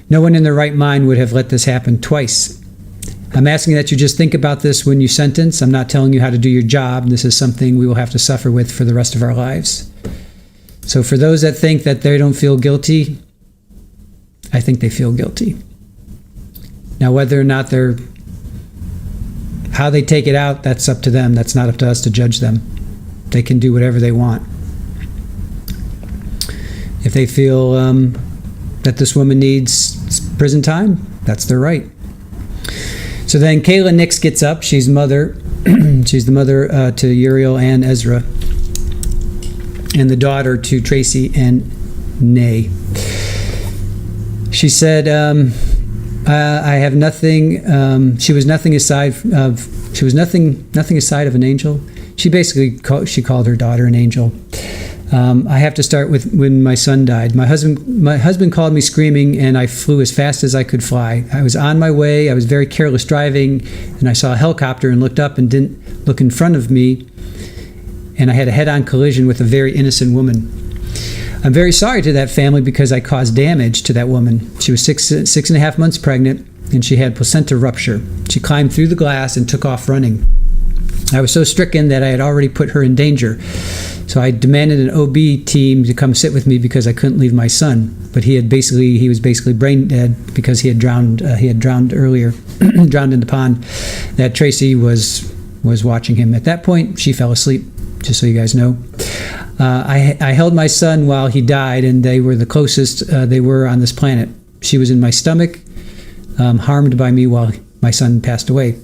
No one in their right mind would have let this happen twice. I'm asking that you just think about this when you sentence. I'm not telling you how to do your job. This is something we will have to suffer with for the rest of our lives. So for those that think that they don't feel guilty, I think they feel guilty. Now, whether or not how they take it out, that's up to them. That's not up to us to judge them. They can do whatever they want. If they feel that this woman needs prison time, that's their right. So then Kayla Nix gets up. She's mother. She's the mother to Uriel and Ezra, and the daughter to Tracy and Nay. She said, "I have nothing." She was nothing aside of an angel. She called her daughter an angel. I have to start with when my son died. My husband called me screaming, and I flew as fast as I could fly. I was on my way. I was very careless driving, and I saw a helicopter and looked up and didn't look in front of me, and I had a head-on collision with a very innocent woman. I'm very sorry to that family because I caused damage to that woman. She was six and a half months pregnant, and she had placenta rupture. She climbed through the glass and took off running. I was so stricken that I had already put her in danger. So I demanded an OB team to come sit with me because I couldn't leave my son. But he was basically brain dead because he had drowned earlier, drowned in the pond that Tracy was watching him. At that point, she fell asleep, just so you guys know. I held my son while he died, and they were the closest they were on this planet. She was in my stomach, harmed by me while my son passed away.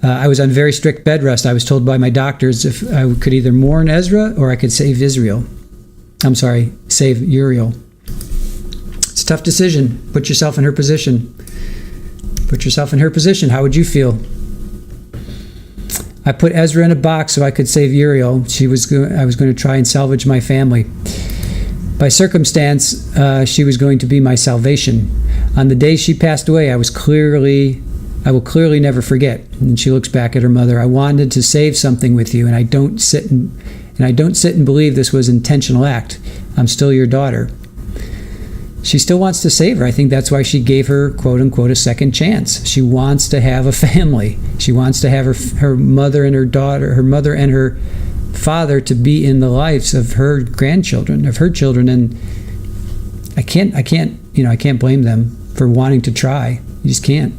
I was on very strict bed rest. I was told by my doctors if I could either mourn Ezra or I could save Uriel. It's a tough decision. Put yourself in her position. How would you feel? I put Ezra in a box so I could save Uriel. I was going to try and salvage my family. By circumstance, she was going to be my salvation. On the day she passed away, I will clearly never forget. And she looks back at her mother. I wanted to save something with you, and I don't sit and believe this was an intentional act. I'm still your daughter. She still wants to save her. I think that's why she gave her, quote unquote, a second chance. She wants to have a family. She wants to have her mother and her daughter, her mother and her father to be in the lives of her grandchildren, of her children. And I can't blame them for wanting to try. You just can't.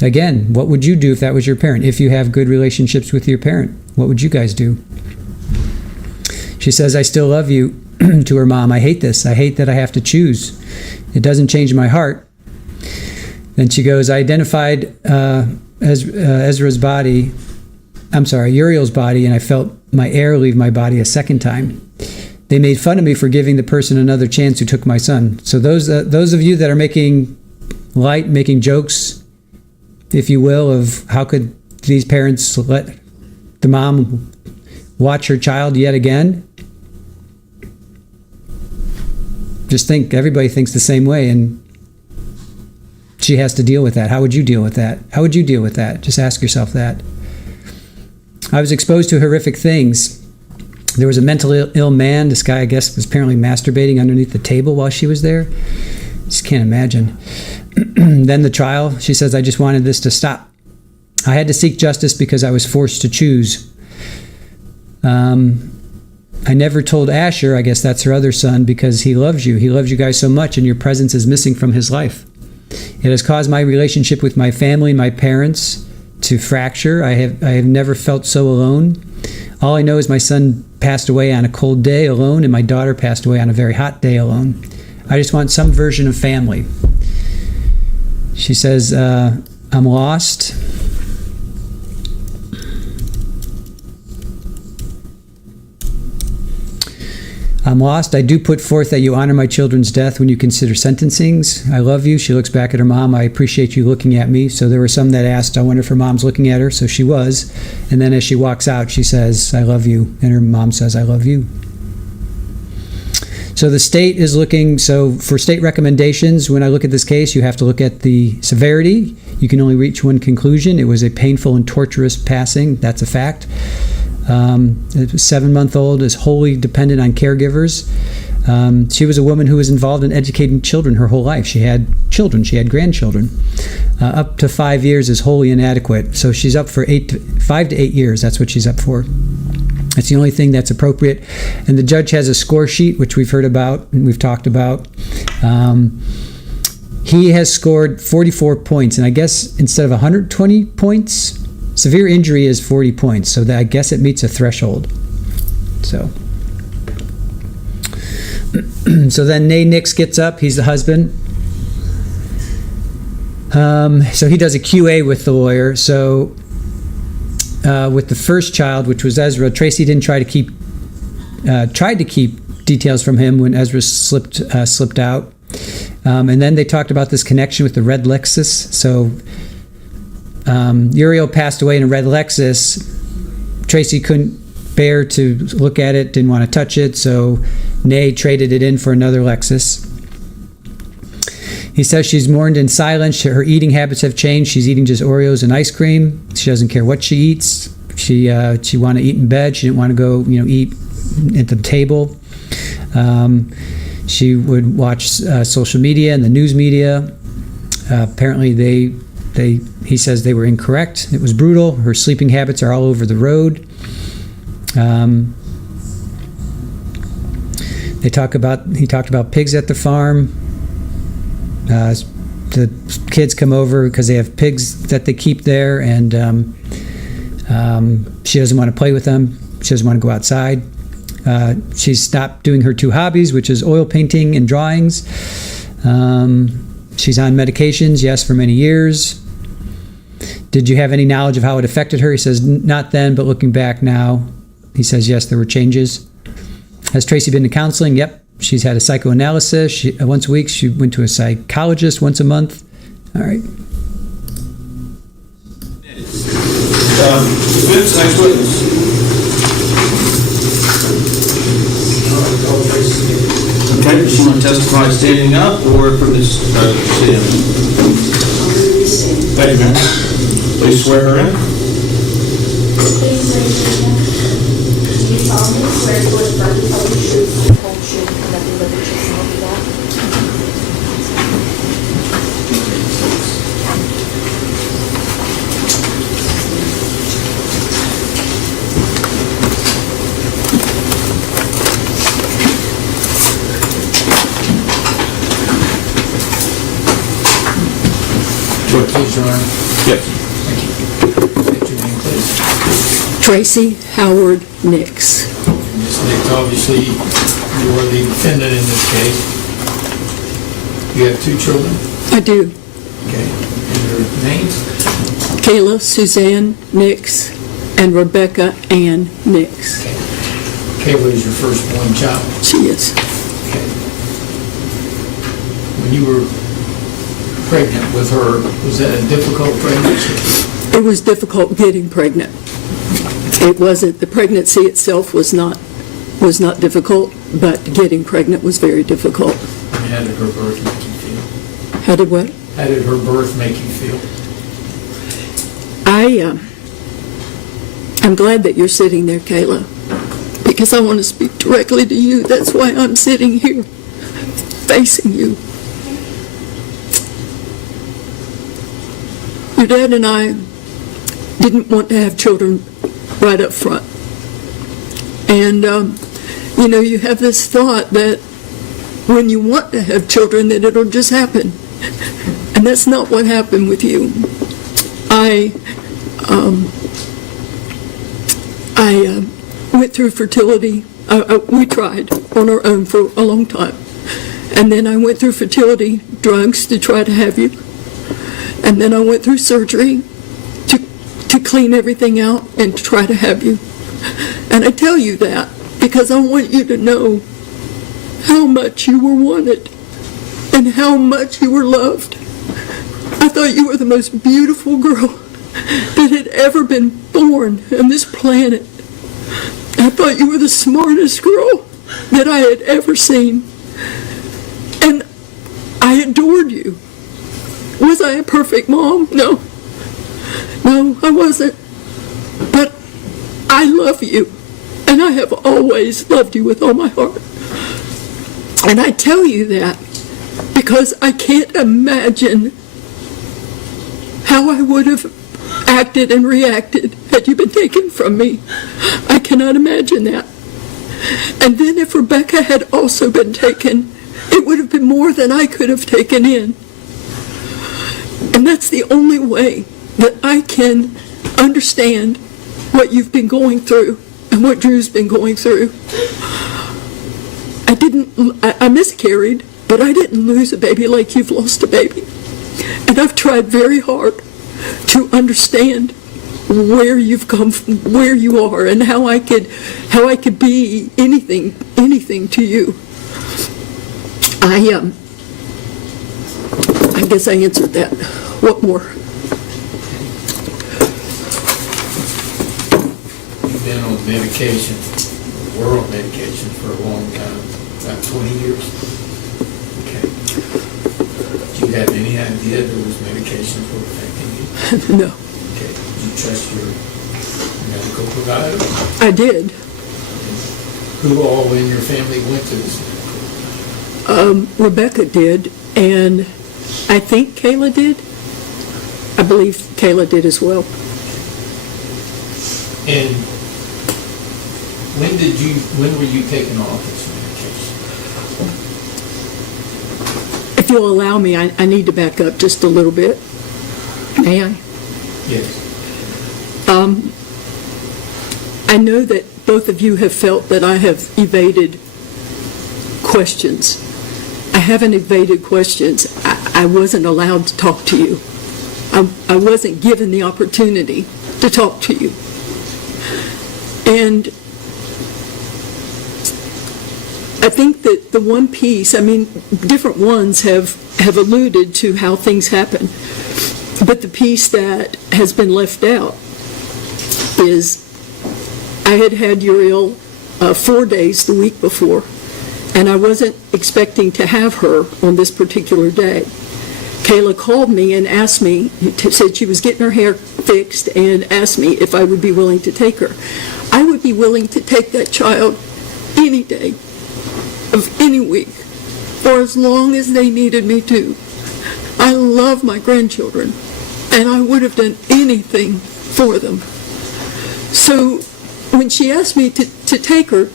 Again, what would you do if that was your parent? If you have good relationships with your parent, what would you guys do? She says, I still love you, to her mom. I hate this. I hate that I have to choose. It doesn't change my heart. Then she goes, I identified Uriel's body, and I felt my air leave my body a second time. They made fun of me for giving the person another chance who took my son. So those of you that are making jokes, if you will, of how could these parents let the mom watch her child yet again? Just think, everybody thinks the same way, and she has to deal with that. How would you deal with that? How would you deal with that? Just ask yourself that. I was exposed to horrific things. There was a mentally ill man. This guy, I guess, was apparently masturbating underneath the table while she was there. Just can't imagine. Then the trial, she says, I just wanted this to stop. I had to seek justice because I was forced to choose. I never told Asher, I guess that's her other son, because he loves you. He loves you guys so much, and your presence is missing from his life. It has caused my relationship with my family and my parents to fracture. I have never felt so alone. All I know is my son passed away on a cold day alone, and my daughter passed away on a very hot day alone. I just want some version of family. She says, I'm lost. I'm lost. I do put forth that you honor my children's death when you consider sentencings. I love you. She looks back at her mom. I appreciate you looking at me. So there were some that asked, I wonder if her mom's looking at her. So she was. And then as she walks out, she says, I love you. And her mom says, I love you. So the state is looking, so for state recommendations, when I look at this case, you have to look at the severity. You can only reach one conclusion. It was a painful and torturous passing. That's a fact. It was 7-month-old, is wholly dependent on caregivers. She was a woman who was involved in educating children her whole life. She had children. She had grandchildren. Up to 5 years is wholly inadequate. So she's up for 5 to 8 years. That's what she's up for. That's the only thing that's appropriate. And the judge has a score sheet, which we've heard about and we've talked about. He has scored 44 points. And I guess instead of 120 points, severe injury is 40 points. So that, I guess it meets a threshold. So then Nix gets up. He's the husband. So he does a QA with the lawyer. So with the first child, which was Ezra, Tracy didn't tried to keep details from him when Ezra slipped out. And then they talked about this connection with the red Lexus. So Uriel passed away in a red Lexus. Tracy couldn't bear to look at it, didn't want to touch it, so Nay traded it in for another Lexus. He says she's mourned in silence. Her eating habits have changed. She's eating just Oreos and ice cream. She doesn't care what she eats. She wanted to eat in bed. She didn't want to go, eat at the table. She would watch social media and the news media. Apparently, he says they were incorrect. It was brutal. Her sleeping habits are all over the road. He talked about pigs at the farm. The kids come over because they have pigs that they keep there, and she doesn't want to play with them. She doesn't want to go outside. She's stopped doing her two hobbies, which is oil painting and drawings. She's on medications, yes, for many years. Did you have any knowledge of how it affected her? He says, not then, but looking back now. He says, yes, there were changes. Has Tracy been to counseling? Yep. She's had a psychoanalysis once a week. She went to a psychologist once a month. All right. Vince, next witness. Okay, does she want to testify standing up or from this stand? Thank you, ma'am. Please swear her in. Please raise your hand. Do you solemnly swear to affirm tell the truth, the whole truth, and nothing but the truth, so help you God? Please, Your Honor. Yes. Thank you. State your name, please. Tracy Howard Nix. Ms. Nix, obviously, you are the defendant in this case. You have two children? I do. Okay. And their names? Kayla Suzanne Nix and Rebecca Ann Nix. Kayla is your firstborn child. She is. Okay. When you were pregnant with her, was that a difficult pregnancy? It was difficult getting pregnant. It wasn't, the pregnancy itself was not difficult, but getting pregnant was very difficult. And how did her birth make you feel? How did what? How did her birth make you feel? I'm glad that you're sitting there, Kayla, because I want to speak directly to you. That's why I'm sitting here, facing you. Your dad and I didn't want to have children right up front. And, you have this thought that when you want to have children, that it'll just happen. And that's not what happened with you. I went through fertility. We tried on our own for a long time. And then I went through fertility drugs to try to have you. And then I went through surgery to clean everything out and to try to have you. And I tell you that because I want you to know how much you were wanted and how much you were loved. I thought you were the most beautiful girl that had ever been born on this planet. I thought you were the smartest girl that I had ever seen. And I adored you. Was I a perfect mom? No. No, I wasn't. But I love you. And I have always loved you with all my heart. And I tell you that because I can't imagine how I would have acted and reacted had you been taken from me. I cannot imagine that. And then if Rebecca had also been taken, it would have been more than I could have taken in. And that's the only way that I can understand what you've been going through and what Drew's been going through. I miscarried, but I didn't lose a baby like you've lost a baby. And I've tried very hard to understand where you've come from, where you are, and how I could be anything to you. I guess I answered that. What more? You've been on medication, world medication, for a long time, about 20 years. Okay. Do you have any idea there was medication for affecting you? No. Okay. Did you trust your medical provider? I did. Who all in your family went to this? Rebecca did, and I think Kayla did. I believe Kayla did as well. And when were you taking off this medication? If you'll allow me, I need to back up just a little bit. May I? Yes. I know that both of you have felt that I have evaded questions. I haven't evaded questions. I wasn't allowed to talk to you. I wasn't given the opportunity to talk to you. And I think that the one piece, different ones have alluded to how things happen, but the piece that has been left out is I had Uriel 4 days the week before, and I wasn't expecting to have her on this particular day. Kayla called me and asked me, said she was getting her hair fixed, and asked me if I would be willing to take her. I would be willing to take that child any day of any week for as long as they needed me to. I love my grandchildren, and I would have done anything for them. So when she asked me to take her,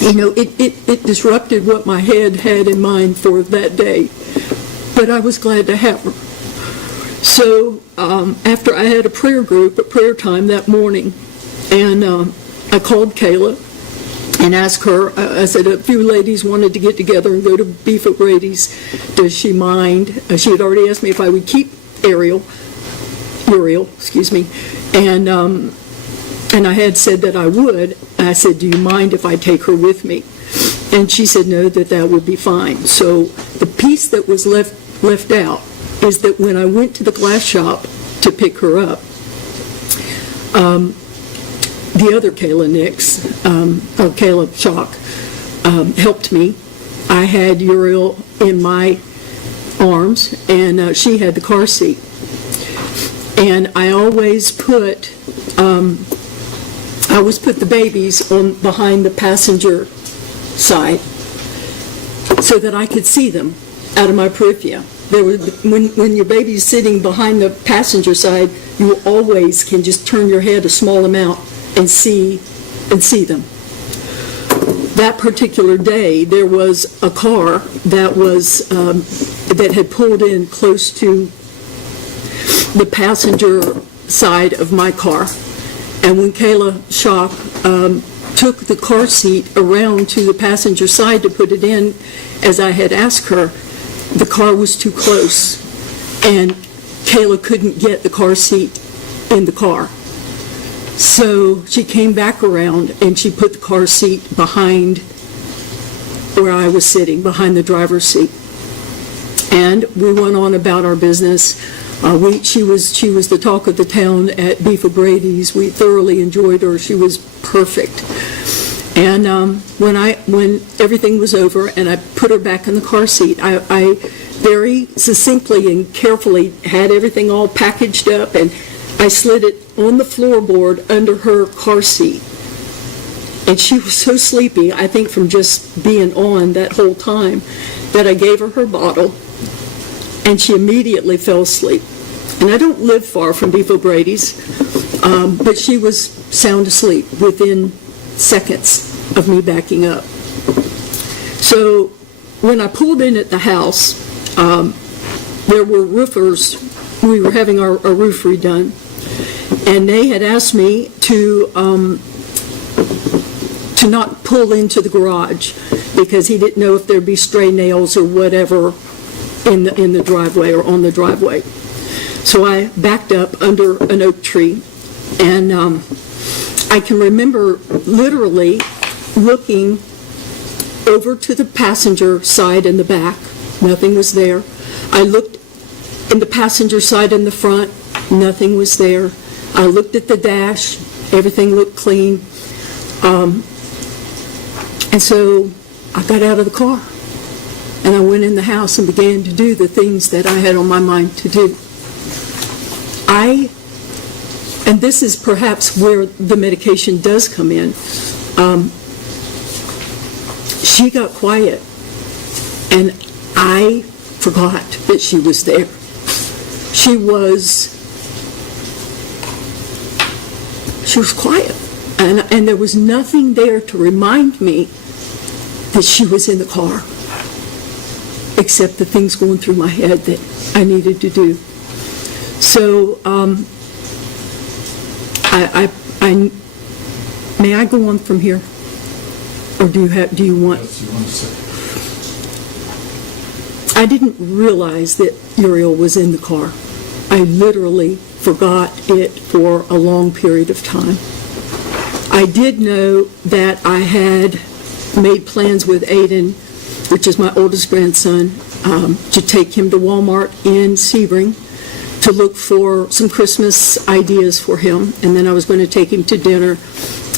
it disrupted what my head had in mind for that day. But I was glad to have her. So after I had a prayer time that morning, and I called Kayla and asked her, I said a few ladies wanted to get together and go to Beef O'Grady's. Does she mind? She had already asked me if I would keep Uriel, and I had said that I would. I said, do you mind if I take her with me? And she said no, that would be fine. So the piece that was left out is that when I went to the glass shop to pick her up, the other Kayla Nix, Kayla Chalk, helped me. I had Uriel in my arms, and she had the car seat. And I always put the babies on behind the passenger side so that I could see them out of my periphery. When your baby's sitting behind the passenger side, you always can just turn your head a small amount and see them. that particular day, there was a car that was, that had pulled in close to the passenger side of my car. And when Kayla Schock took the car seat around to the passenger side to put it in, as I had asked her, the car was too close, and Kayla couldn't get the car seat in the car. So she came back around and she put the car seat behind where I was sitting, behind the driver's seat. And we went on about our business. She was the talk of the town at Beef O'Brady's. We thoroughly enjoyed her. She was perfect. And when everything was over and I put her back in the car seat, I very succinctly and carefully had everything all packaged up, and I slid it on the floorboard under her car seat. And she was so sleepy, I think from just being on that whole time, that I gave her her bottle, and she immediately fell asleep. And I don't live far from Beef O'Brady's, but she was sound asleep within seconds of me backing up. So when I pulled in at the house, there were roofers. We were having our roof redone, and they had asked me to not pull into the garage because he didn't know if there'd be stray nails or whatever in the driveway or on the driveway. So I backed up under an oak tree, and I can remember literally looking over to the passenger side in the back. Nothing was there. I looked in the passenger side in the front. Nothing was there. I looked at the dash. Everything looked clean. And so I got out of the car, and I went in the house and began to do the things that I had on my mind to do. And this is perhaps where the medication does come in. She got quiet, and I forgot that she was there. She was quiet, and there was nothing there to remind me that she was in the car, except the things going through my head that I needed to do. So, may I go on from here, or do you want? I didn't realize that Uriel was in the car. I literally forgot it for a long period of time. I did know that I had made plans with Aiden, which is my oldest grandson, to take him to Walmart in Sebring to look for some Christmas ideas for him, and then I was going to take him to dinner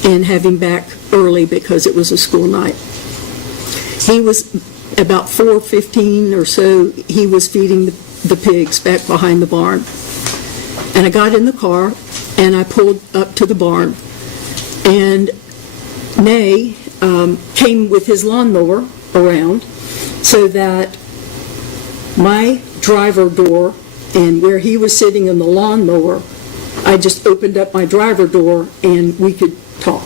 and have him back early because it was a school night. He was about 4:15 or so. He was feeding the pigs back behind the barn, and I got in the car and I pulled up to the barn, and Nay came with his lawnmower around so that my driver door and where he was sitting in the lawnmower, I just opened up my driver door and we could talk.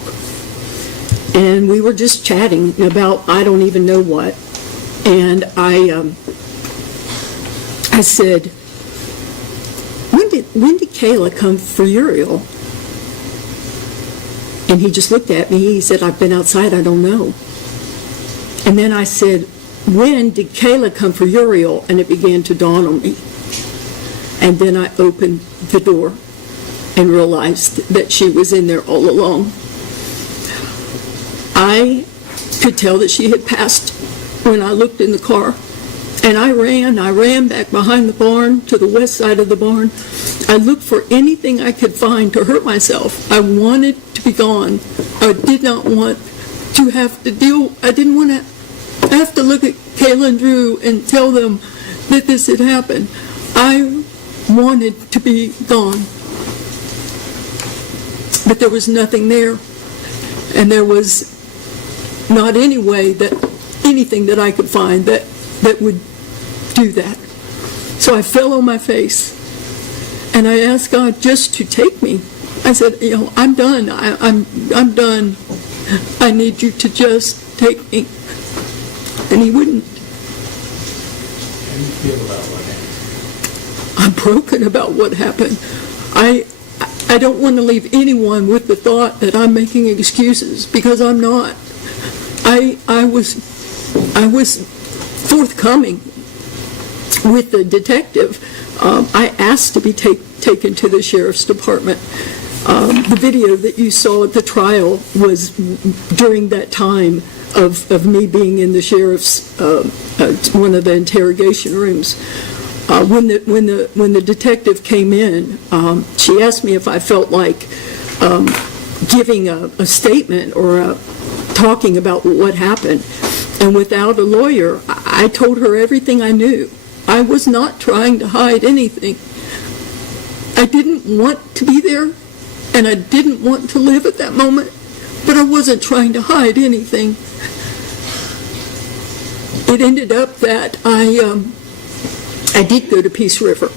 And we were just chatting about I don't even know what. And I said, when did Kayla come for Uriel? And he just looked at me. He said, I've been outside, I don't know. And then I said, when did Kayla come for Uriel? And it began to dawn on me. And then I opened the door and realized that she was in there all along. I could tell that she had passed when I looked in the car. And I ran back behind the barn to the west side of the barn. I looked for anything I could find to hurt myself. I wanted to be gone. I did not want to have to deal, I didn't want to have to look at Kayla and Drew and tell them that this had happened. I wanted to be gone. But there was nothing there. And there was not any way that anything that I could find that would do that. So I fell on my face and I asked God just to take me. I said, I'm done. I'm done I need you to just take me. And he wouldn't. How do you feel about what happened? I'm broken about what happened. I don't want to leave anyone with the thought that I'm making excuses, because I'm not. I was forthcoming with the detective. I asked to be taken to the sheriff's department. The video that you saw at the trial was during that time of me being in the sheriff's, one of the interrogation rooms. When the detective came in, she asked me if I felt like giving a statement or talking about what happened. And without a lawyer, I told her everything I knew. I was not trying to hide anything. I didn't want to be there, and I didn't want to live at that moment, but I wasn't trying to hide anything. It ended up that I did go to Peace River,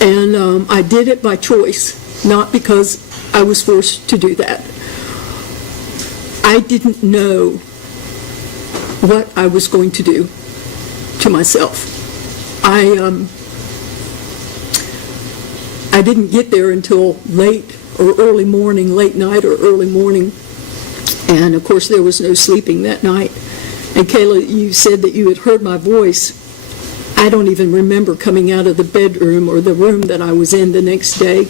and I did it by choice, not because I was forced to do that. I didn't know what I was going to do to myself. I didn't get there until late or early morning, late night or early morning, and of course there was no sleeping that night. And Kayla, you said that you had heard my voice. I don't even remember coming out of the bedroom or the room that I was in the next day.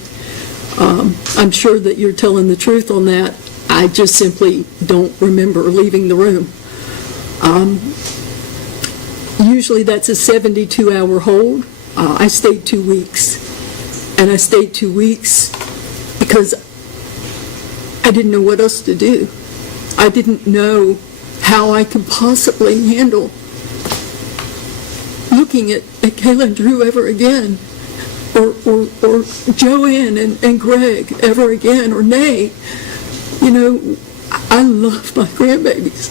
I'm sure that you're telling the truth on that. I just simply don't remember leaving the room. Usually that's a 72-hour hold. I stayed 2 weeks. And I stayed 2 weeks because I didn't know what else to do. I didn't know how I could possibly handle looking at Kayla and Drew ever again, or Joanne and Greg ever again, or Nay. You know, I love my grandbabies.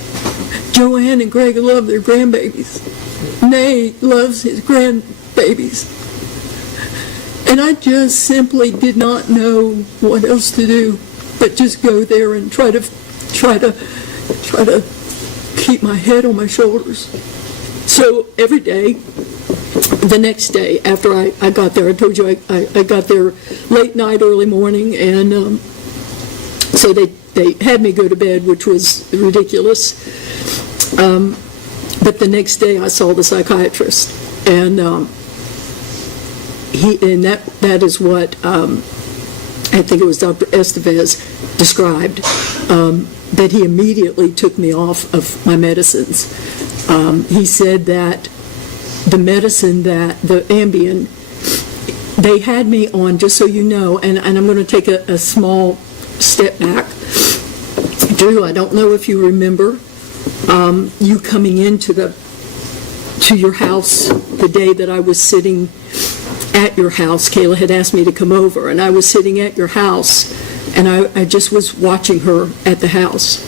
Joanne and Greg love their grandbabies. Nay loves his grandbabies. And I just simply did not know what else to do but just go there and try to keep my head on my shoulders. So every day, the next day after I got there, I told you I got there late night, early morning, and so they had me go to bed, which was ridiculous. But the next day I saw the psychiatrist, and that is what I think it was Dr. Estevez described, that he immediately took me off of my medicines. He said that the medicine, that the Ambien, they had me on, just so you know, and I'm going to take a small step back. Drew, I don't know if you remember you coming into your house the day that I was sitting at your house. Kayla had asked me to come over, and I was sitting at your house, and I just was watching her at the house.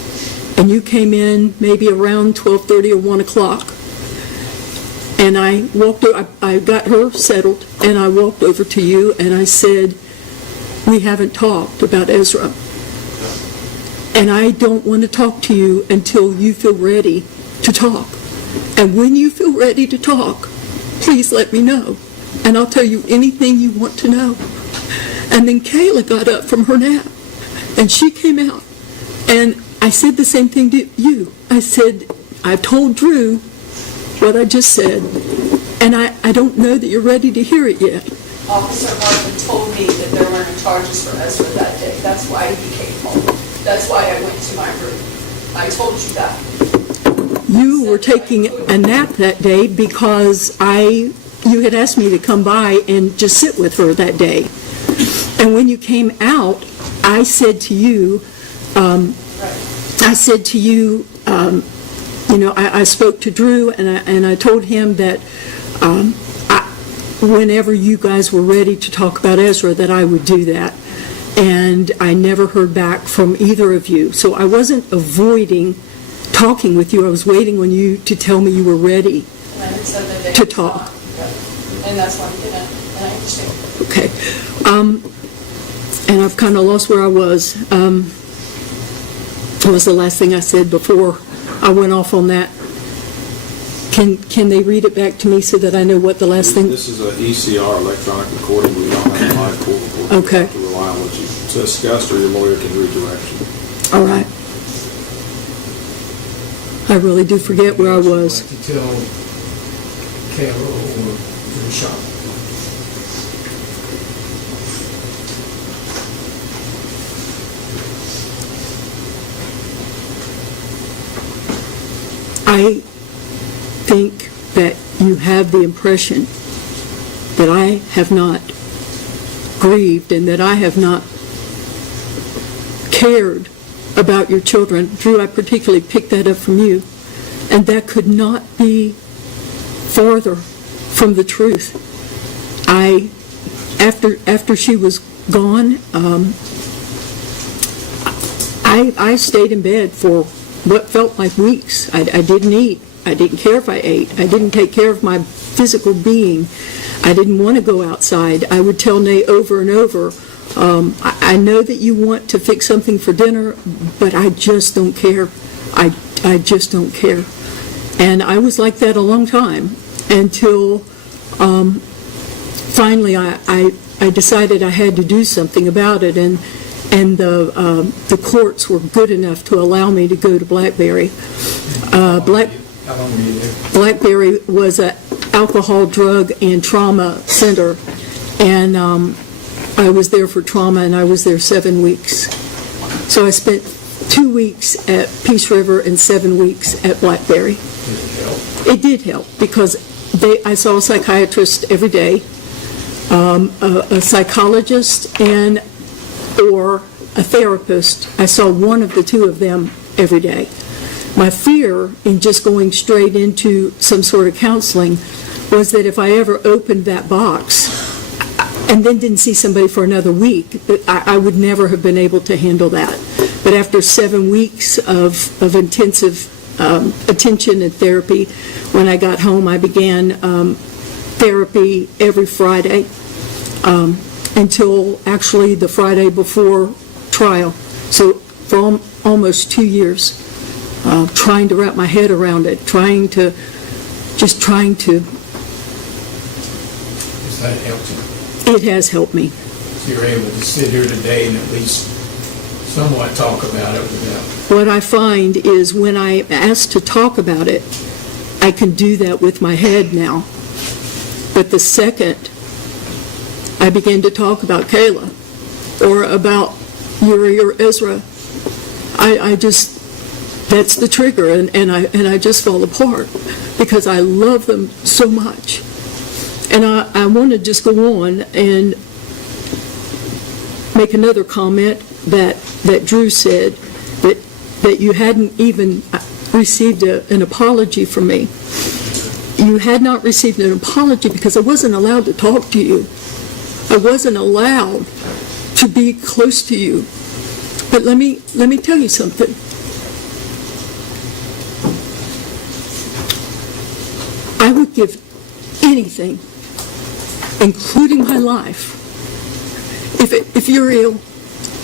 And you came in maybe around 12:30 or 1 o'clock, and I got her settled, and I walked over to you, and I said, we haven't talked about Ezra, and I don't want to talk to you until you feel ready to talk. And when you feel ready to talk, please let me know, and I'll tell you anything you want to know. And then Kayla got up from her nap, and she came out, and I said the same thing to you. I said, I told Drew what I just said, and I don't know that you're ready to hear it yet. Officer Martin told me that there were no charges for Ezra that day. That's why he came home. That's why I went to my room. I told you that. You were taking a nap that day because you had asked me to come by and just sit with her that day. And when you came out, I said to you, I spoke to Drew, and I told him that whenever you guys were ready to talk about Ezra, that I would do that. And I never heard back from either of you. So I wasn't avoiding talking with you. I was waiting on you to tell me you were ready to talk. And that's why I did it, and I understand. Okay. And I've kind of lost where I was. What was the last thing I said before I went off on that? Can they read it back to me so that I know what the last thing? This is an ECR, electronic recording. We don't have live court recording. Okay. You have to rely on what you discussed, or your lawyer can redirect you. All right. I really do forget where I was. To tell Kayla or the shop. I think that you have the impression that I have not grieved and that I have not cared about your children. Drew, I particularly picked that up from you, and that could not be farther from the truth. After she was gone, I stayed in bed for what felt like weeks. I didn't eat. I didn't care if I ate. I didn't take care of my physical being. I didn't want to go outside. I would tell Nay over and over, I know that you want to fix something for dinner, but I just don't care. I just don't care. And I was like that a long time until finally I decided I had to do something about it, and the courts were good enough to allow me to go to Blackberry. How long were you there? Blackberry was an alcohol, drug, and trauma center, and I was there for trauma, and I was there 7 weeks. So I spent 2 weeks at Peace River and 7 weeks at Blackberry. Did it help? It did help because I saw a psychiatrist every day, a psychologist, or a therapist. I saw one of the two of them every day. My fear in just going straight into some sort of counseling was that if I ever opened that box and then didn't see somebody for another week, that I would never have been able to handle that. But after 7 weeks of intensive attention and therapy, when I got home, I began therapy every Friday until actually the Friday before trial. So for almost 2 years, trying to wrap my head around it, trying to. Does that help you? It has helped me. So you're able to sit here today and at least somewhat talk about it without. What I find is when I'm asked to talk about it, I can do that with my head now. But the second I begin to talk about Kayla or about Yuri or Ezra, I just, that's the trigger, and I just fall apart because I love them so much. And I want to just go on and make another comment that Drew said, that you hadn't even received an apology from me. You had not received an apology because I wasn't allowed to talk to you. I wasn't allowed to be close to you. But let me tell you something. I would give anything, including my life, if Uriel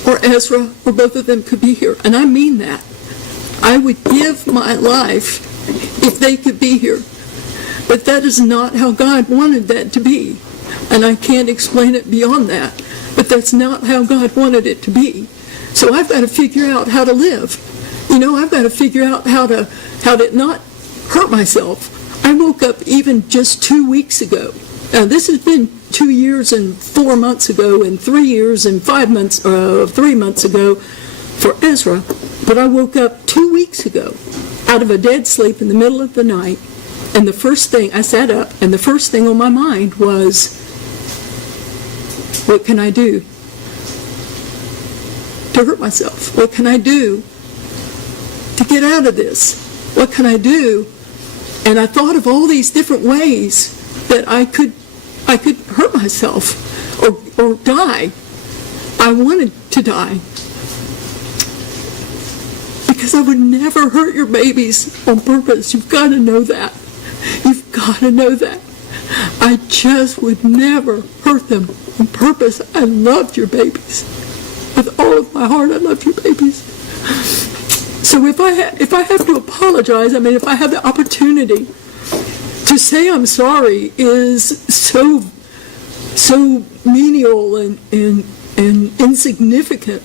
or Ezra or both of them could be here, and I mean that. I would give my life if they could be here. But that is not how God wanted that to be. And I can't explain it beyond that. But that's not how God wanted it to be. So I've got to figure out how to live. I've got to figure out how to not hurt myself. I woke up even just 2 weeks ago. Now this has been 2 years and 4 months ago, and 3 years and 3 months ago for Ezra. But I woke up 2 weeks ago out of a dead sleep in the middle of the night, and the first thing, I sat up, and the first thing on my mind was, what can I do to hurt myself? What can I do to get out of this? What can I do? And I thought of all these different ways that I could hurt myself or die. I wanted to die. Because I would never hurt your babies on purpose. You've got to know that. You've got to know that. I just would never hurt them on purpose. I loved your babies. With all of my heart, I loved your babies. So if I have to apologize, I mean, if I have the opportunity to say I'm sorry is so menial and insignificant.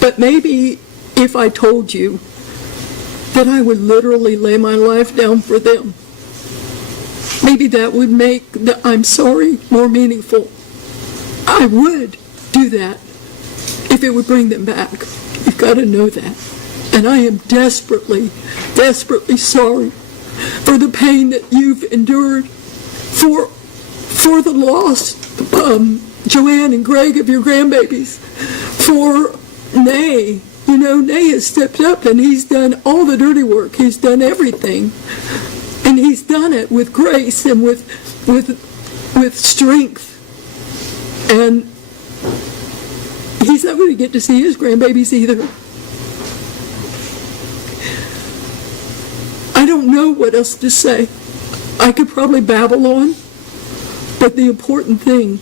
But maybe if I told you that I would literally lay my life down for them, maybe that would make the I'm sorry more meaningful. I would do that if it would bring them back. You've got to know that. And I am desperately, desperately sorry for the pain that you've endured, for the loss, Joanne and Greg, of your grandbabies, for Nay. You know, Nay has stepped up and he's done all the dirty work. He's done everything. And he's done it with grace and with strength. And he's not going to get to see his grandbabies either. I don't know what else to say. I could probably babble on, but the important thing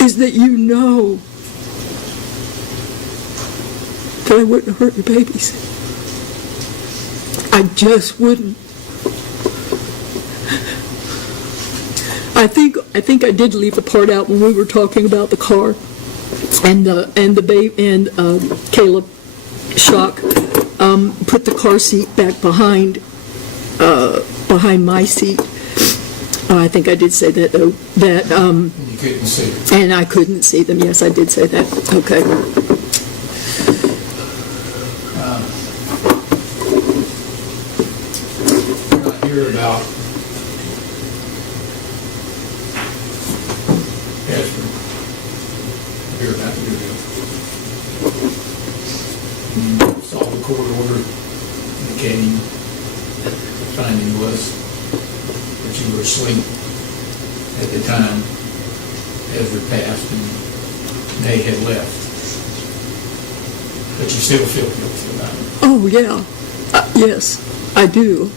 is that you know that I wouldn't hurt your babies. I just wouldn't. I think I did leave a part out when we were talking about the car and Caleb Shock put the car seat back behind my seat. I think I did say that though. That You couldn't see it. and I couldn't see them. Yes, I did say that. Okay. We're not here about Ezra. We're here about you. You saw the court order indicating finding was that you were asleep at the time Ezra passed and Nay had left. But you still feel guilty about it. Oh, yeah. Yes, I do.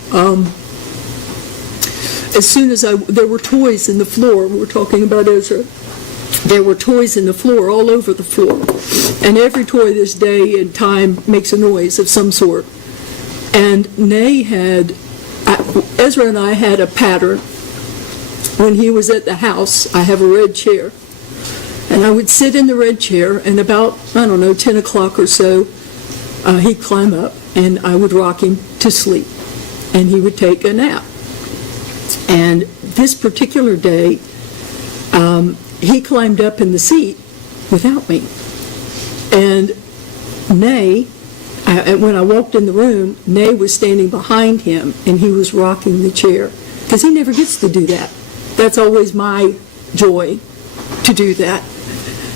As soon as there were toys in the floor, we were talking about Ezra, there were toys in the floor, all over the floor. And every toy this day and time makes a noise of some sort. And Nay had, Ezra and I had a pattern. When he was at the house, I have a red chair. And I would sit in the red chair, and about, 10 o'clock or so, he'd climb up, and I would rock him to sleep. And he would take a nap. And this particular day, he climbed up in the seat without me. And Nay, when I walked in the room, Nay was standing behind him, and he was rocking the chair. Because he never gets to do that. That's always my joy, to do that.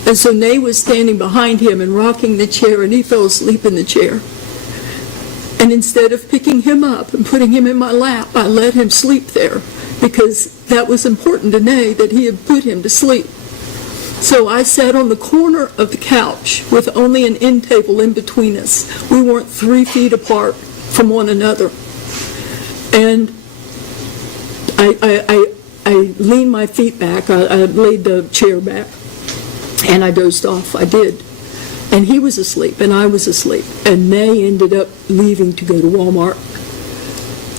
And so Nay was standing behind him and rocking the chair, and he fell asleep in the chair. And instead of picking him up and putting him in my lap, I let him sleep there, because that was important to Nay, that he had put him to sleep. So I sat on the corner of the couch with only an end table in between us. We weren't 3 feet apart from one another. And I leaned my feet back, I laid the chair back, and I dozed off. I did. And he was asleep, and I was asleep. And Nay ended up leaving to go to Walmart.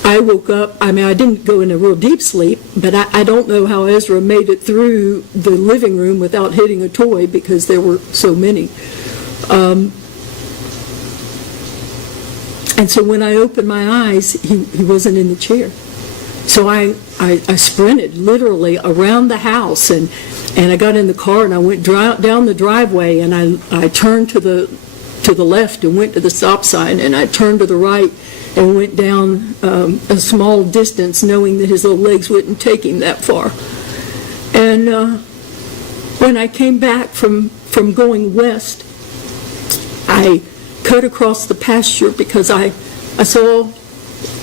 I woke up, I didn't go in a real deep sleep, but I don't know how Ezra made it through the living room without hitting a toy, because there were so many. And so when I opened my eyes, he wasn't in the chair. So I sprinted literally around the house, and I got in the car, and I went down the driveway, and I turned to the left and went to the stop sign, and I turned to the right and went down a small distance, knowing that his little legs wouldn't take him that far. And when I came back from going west, I cut across the pasture, because I saw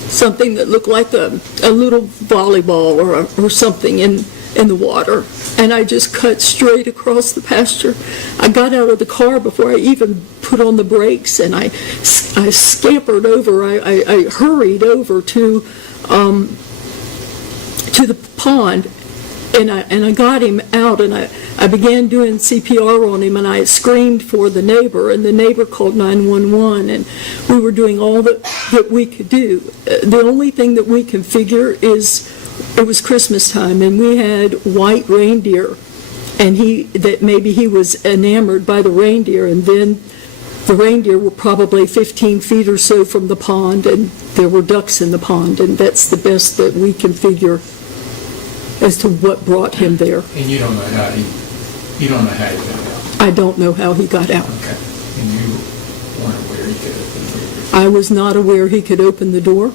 something that looked like a little volleyball or something in the water, and I just cut straight across the pasture. I got out of the car before I even put on the brakes, and I scampered over. I hurried over to the pond, and I got him out, and I I began doing CPR on him, and I screamed for the neighbor, and the neighbor called 911, and we were doing all that we could do. The only thing that we can figure is it was Christmas time, and we had white reindeer, and maybe he was enamored by the reindeer, and then the reindeer were probably 15 feet or so from the pond, and there were ducks in the pond, and that's the best that we can figure as to what brought him there. And you don't know how he got out? I don't know how he got out. Okay. And you weren't aware he could open the door? I was not aware he could open the door.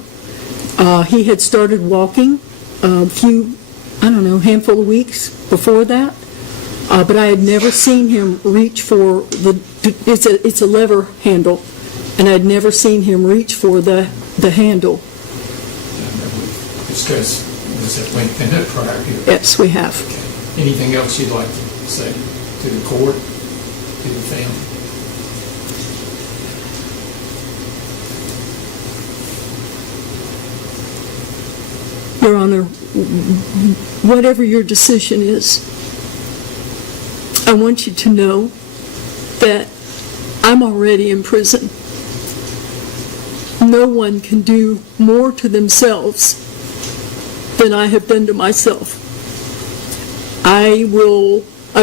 He had started walking a few, handful of weeks before that, but I had never seen him reach for it's a lever handle, and I'd never seen him reach for the handle. Discuss, was it linked in it prior to? Yes, we have. Okay. Anything else you'd like to say to the court, to the family? Your Honor, whatever your decision is, I want you to know that I'm already in prison. No one can do more to themselves than I have done to myself. I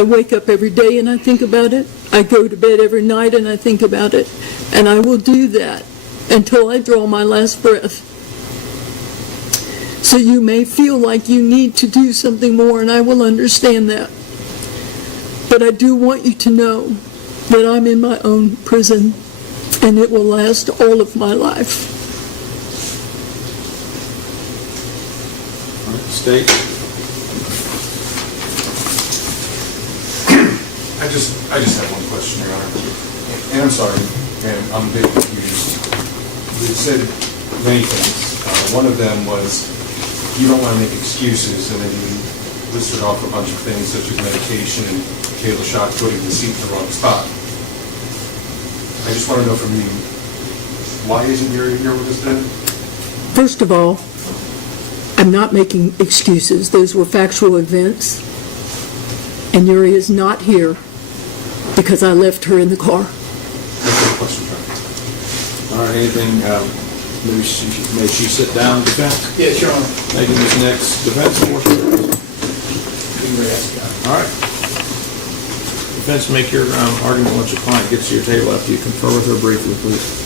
wake up every day and I think about it. I go to bed every night and I think about it. And I will do that until I draw my last breath. So you may feel like you need to do something more, and I will understand that. But I do want you to know that I'm in my own prison, and it will last all of my life. All right, State. I just have one question, Your Honor. And I'm sorry, and I'm a bit confused. You said many things. One of them was you don't want to make excuses, and then you listed off a bunch of things such as medication and fatal shot, putting the seat in the wrong spot. I just want to know from you, why isn't Yuri here with us today? First of all, I'm not making excuses. Those were factual events. And Yuri is not here because I left her in the car. That's the question, John. All right, anything, may she sit down, defense? Yes, Your Honor. Thank you, Ms. Nix. Defense portion. All right. Defense, make your argument once your client gets to your table after you confer with her briefly, please.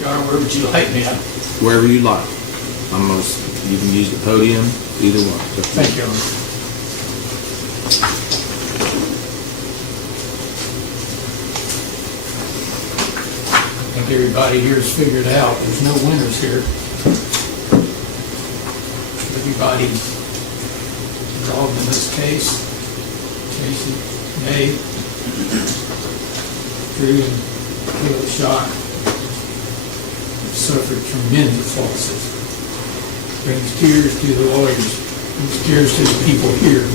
Your Honor, where would you like me at? Wherever you like. You can use the podium, either one. Thank you, Your Honor. I think everybody here has figured out there's no winners here. Everybody's involved in this case. Tracy, May, Drew, and Caleb Shock have suffered tremendous losses. Brings tears to the lawyers, brings tears to the people here.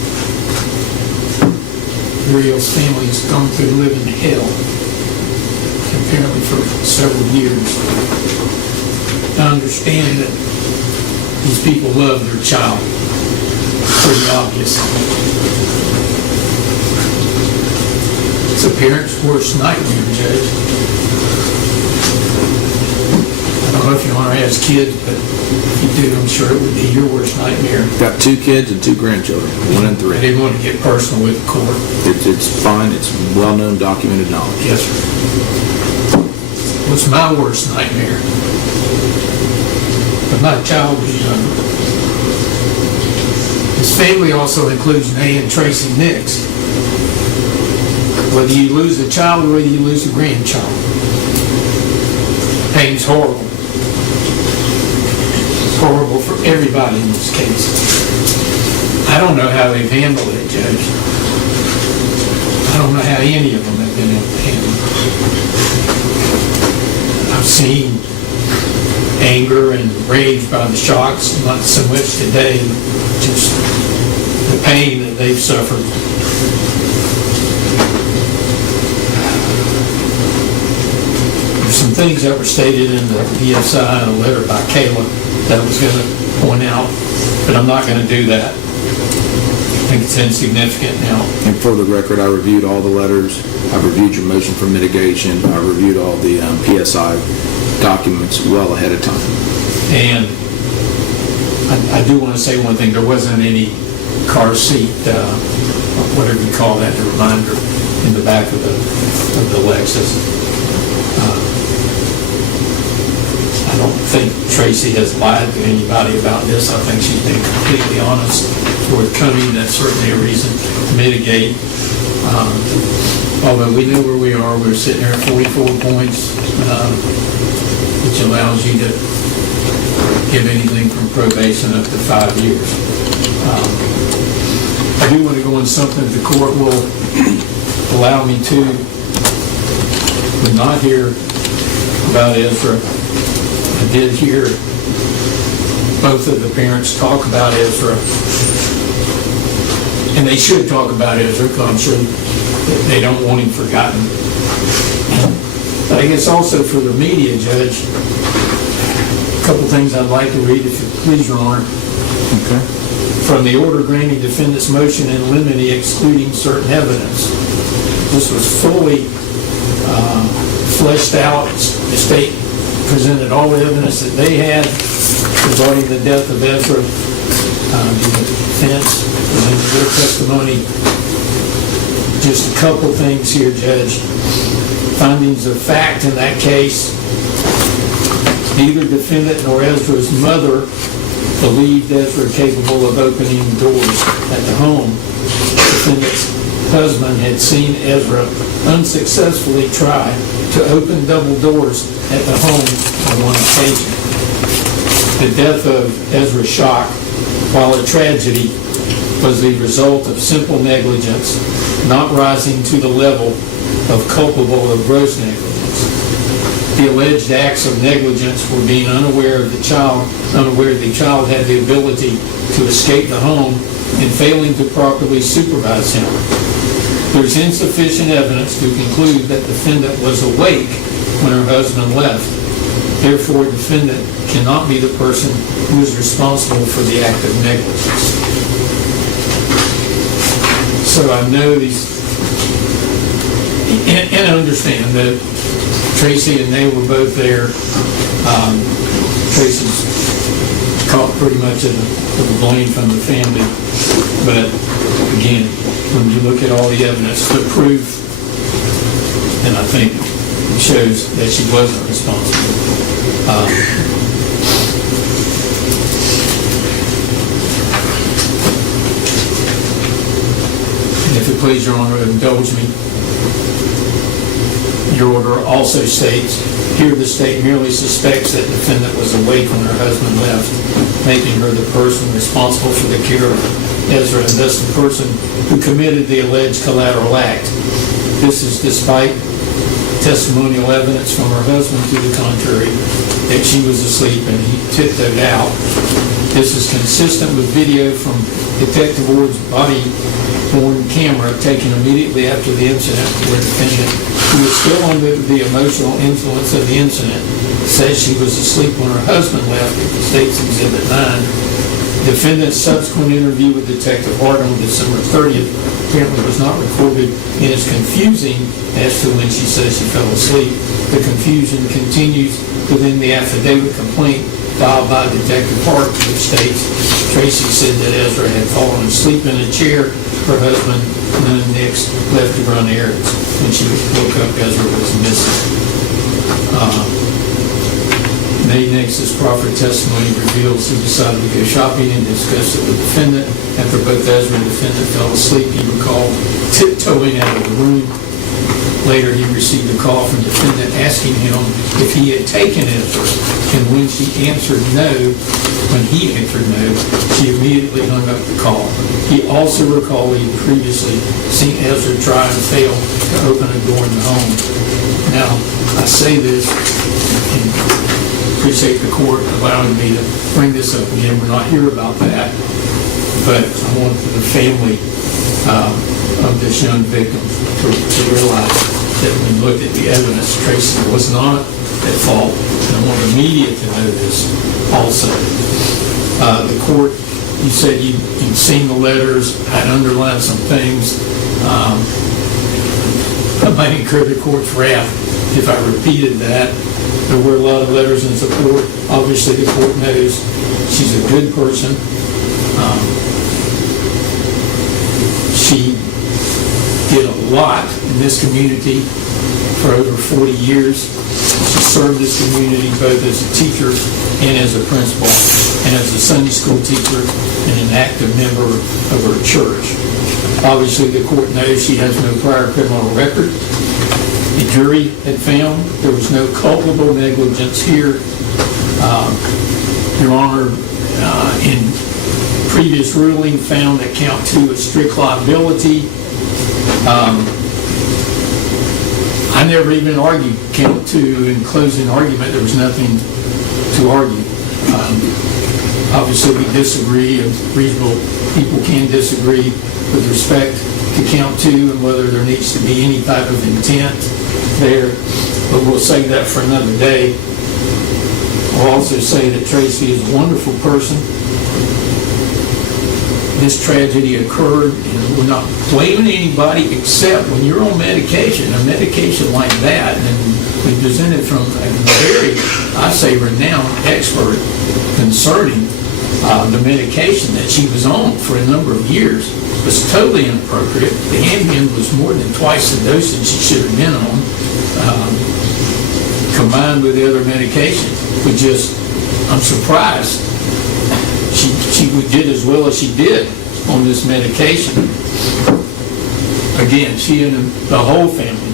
Uriel's family has gone through living hell, apparently for several years. I understand that these people love their child. It's pretty obvious. It's a parent's worst nightmare, Judge. I don't know if you want to ask kids, but if you do, I'm sure it would be your worst nightmare. Got 2 kids and 2 grandchildren, 1 and 3. I didn't want to get personal with the court. It's fine, it's well-known, documented knowledge. Yes, sir. What's my worst nightmare? When my child was younger. His family also includes May and Tracy Nicks. Whether you lose a child or whether you lose a grandchild, pain's horrible. It's horrible for everybody in this case. I don't know how they've handled it, Judge. I don't know how any of them have been able to handle it. I've seen anger and rage by the Shocks, not so much today, just the pain that they've suffered. There's some things that were stated in the PSI and a letter by Kayla that I was going to point out, but I'm not going to do that. I think it's insignificant now. And for the record, I reviewed all the letters. I reviewed your motion for mitigation. I reviewed all the PSI documents well ahead of time. And I do want to say one thing. There wasn't any car seat, whatever you call that, the reminder in the back of the Lexus. I don't think Tracy has lied to anybody about this. I think she's been completely honest, forthcoming. That's certainly a reason to mitigate. Although we know where we are, we're sitting there at 44 points, which allows you to give anything from probation up to 5 years. I do want to go on something the court will allow me to. We're not here about Ezra. I did hear both of the parents talk about Ezra, and they should talk about Ezra because I'm sure they don't want him forgotten. But I guess also for the media, Judge, a couple things I'd like to read, if you please, Your Honor. Okay. From the order granting defendant's motion in limine excluding certain evidence. This was fully fleshed out. The state presented all the evidence that they had regarding the death of Ezra. The defense presented their testimony. Just a couple things here, Judge. Findings of fact in that case. Neither defendant nor Ezra's mother believed Ezra capable of opening doors at the home. Defendant's husband had seen Ezra unsuccessfully try to open double doors at the home on one occasion. The death of Ezra Shock, while a tragedy, was the result of simple negligence, not rising to the level of culpable of gross negligence. The alleged acts of negligence were being unaware the child had the ability to escape the home and failing to properly supervise him. There is insufficient evidence to conclude that the defendant was awake when her husband left. Therefore, defendant cannot be the person who is responsible for the act of negligence. So I know these, and I understand that Tracy and they were both there. Tracy's caught pretty much of the blame from the family. But again, when you look at all the evidence, the proof, and I think it shows that she wasn't responsible. If it please Your Honor, indulge me. Your order also states, here the state merely suspects that the defendant was awake when her husband left, making her the person responsible for the care of Ezra and thus the person who committed the alleged collateral act. This is despite testimonial evidence from her husband to the contrary, that she was asleep and he tiptoed out. This is consistent with video from Detective Ward's body-worn camera taken immediately after the incident, where the defendant, who was still under the emotional influence of the incident, says she was asleep when her husband left at the State's Exhibit 9. Defendant's subsequent interview with Detective Hart on December 30th apparently was not recorded and is confusing as to when she says she fell asleep. The confusion continues within the affidavit complaint filed by Detective Hart, which states Tracy said that Ezra had fallen asleep in a chair. Her husband, Nix, left to run errands. When she woke up, Ezra was missing. Nix's proffered testimony reveals he decided to go shopping and discuss it with the defendant. After both Ezra and the defendant fell asleep, he recalled tiptoeing out of the room. Later, he received a call from the defendant asking him if he had taken Ezra, and when he answered no, she immediately hung up the call. He also recalled he had previously seen Ezra try and fail to open a door in the home. Now, I say this and appreciate the court allowing me to bring this up again. We're not here about that. but I want the family of this young victim to realize that when we looked at the evidence, Tracy was not at fault. And I want the media to know this also. The court, you said you'd seen the letters, I'd underlined some things. I might incur the court's wrath if I repeated that. There were a lot of letters in support. Obviously, the court knows she's a good person. She did a lot in this community for over 40 years. She served this community both as a teacher and as a principal, and as a Sunday school teacher and an active member of her church. Obviously, the court knows she has no prior criminal record. The jury had found there was no culpable negligence here. Your Honor, in previous ruling, found that count 2 is strict liability. I never even argued count 2 in closing argument. There was nothing to argue. Obviously, we disagree, and reasonable people can disagree with respect to count 2 and whether there needs to be any type of intent there, but we'll save that for another day. I'll also say that Tracy is a wonderful person. This tragedy occurred, and we're not blaming anybody except when you're on medication, a medication like that, and we presented from a very, I say, renowned expert concerning the medication that she was on for a number of years was totally inappropriate. The Ambien was more than twice the dosage she should have been on, combined with the other medication. I'm surprised she did as well as she did on this medication. Again, she and the whole family,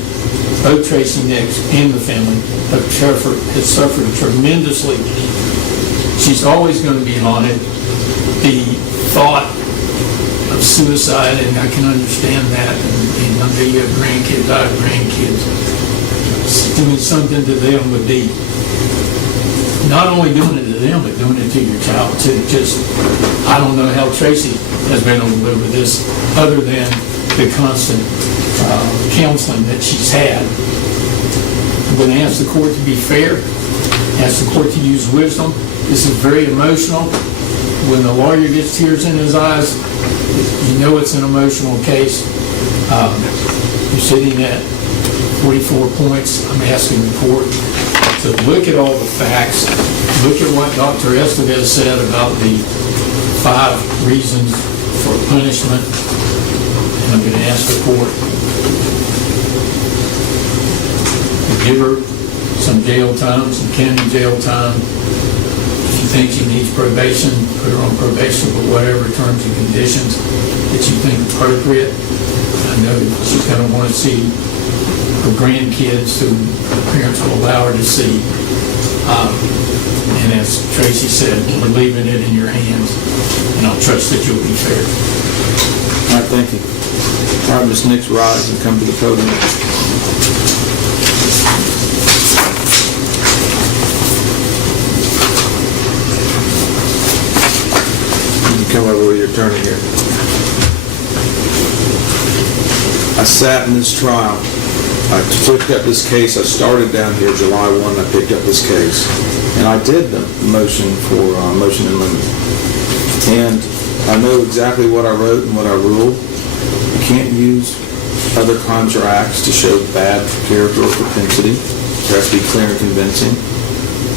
both Tracy Nix and the family, have suffered tremendously. She's always going to be haunted. The thought of suicide, and I can understand that, and I know you have grandkids, I have grandkids, doing something to them would be not only doing it to them, but doing it to your child too. I don't know how Tracy has been able to live with this other than the constant counseling that she's had. I'm going to ask the court to be fair, ask the court to use wisdom. This is very emotional. When the lawyer gets tears in his eyes, you know it's an emotional case. You're sitting at 44 points. I'm asking the court to look at all the facts, look at what Dr. Estevez said about the 5 reasons for punishment, and I'm going to ask the court to give her some jail time, some county jail time. If you think she needs probation, put her on probation with whatever terms and conditions that you think appropriate. I know she's going to want to see her grandkids who the parents will allow her to see. And as Tracy said, we're leaving it in your hands, and I'll trust that you'll be fair. All right, thank you. All right, Ms. Nix, rise and come to the podium. You can come over with your attorney here. I sat in this trial. I picked up this case. I started down here July 1. I picked up this case, and I did the motion for motion in limine. And I know exactly what I wrote and what I ruled. You can't use other crimes or acts to show bad character or propensity. It has to be clear and convincing.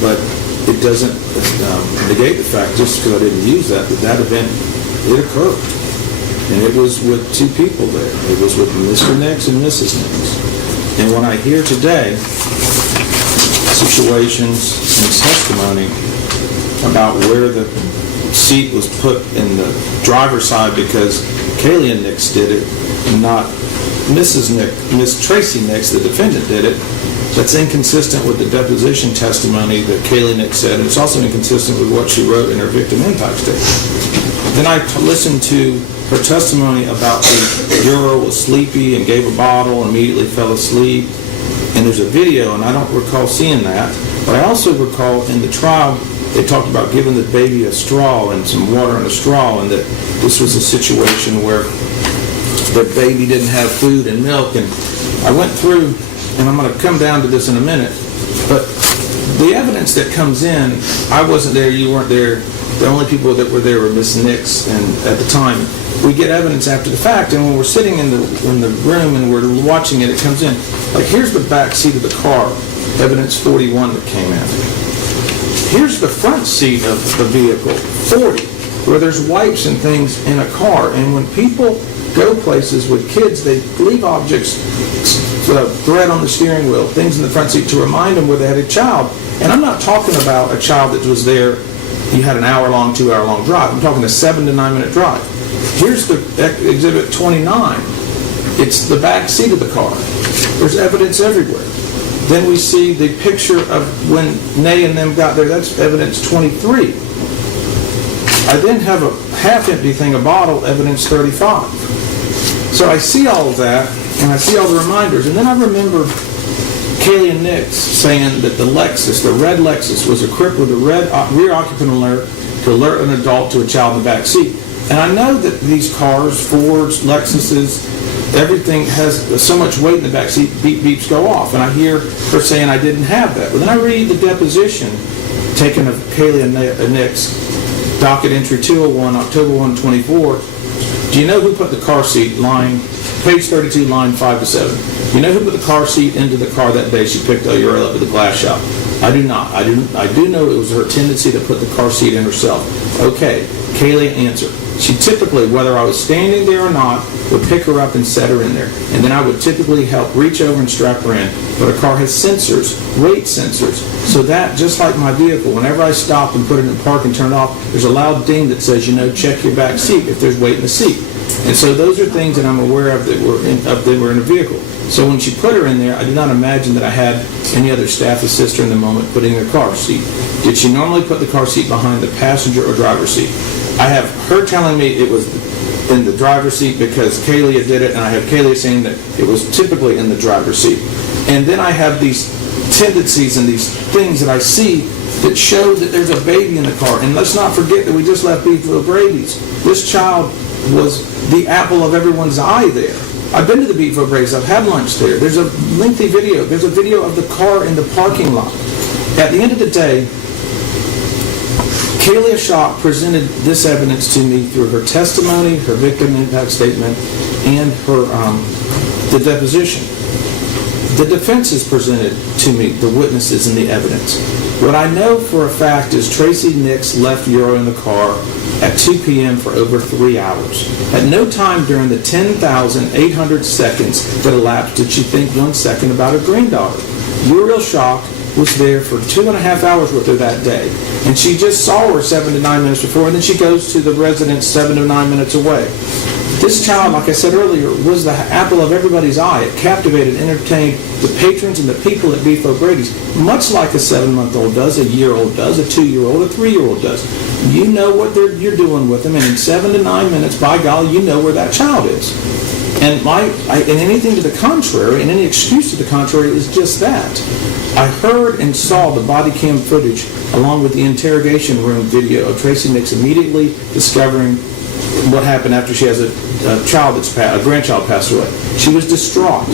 But it doesn't negate the fact, just because I didn't use that event, it occurred. And it was with 2 people there. It was with Mr. Nix and Mrs. Nix. And when I hear today situations and testimony about where the seat was put in the driver's side because Kaylee Nix did it, and not Mrs. Nix, Miss Tracy Nix, the defendant, did it, that's inconsistent with the deposition testimony that Kaylee Nix said, and it's also inconsistent with what she wrote in her victim impact statement. Then I listened to her testimony about the juror was sleepy and gave a bottle and immediately fell asleep. And there's a video, and I don't recall seeing that, but I also recall in the trial they talked about giving the baby a straw and some water and a straw, and that this was a situation where the baby didn't have food and milk. And I went through, and I'm going to come down to this in a minute, but the evidence that comes in, I wasn't there, you weren't there, the only people that were there were Miss Nix, and at the time, we get evidence after the fact, and when we're sitting in the room and we're watching it, it comes in. Like, here's the back seat of the car, evidence 41 that came in. Here's the front seat of the vehicle, 40, where there's wipes and things in a car. And when people go places with kids, they leave objects, thread on the steering wheel, things in the front seat to remind them where they had a child. And I'm not talking about a child that was there, you had an hour-long, 2-hour-long drive. I'm talking a 7 to 9 minute drive. Here's the exhibit 29. It's the back seat of the car. There's evidence everywhere. Then we see the picture of when Nay and them got there. That's evidence 23. I then have a half-empty thing, a bottle, evidence 35. So I see all of that, and I see all the reminders, and then I remember Kaylee and Nix saying that the Lexus, the red Lexus, was equipped with a red rear occupant alert to alert an adult to a child in the back seat. And I know that these cars, Fords, Lexuses, everything has so much weight in the back seat, beep beeps go off. And I hear her saying I didn't have that. But then I read the deposition taken of Kaylee and Nix, docket entry 201, October 1, 24. Do you know who put the car seat, page 32, line 5 to 7? Do you know who put the car seat into the car that day she picked Uriel up at the glass shop? I do not. I do know it was her tendency to put the car seat in herself. Okay, Kaylee, answer. She typically, whether I was standing there or not, would pick her up and set her in there. And then I would typically help reach over and strap her in. But a car has sensors, weight sensors. So that, just like my vehicle, whenever I stop and put it in park and turn it off, there's a loud ding that says, check your back seat if there's weight in the seat. And so those are things that I'm aware of that were in a vehicle. So when she put her in there, I did not imagine that I had any other staff assist her in the moment putting her car seat. Did she normally put the car seat behind the passenger or driver's seat? I have her telling me it was in the driver's seat because Kaylee did it, and I have Kaylee saying that it was typically in the driver's seat. And then I have these tendencies and these things that I see that show that there's a baby in the car. And let's not forget that we just left Beefville Brady's. This child was the apple of everyone's eye there. I've been to the Beefville Brady's. I've had lunch there. There's a lengthy video. There's a video of the car in the parking lot. At the end of the day, Kaylee Ashok presented this evidence to me through her testimony, her victim impact statement, and the deposition. The defense has presented to me the witnesses and the evidence. What I know for a fact is Tracy Nix left Euro in the car at 2 p.m. for over 3 hours. At no time during the 10,800 seconds that elapsed did she think 1 second about her granddaughter. Uriel Shock was there for 2.5 hours with her that day. And she just saw her 7 to 9 minutes before, and then she goes to the residence 7 to 9 minutes away. This child, like I said earlier, was the apple of everybody's eye. It captivated, entertained the patrons and the people at Beef O'Brady's, much like a 7-month-old does, a year-old does, a 2-year-old, a 3-year-old does. You know what you're doing with them, and in 7 to 9 minutes, by golly, you know where that child is. And anything to the contrary, and any excuse to the contrary, is just that. I heard and saw the body cam footage along with the interrogation room video of Tracy Nicks immediately discovering what happened after she has a grandchild passed away. She was distraught.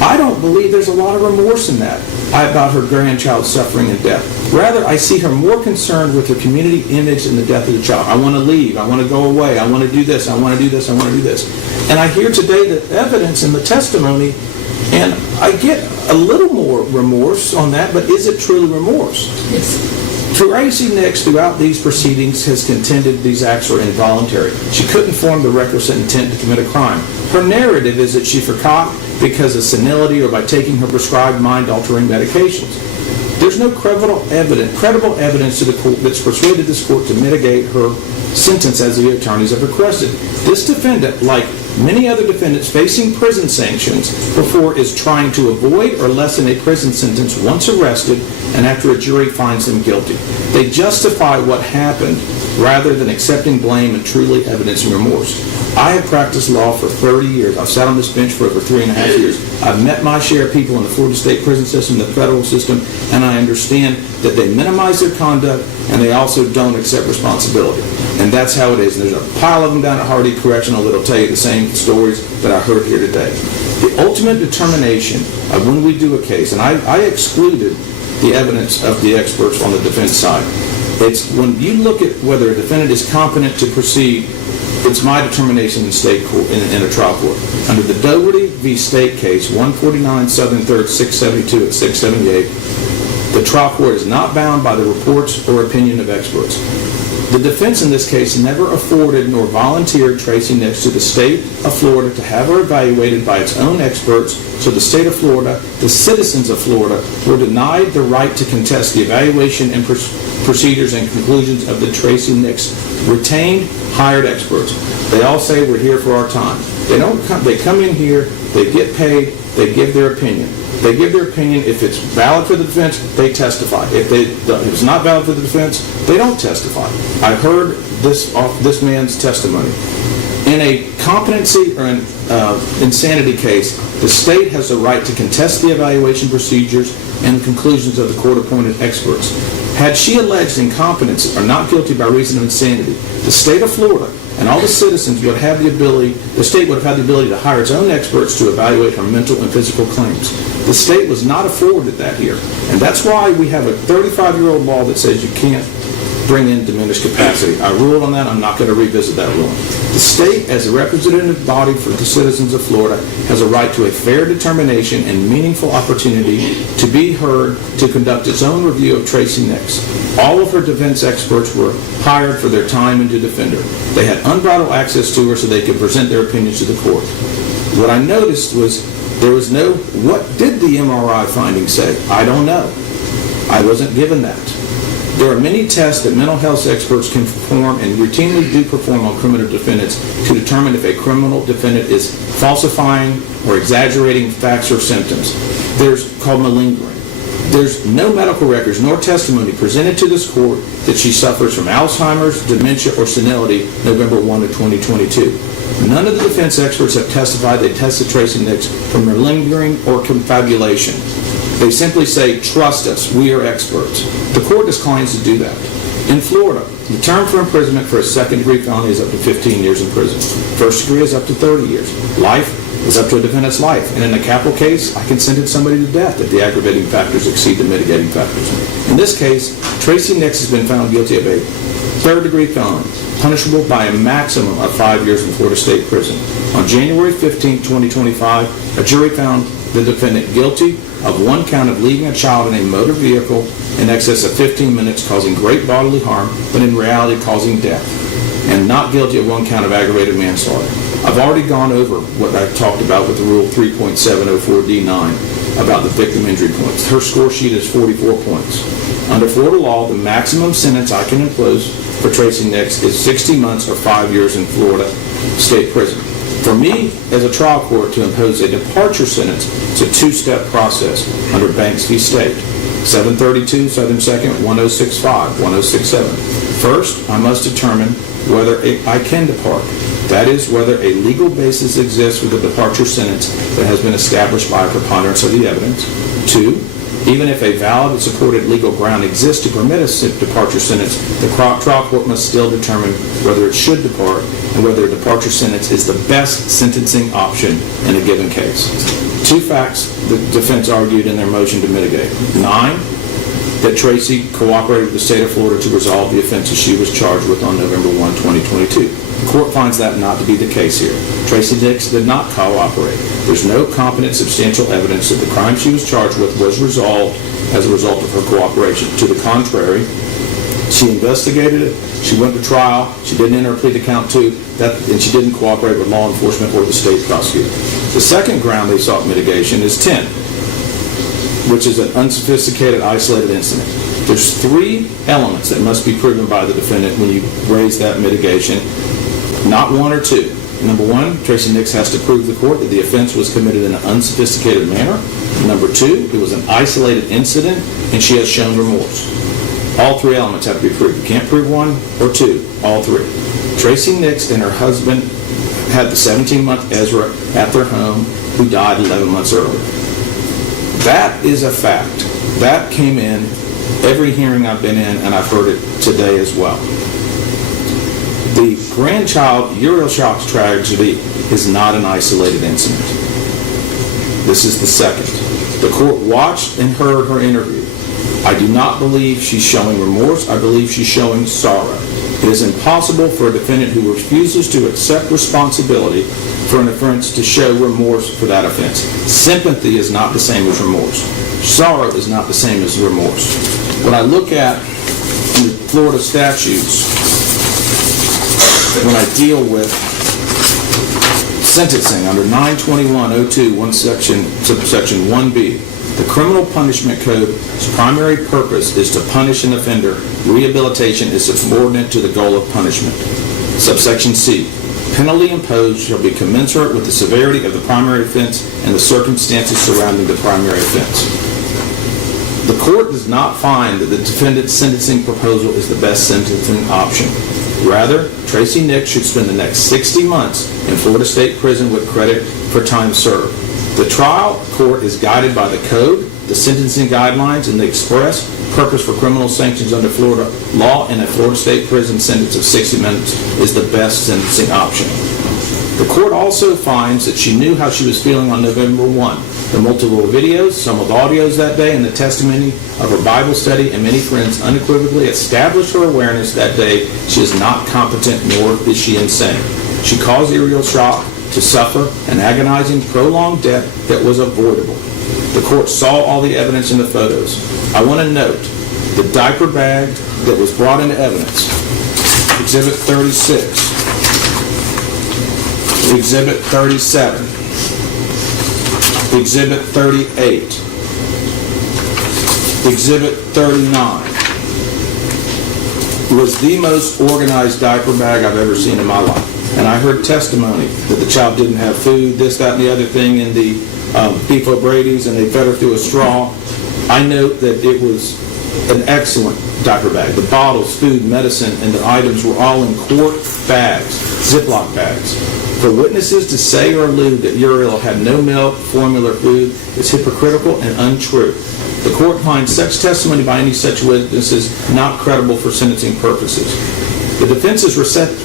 I don't believe there's a lot of remorse in that about her grandchild's suffering and death. Rather, I see her more concerned with her community image and the death of the child. I want to leave. I want to go away. I want to do this. I want to do this. I want to do this. And I hear today the evidence and the testimony, and I get a little more remorse on that, but is it truly remorse? Yes. Tracy Nix, throughout these proceedings, has contended these acts were involuntary. She couldn't form the requisite intent to commit a crime. Her narrative is that she forgot because of senility or by taking her prescribed mind-altering medications. There's no credible evidence to the court that's persuaded this court to mitigate her sentence as the attorneys have requested. This defendant, like many other defendants facing prison sanctions before, is trying to avoid or lessen a prison sentence once arrested and after a jury finds them guilty. They justify what happened rather than accepting blame and truly evidencing remorse. I have practiced law for 30 years. I've sat on this bench for over 3.5 years. I've met my share of people in the Florida state prison system, the federal system, and I understand that they minimize their conduct and they also don't accept responsibility. And that's how it is. And there's a pile of them down at Hardy Correctional that'll tell you the same stories that I heard here today. The ultimate determination of when we do a case, and I excluded the evidence of the experts on the defense side. It's when you look at whether a defendant is competent to proceed, it's my determination in state court, in a trial court. Under the Dougherty v. State case, 149 Southern 3rd, 672 at 678, the trial court is not bound by the reports or opinion of experts. The defense in this case never afforded nor volunteered Tracy Nix to the state of Florida to have her evaluated by its own experts, so the state of Florida, the citizens of Florida, were denied the right to contest the evaluation and procedures and conclusions of the Tracy Nicks retained, hired experts. They all say we're here for our time. They come in here, they get paid, they give their opinion. They give their opinion. If it's valid for the defense, they testify. If it's not valid for the defense, they don't testify. I heard this man's testimony. In a competency or an insanity case, the state has the right to contest the evaluation procedures and the conclusions of the court-appointed experts. Had she alleged incompetence or not guilty by reason of insanity, the state of Florida and all the citizens would have the ability, the state would have had the ability to hire its own experts to evaluate her mental and physical claims. The state was not afforded that here. And that's why we have a 35-year-old law that says you can't bring in diminished capacity. I ruled on that. I'm not going to revisit that ruling. The state, as a representative body for the citizens of Florida, has a right to a fair determination and meaningful opportunity to be heard to conduct its own review of Tracy Nix. All of her defense experts were hired for their time and to defend her. They had unbridled access to her so they could present their opinions to the court. What I noticed was there was no, what did the MRI findings say? I don't know. I wasn't given that. There are many tests that mental health experts can perform and routinely do perform on criminal defendants to determine if a criminal defendant is falsifying or exaggerating facts or symptoms. There's called malingering. There's no medical records nor testimony presented to this court that she suffers from Alzheimer's, dementia, or senility November 1 of 2022. None of the defense experts have testified they tested Tracy Nix for malingering or confabulation. They simply say, trust us, we are experts. The court declines to do that. In Florida, the term for imprisonment for a second-degree felony is up to 15 years in prison. First degree is up to 30 years. Life is up to a defendant's life. And in a capital case, I can sentence somebody to death if the aggravating factors exceed the mitigating factors. In this case, Tracy Nix has been found guilty of a third-degree felony, punishable by a maximum of 5 years in Florida State Prison. On January 15, 2025, a jury found the defendant guilty of one count of leaving a child in a motor vehicle in excess of 15 minutes, causing great bodily harm, but in reality causing death, and not guilty of one count of aggravated manslaughter. I've already gone over what I talked about with the Rule 3.704D9 about the victim injury points. Her score sheet is 44 points. Under Florida law, the maximum sentence I can impose for Tracy Nix is 60 months or 5 years in Florida State Prison. For me, as a trial court, to impose a departure sentence, it's a two-step process under Banks v. State. 732 Southern 2nd, 1065, 1067. First, I must determine whether I can depart. That is, whether a legal basis exists for the departure sentence that has been established by a preponderance of the evidence. Two, even if a valid and supported legal ground exists to permit a departure sentence, the trial court must still determine whether it should depart and whether a departure sentence is the best sentencing option in a given case. Two facts the defense argued in their motion to mitigate. 9, that Tracy cooperated with the state of Florida to resolve the offenses she was charged with on November 1, 2022. The court finds that not to be the case here. Tracy Nix did not cooperate. There's no competent, substantial evidence that the crime she was charged with was resolved as a result of her cooperation. To the contrary, she investigated it, she went to trial, she didn't enter a plea to count 2, and she didn't cooperate with law enforcement or the state prosecutor. The second ground they sought mitigation is 10, which is an unsophisticated, isolated incident. There's 3 elements that must be proven by the defendant when you raise that mitigation, not 1 or 2. Number 1, Tracy Nix has to prove to the court that the offense was committed in an unsophisticated manner. Number 2, it was an isolated incident, and she has shown remorse. All 3 elements have to be proved. You can't prove 1 or 2, all 3. Tracy Nix and her husband had the 17-month Ezra at their home who died 11 months earlier. That is a fact. That came in every hearing I've been in, and I've heard it today as well. The grandchild urial shock tragedy is not an isolated incident. This is the second. The court watched and heard her interview. I do not believe she's showing remorse. I believe she's showing sorrow. It is impossible for a defendant who refuses to accept responsibility for an offense to show remorse for that offense. Sympathy is not the same as remorse. Sorrow is not the same as remorse. When I look at in the Florida statutes, when I deal with sentencing under 921.02, subsection 1B, the criminal punishment code's primary purpose is to punish an offender. Rehabilitation is subordinate to the goal of punishment. Subsection C, penalty imposed shall be commensurate with the severity of the primary offense and the circumstances surrounding the primary offense. The court does not find that the defendant's sentencing proposal is the best sentencing option. Rather, Tracy Nix should spend the next 60 months in Florida State Prison with credit for time served. The trial court is guided by the code, the sentencing guidelines, and the express purpose for criminal sanctions under Florida law, and a Florida State Prison sentence of 60 months is the best sentencing option. The court also finds that she knew how she was feeling on November 1. The multiple videos, some with audios that day, and the testimony of her Bible study and many friends unequivocally established her awareness that day she is not competent, nor is she insane. She caused urial shock to suffer an agonizing, prolonged death that was avoidable. The court saw all the evidence in the photos. I want to note the diaper bag that was brought into evidence, Exhibit 36, Exhibit 37, Exhibit 38, Exhibit 39, was the most organized diaper bag I've ever seen in my life. And I heard testimony that the child didn't have food, this, that, and the other thing in the beef O'Brady's, and they fed her through a straw. I note that it was an excellent diaper bag. The bottles, food, medicine, and the items were all in quart bags, Ziploc bags. For witnesses to say or allude that Uriel had no milk, formula, food is hypocritical and untrue. The court finds such testimony by any such witnesses not credible for sentencing purposes. The defense's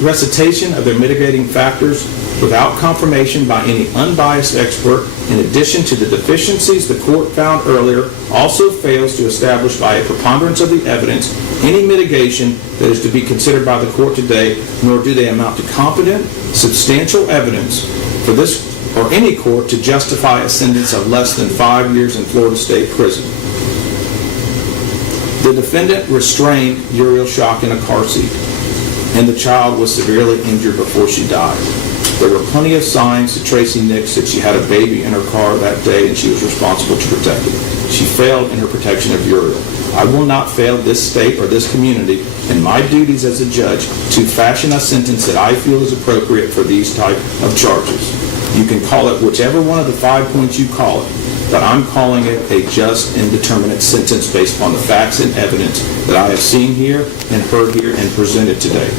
recitation of their mitigating factors without confirmation by any unbiased expert, in addition to the deficiencies the court found earlier, also fails to establish by a preponderance of the evidence any mitigation that is to be considered by the court today, nor do they amount to competent, substantial evidence for this or any court to justify a sentence of less than 5 years in Florida State Prison. The defendant restrained Uriel Shock in a car seat, and the child was severely injured before she died. There were plenty of signs to Tracy Nix that she had a baby in her car that day and she was responsible to protect it. She failed in her protection of Uriel. I will not fail this state or this community in my duties as a judge to fashion a sentence that I feel is appropriate for these type of charges. You can call it whichever one of the 5 points you call it, but I'm calling it a just and determinate sentence based upon the facts and evidence that I have seen here and heard here and presented today.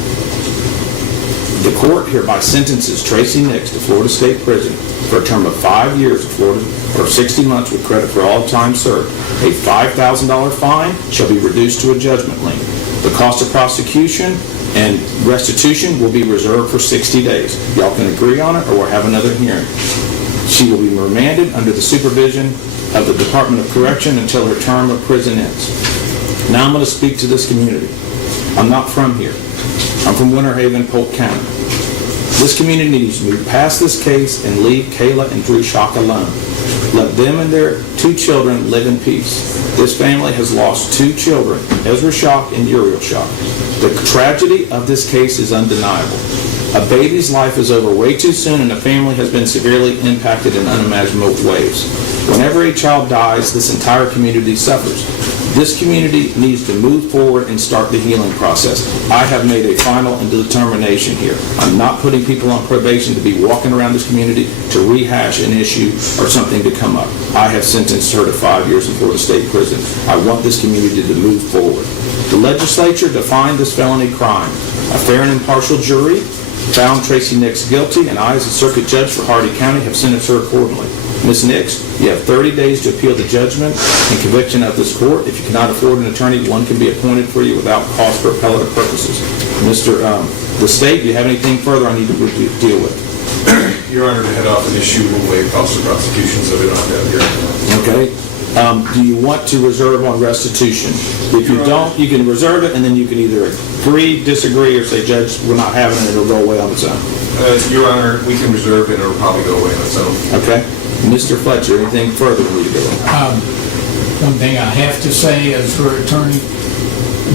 The court hereby sentences Tracy Nix to Florida State Prison for a term of 5 years of Florida, or 60 months with credit for all time served. A $5,000 fine shall be reduced to a judgment lien. The cost of prosecution and restitution will be reserved for 60 days. Y'all can agree on it or we'll have another hearing. She will be remanded under the supervision of the Department of Correction until her term of prison ends. Now I'm going to speak to this community. I'm not from here. I'm from Winter Haven, Polk County. This community needs to move past this case and leave Kayla and Drew Shock alone. Let them and their 2 children live in peace. This family has lost 2 children, Ezra Shock and Uriel Shock. The tragedy of this case is undeniable. A baby's life is over way too soon, and the family has been severely impacted in unimaginable ways. Whenever a child dies, this entire community suffers. This community needs to move forward and start the healing process. I have made a final and determination here. I'm not putting people on probation to be walking around this community to rehash an issue or something to come up. I have sentenced her to 5 years in Florida State Prison. I want this community to move forward. The legislature defined this felony crime. A fair and impartial jury found Tracy Nix guilty, and I, as a circuit judge for Hardy County, have sentenced her accordingly. Ms. Nix, you have 30 days to appeal the judgment and conviction of this court. If you cannot afford an attorney, one can be appointed for you without cost for appellate purposes. The state, do you have anything further I need to deal with? Your Honor, to head off an issue, we'll waive cost of prosecution, so we don't have to have here. Okay. Do you want to reserve on restitution? If you don't, you can reserve it, and then you can either agree, disagree, or say, Judge, we're not having it, it'll go away on its own. Your Honor, we can reserve it, and it'll probably go away on its own. Okay. Mr. Fletcher, anything further we need to go on? One thing I have to say as her attorney,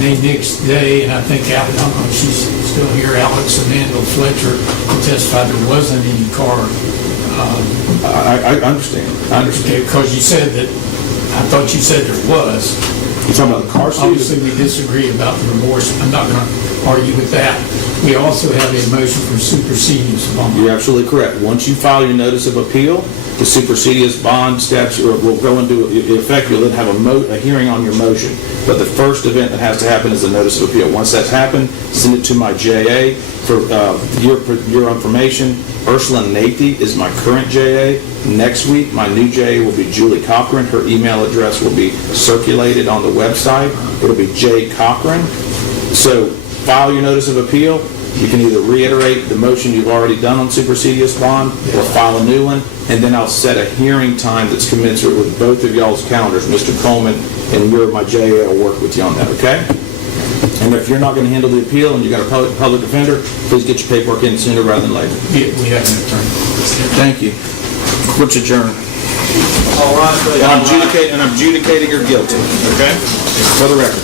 May Nix Day, and I think I don't know if she's still here, Alex Amanda Fletcher testified there wasn't any car. I understand. Okay, because you said that, I thought you said there was. You're talking about the car seat? Obviously, we disagree about the remorse. I'm not going to argue with that. We also have a motion for supersedious bond. You're absolutely correct. Once you file your notice of appeal, the supersedious bond statute will go into effect. You'll then have a hearing on your motion. But the first event that has to happen is the notice of appeal. Once that's happened, send it to my JA. For your information, Ursula Nathy is my current JA. Next week, my new JA will be Julie Cochran. Her email address will be circulated on the website. It'll be J. Cochran. So file your notice of appeal. You can either reiterate the motion you've already done on supersedious bond or file a new one, and then I'll set a hearing time that's commensurate with both of y'all's calendars. Mr. Coleman and my JA will work with you on that, okay? And if you're not going to handle the appeal and you've got a public defender, please get your paperwork in sooner rather than later. We have an attorney. Thank you. Court's adjourned. All right. And I'm adjudicating her guilty, okay? For the record.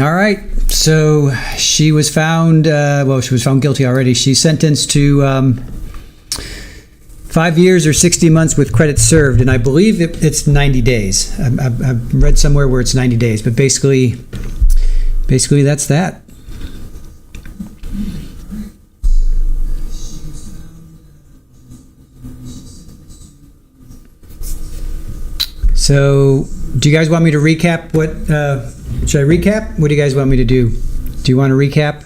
All right. So she was found, she was found guilty already. She's sentenced to 5 years or 60 months with credit served. And I believe it's 90 days. I've read somewhere where it's 90 days. But basically that's that. So do you guys want me to recap what... should I recap? What do you guys want me to do? Do you want to recap?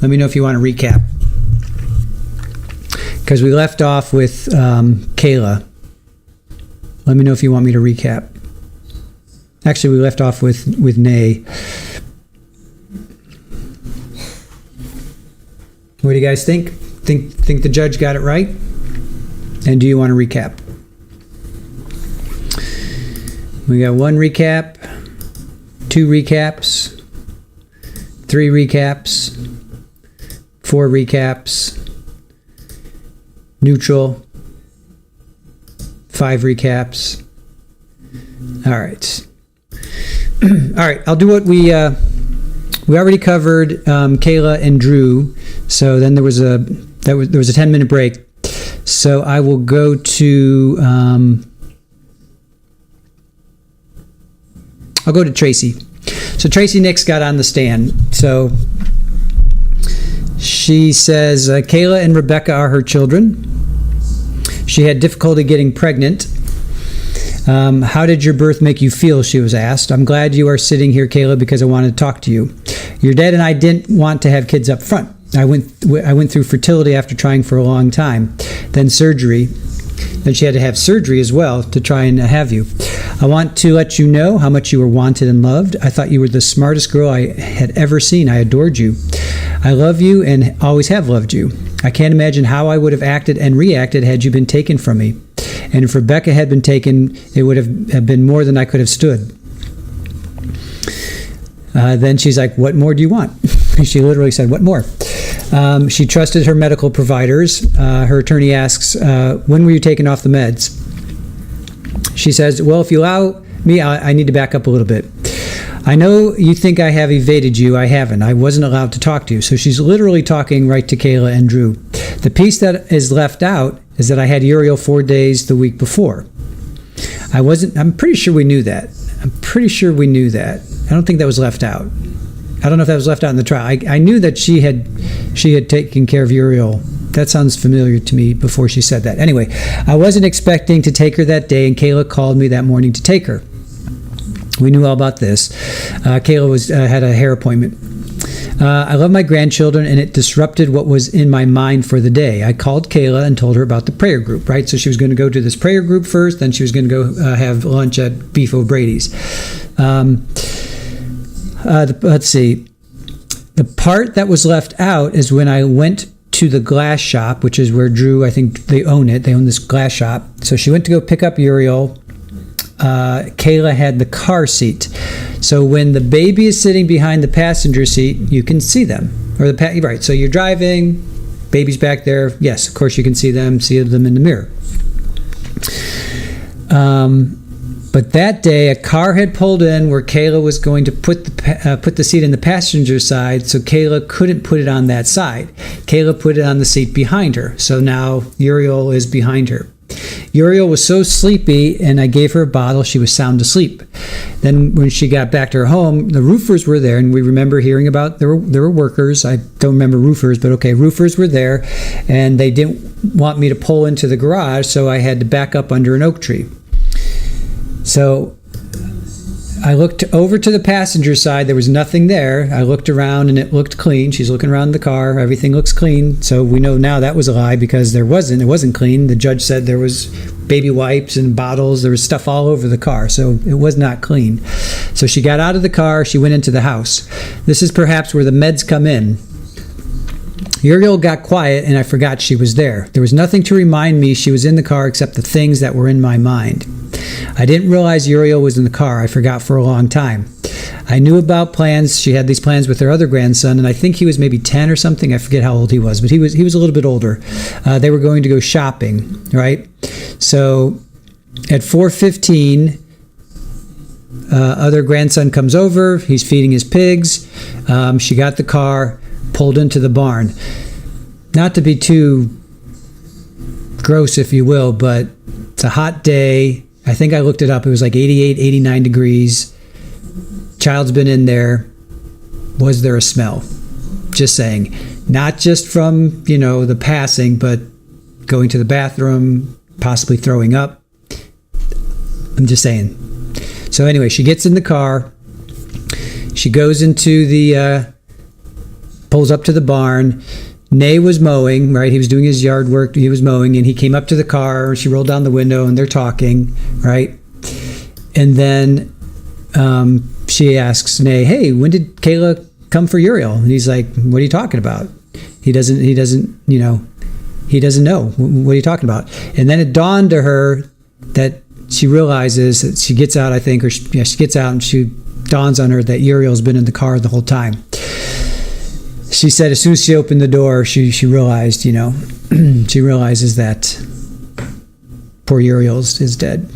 Let me know if you want to recap. Because we left off with Kayla. Let me know if you want me to recap. Actually, we left off with Nay. What do you guys think? Think the judge got it right? And do you want to recap? We got 1 recap, 2 recaps, 3 recaps, 4 recaps, neutral, 5 recaps. All right. All right, I'll do what we already covered Kayla and Drew. So then there was a 10-minute break. So I will go to I'll go to Tracy. So Tracy Nix got on the stand. So she says Kayla and Rebecca are her children. She had difficulty getting pregnant. How did your birth make you feel, she was asked. I'm glad you are sitting here, Kayla, because I wanted to talk to you. Your dad and I didn't want to have kids up front. I went through fertility after trying for a long time. Then surgery. Then she had to have surgery as well to try and have you. I want to let you know how much you were wanted and loved. I thought you were the smartest girl I had ever seen. I adored you. I love you and always have loved you. I can't imagine how I would have acted and reacted had you been taken from me. And if Rebecca had been taken, it would have been more than I could have stood. Then she's like, what more do you want? She literally said, what more? She trusted her medical providers. Her attorney asks, when were you taken off the meds? She says, well, if you allow me, I need to back up a little bit. I know you think I have evaded you. I haven't. I wasn't allowed to talk to you. So she's literally talking right to Kayla and Drew. The piece that is left out is that I had Uriel 4 days the week before. I'm pretty sure we knew that. I don't think that was left out. I don't know if that was left out in the trial. I knew that she had taken care of Uriel. That sounds familiar to me before she said that. Anyway, I wasn't expecting to take her that day, and Kayla called me that morning to take her. We knew all about this. Kayla had a hair appointment. I love my grandchildren, and it disrupted what was in my mind for the day. I called Kayla and told her about the prayer group, right? So she was going to go to this prayer group first, then she was going to go have lunch at Beef O'Brady's. Let's see. The part that was left out is when I went to the glass shop, which is where Drew, I think they own it. They own this glass shop. So she went to go pick up Uriel. Kayla had the car seat. So when the baby is sitting behind the passenger seat, you can see them. Right. So you're driving, baby's back there. Yes, of course you can see them in the mirror. But that day, a car had pulled in where Kayla was going to put the seat in the passenger side, so Kayla couldn't put it on that side. Kayla put it on the seat behind her. So now Uriel is behind her. Uriel was so sleepy, and I gave her a bottle. She was sound asleep. Then when she got back to her home, the roofers were there, and we remember hearing about there were workers. I don't remember roofers, but okay, roofers were there, and they didn't want me to pull into the garage, so I had to back up under an oak tree. So I looked over to the passenger side. There was nothing there. I looked around and it looked clean. She's looking around the car. Everything looks clean. So we know now that was a lie because it wasn't clean. The judge said there was baby wipes and bottles. There was stuff all over the car. So it was not clean. So she got out of the car. She went into the house. This is perhaps where the meds come in. Uriel got quiet and I forgot she was there. There was nothing to remind me she was in the car except the things that were in my mind. I didn't realize Uriel was in the car. I forgot for a long time. I knew about plans. She had these plans with her other grandson, and I think he was maybe 10 or something. I forget how old he was, but he was a little bit older. They were going to go shopping, right? So at 4:15, other grandson comes over. He's feeding his pigs. She got the car, pulled into the barn. Not to be too gross, if you will, but it's a hot day. I think I looked it up. It was like 88, 89 degrees. Child's been in there. Was there a smell? Just saying. Not just from, the passing, but going to the bathroom, possibly throwing up. I'm just saying. So anyway, she gets in the car. She goes into pulls up to the barn. Nay was mowing, right? He was doing his yard work. He was mowing, and he came up to the car. She rolled down the window, and they're talking, right? And then she asks Nay, "Hey, when did Kayla come for Uriel?" And he's like, "What are you talking about?" He doesn't know. What are you talking about? And then it dawned to her that she realizes that she gets out, I think, she gets out, and she dawns on her that Uriel's been in the car the whole time. She said as soon as she opened the door, she realized, she realizes that poor Uriel is dead.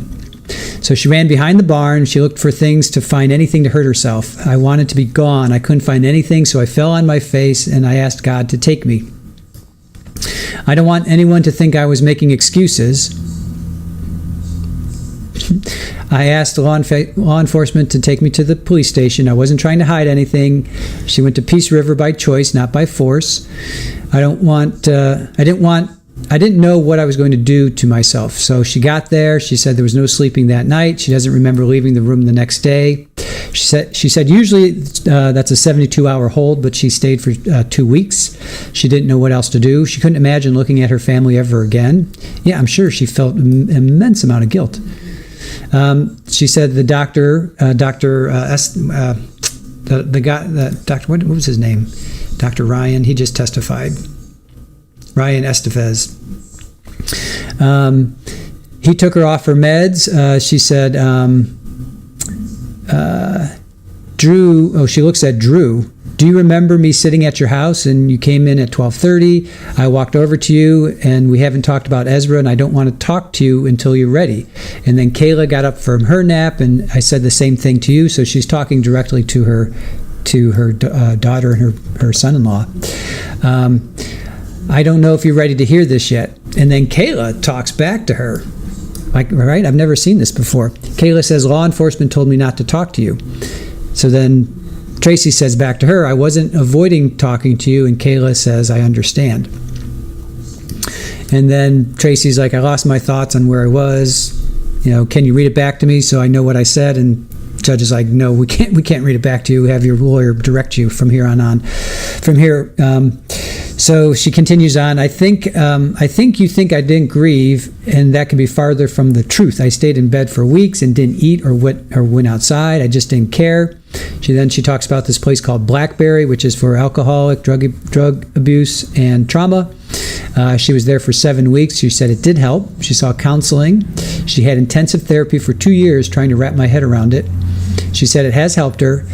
So she ran behind the barn. She looked for things to find anything to hurt herself. I wanted to be gone. I couldn't find anything, so I fell on my face and I asked God to take me. I don't want anyone to think I was making excuses. I asked law enforcement to take me to the police station. I wasn't trying to hide anything. She went to Peace River by choice, not by force. I didn't know what I was going to do to myself. So she got there. She said there was no sleeping that night. She doesn't remember leaving the room the next day. She said usually that's a 72-hour hold, but she stayed for 2 weeks. She didn't know what else to do. She couldn't imagine looking at her family ever again. Yeah, I'm sure she felt an immense amount of guilt. She said the doctor, what was his name? Dr. Ryan, he just testified. Ryan Estevez. He took her off her meds. She said, Drew, she looks at Drew. Do you remember me sitting at your house and you came in at 12:30? I walked over to you and we haven't talked about Ezra and I don't want to talk to you until you're ready. And then Kayla got up from her nap and I said the same thing to you. So she's talking directly to her daughter and her son-in-law. I don't know if you're ready to hear this yet. And then Kayla talks back to her. Like, right? I've never seen this before. Kayla says, law enforcement told me not to talk to you. So then Tracy says back to her, I wasn't avoiding talking to you. And Kayla says, I understand. And then Tracy's like, I lost my thoughts on where I was. Can you read it back to me so I know what I said? And judge is like, no, we can't read it back to you. Have your lawyer direct you from here on. From here, so she continues on. I think you think I didn't grieve, and that can be farther from the truth. I stayed in bed for weeks and didn't eat or went outside. I just didn't care. She talks about this place called Blackberry, which is for alcoholic, drug abuse, and trauma. She was there for 7 weeks. She said it did help. She saw counseling. She had intensive therapy for 2 years trying to wrap my head around it. She said it has helped her.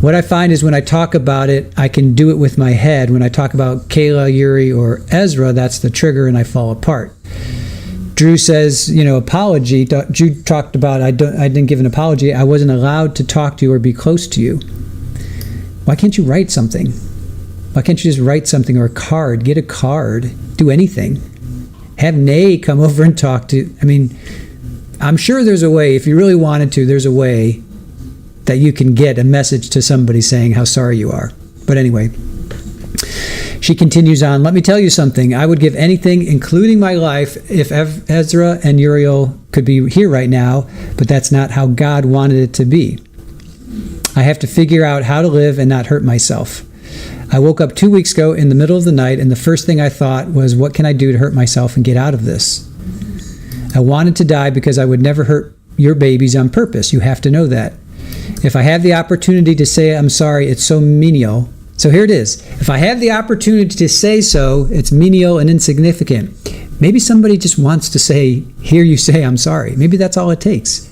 What I find is when I talk about it, I can do it with my head. When I talk about Kayla, Yuri, or Ezra, that's the trigger and I fall apart. Drew says, apology. Drew talked about, I didn't give an apology. I wasn't allowed to talk to you or be close to you. Why can't you write something? Why can't you just write something or a card? Get a card. Do anything. Have Nay come over and talk to, I'm sure there's a way, if you really wanted to, there's a way that you can get a message to somebody saying how sorry you are. But anyway, she continues on, let me tell you something. I would give anything, including my life, if Ezra and Uriel could be here right now, but that's not how God wanted it to be. I have to figure out how to live and not hurt myself. I woke up 2 weeks ago in the middle of the night, and the first thing I thought was, what can I do to hurt myself and get out of this? I wanted to die because I would never hurt your babies on purpose. You have to know that. If I have the opportunity to say I'm sorry, it's so menial. So here it is. If I have the opportunity to say so, it's menial and insignificant. Maybe somebody just wants to hear you say I'm sorry. Maybe that's all it takes.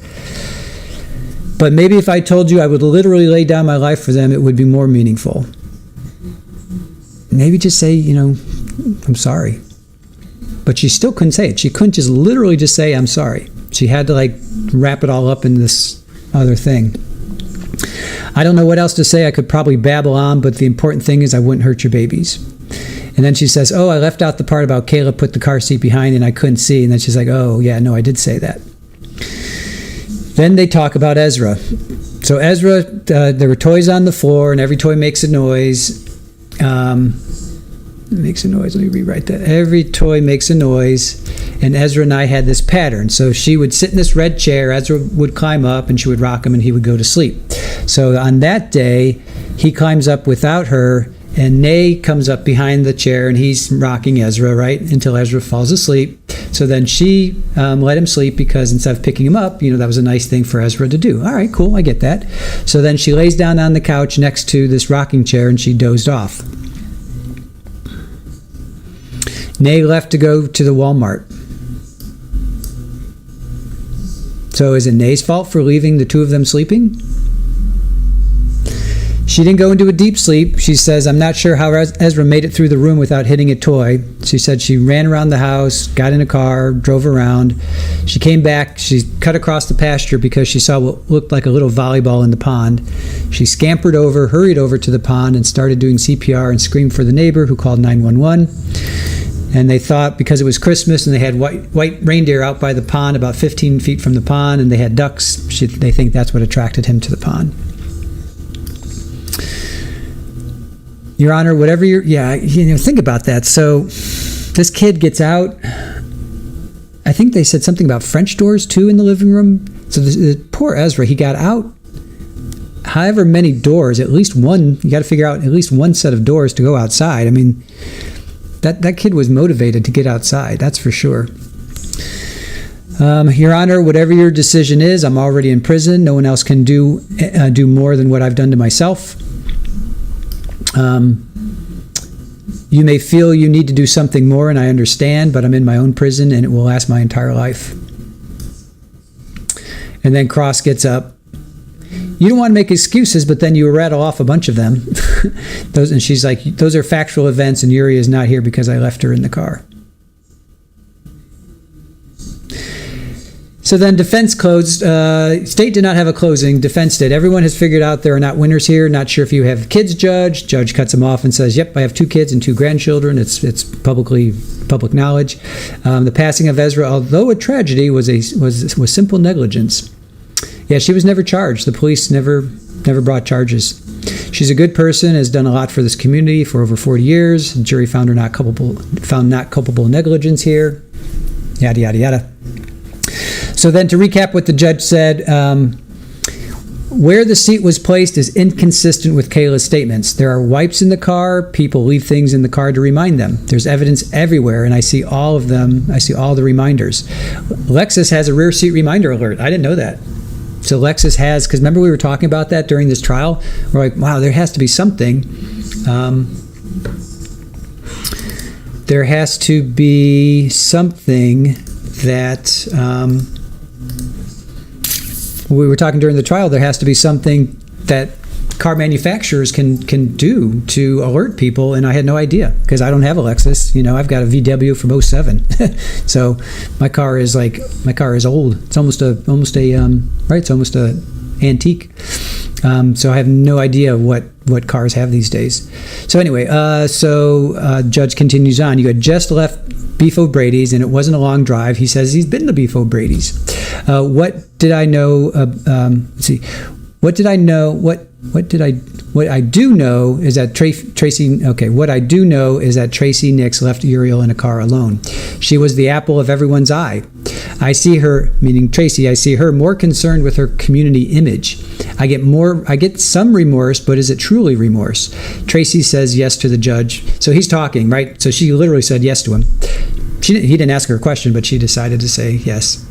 But maybe if I told you I would literally lay down my life for them, it would be more meaningful. Maybe just say, I'm sorry. But she still couldn't say it. She couldn't just literally just say, I'm sorry. She had to wrap it all up in this other thing. I don't know what else to say. I could probably babble on, but the important thing is I wouldn't hurt your babies. And then she says, I left out the part about Kayla put the car seat behind and I couldn't see. And then she's like, oh, yeah, no, I did say that. Then they talk about Ezra. So Ezra, there were toys on the floor and every toy makes a noise. Makes a noise. Let me rewrite that. Every toy makes a noise. And Ezra and I had this pattern. So she would sit in this red chair. Ezra would climb up and she would rock him and he would go to sleep. So on that day, he climbs up without her and Nay comes up behind the chair and he's rocking Ezra, right? Until Ezra falls asleep. So then she let him sleep because instead of picking him up, that was a nice thing for Ezra to do. All right, cool, I get that. So then she lays down on the couch next to this rocking chair and she dozed off. Nay left to go to the Walmart. So is it Nay's fault for leaving the two of them sleeping? She didn't go into a deep sleep. She says, I'm not sure how Ezra made it through the room without hitting a toy. She said she ran around the house, got in a car, drove around. She came back. She cut across the pasture because she saw what looked like a little volleyball in the pond. She scampered over, hurried over to the pond, and started doing CPR and screamed for the neighbor who called 911. And they thought because it was Christmas and they had white reindeer out by the pond about 15 feet from the pond and they had ducks, they think that's what attracted him to the pond. Your Honor, whatever think about that. So this kid gets out. I think they said something about French doors too in the living room. So the poor Ezra, he got out however many doors, at least one, you got to figure out at least one set of doors to go outside. That kid was motivated to get outside, that's for sure. Your Honor, whatever your decision is, I'm already in prison. No one else can do more than what I've done to myself. You may feel you need to do something more, and I understand, but I'm in my own prison, and it will last my entire life. And then Cross gets up. you don't want to make excuses, but then you rattle off a bunch of them. And she's like, those are factual events, and Yuri is not here because I left her in the car. So then defense closed. State did not have a closing. Defense did. Everyone has figured out there are not winners here. Not sure if you have kids, Judge. Judge cuts him off and says, yep, I have 2 kids and 2 grandchildren. It's public knowledge. The passing of Ezra, although a tragedy, was simple negligence. Yeah, she was never charged. The police never brought charges. She's a good person, has done a lot for this community for over 40 years. The jury found not culpable negligence here. Yada, yada, yada. So then to recap what the judge said, where the seat was placed is inconsistent with Kayla's statements. There are wipes in the car. People leave things in the car to remind them. There's evidence everywhere, and I see all of them. I see all the reminders. Lexus has a rear seat reminder alert. I didn't know that. So Lexus has, because remember we were talking about that during this trial? We're like, wow, there has to be something. There has to be something that... we were talking during the trial, there has to be something that car manufacturers can do to alert people, and I had no idea because I don't have a Lexus. I've got a VW from 07. So my car is old. It's almost a antique. So I have no idea what cars have these days. So anyway, Judge continues on. You had just left Beef O'Brady's, and it wasn't a long drive. He says he's been to Beef O'Brady's. What did I know? Let's see. What did I know? What I do know is that Tracy. Okay. What I do know is that Tracy Nix left Uriel in a car alone. She was the apple of everyone's eye. I see her, meaning Tracy. I see her more concerned with her community image. I get some remorse, but is it truly remorse? Tracy says yes to the judge. So he's talking, right? So she literally said yes to him. He didn't ask her a question, but she decided to say yes.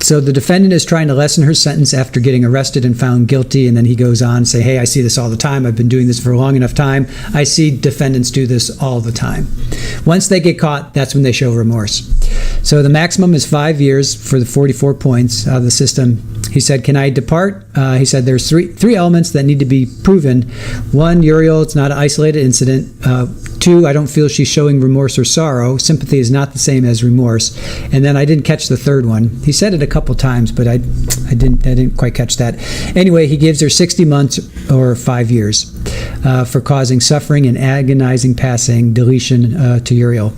So the defendant is trying to lessen her sentence after getting arrested and found guilty, and then he goes on to say, hey, I see this all the time. I've been doing this for a long enough time. I see defendants do this all the time. Once they get caught, that's when they show remorse. So the maximum is 5 years for the 44 points out of the system. He said, can I depart? He said there's three elements that need to be proven. 1, Uriel, it's not an isolated incident. 2, I don't feel she's showing remorse or sorrow. Sympathy is not the same as remorse. And then I didn't catch the third one. He said it a couple times, but I didn't quite catch that. Anyway, he gives her 60 months or 5 years for causing suffering and agonizing passing deletion to Uriel.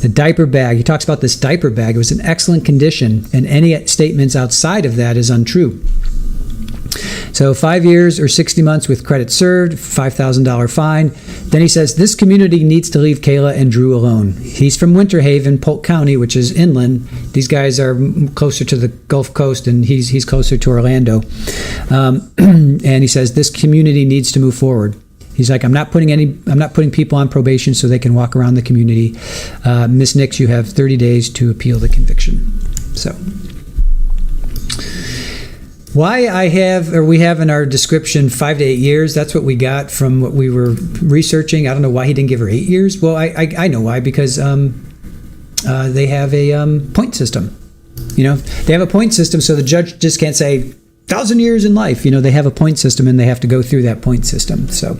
The diaper bag, he talks about this diaper bag. It was in excellent condition, and any statements outside of that is untrue. So 5 years or 60 months with credit served, $5,000 fine. Then he says, this community needs to leave Kayla and Drew alone. He's from Winter Haven, Polk County, which is inland. These guys are closer to the Gulf Coast, and he's closer to Orlando. And he says, this community needs to move forward. He's like, I'm not putting people on probation so they can walk around the community. Miss Nix, you have 30 days to appeal the conviction. So... why we have in our description 5 to 8 years, that's what we got from what we were researching. I don't know why he didn't give her 8 years. Well, I know why, because they have a point system. They have a point system, so the judge just can't say 1,000 years in life. They have a point system, and they have to go through that point system. So...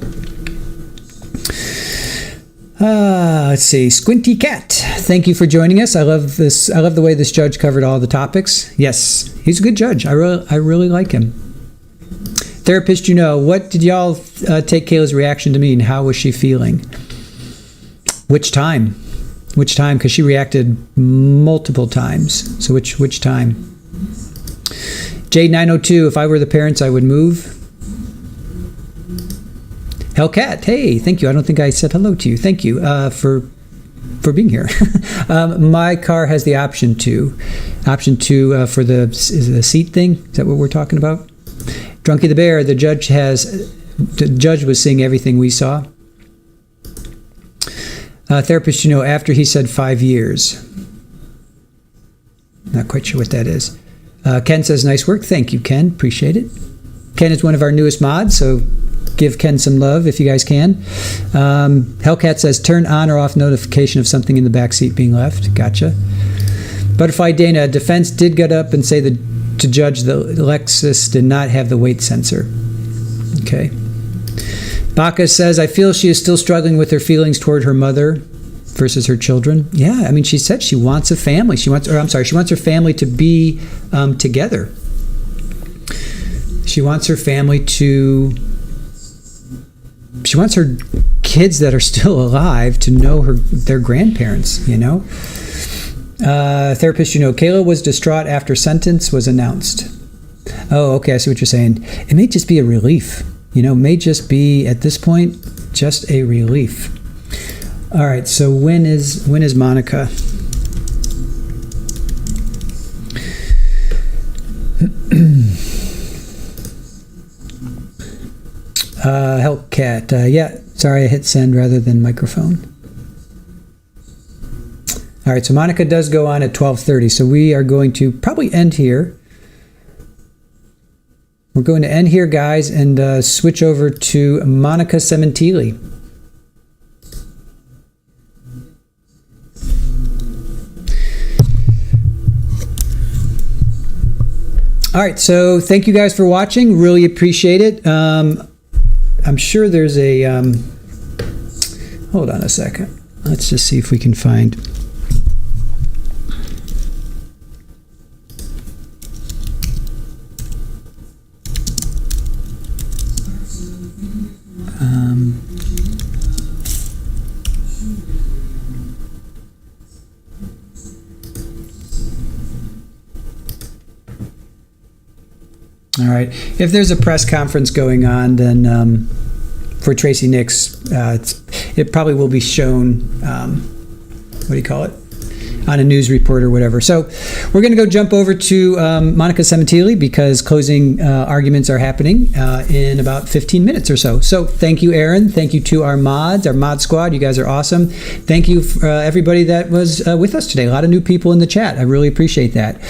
let's see. Squinty Cat, thank you for joining us. I love this. I love the way this judge covered all the topics. Yes, he's a good judge. I really like him. Therapist, what did y'all take Kayla's reaction to mean? How was she feeling? Which time? Because she reacted multiple times. So which time? J902, if I were the parents, I would move. Hellcat, hey, thank you. I don't think I said hello to you. Thank you for being here. My car has the option to for the seat thing. Is that what we're talking about? Drunky the Bear, the judge was seeing everything we saw. Therapist, after he said 5 years. Not quite sure what that is. Ken says, nice work. Thank you, Ken. Appreciate it. Ken is one of our newest mods, so give Ken some love if you guys can. Hellcat says, turn on or off notification of something in the back seat being left. Gotcha. Butterfly Dana, defense did get up and say the to judge that Lexus did not have the weight sensor. Okay. Baca says, I feel she is still struggling with her feelings toward her mother versus her children. Yeah, I mean, she said she wants a family. She wants her family to be together. She wants her family to... She wants her kids that are still alive to know their grandparents, you know? Therapist, Kayla was distraught after sentence was announced. Oh, okay, I see what you're saying. It may just be a relief. May just be, at this point, just a relief. All right, so when is Monica? Hellcat. Yeah, sorry, I hit send rather than microphone. All right, so Monica does go on at 12:30, so we are going to probably end here. We're going to end here, guys, and switch over to Monica Sementili. All right, so thank you guys for watching. Really appreciate it. I'm sure there's a... hold on a second. Let's just see if we can find... All right. If there's a press conference going on, then for Tracy Nix, it probably will be shown, what do you call it, on a news report or whatever. So we're going to go jump over to Monica Sementili because closing arguments are happening in about 15 minutes or so. So thank you, Aaron. Thank you to our mods, our mod squad. You guys are awesome. Thank you for everybody that was with us today. A lot of new people in the chat. I really appreciate that.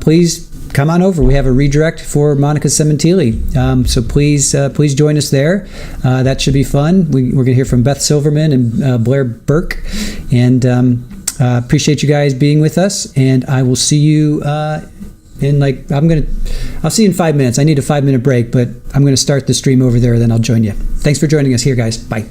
Please come on over. We have a redirect for Monica Sementili. So please join us there. That should be fun. We're going to hear from Beth Silverman and Blair Burke. And appreciate you guys being with us. And I will see you I'll see you in 5 minutes. I need a 5-minute break, but I'm going to start the stream over there, then I'll join you. Thanks for joining us here, guys. Bye.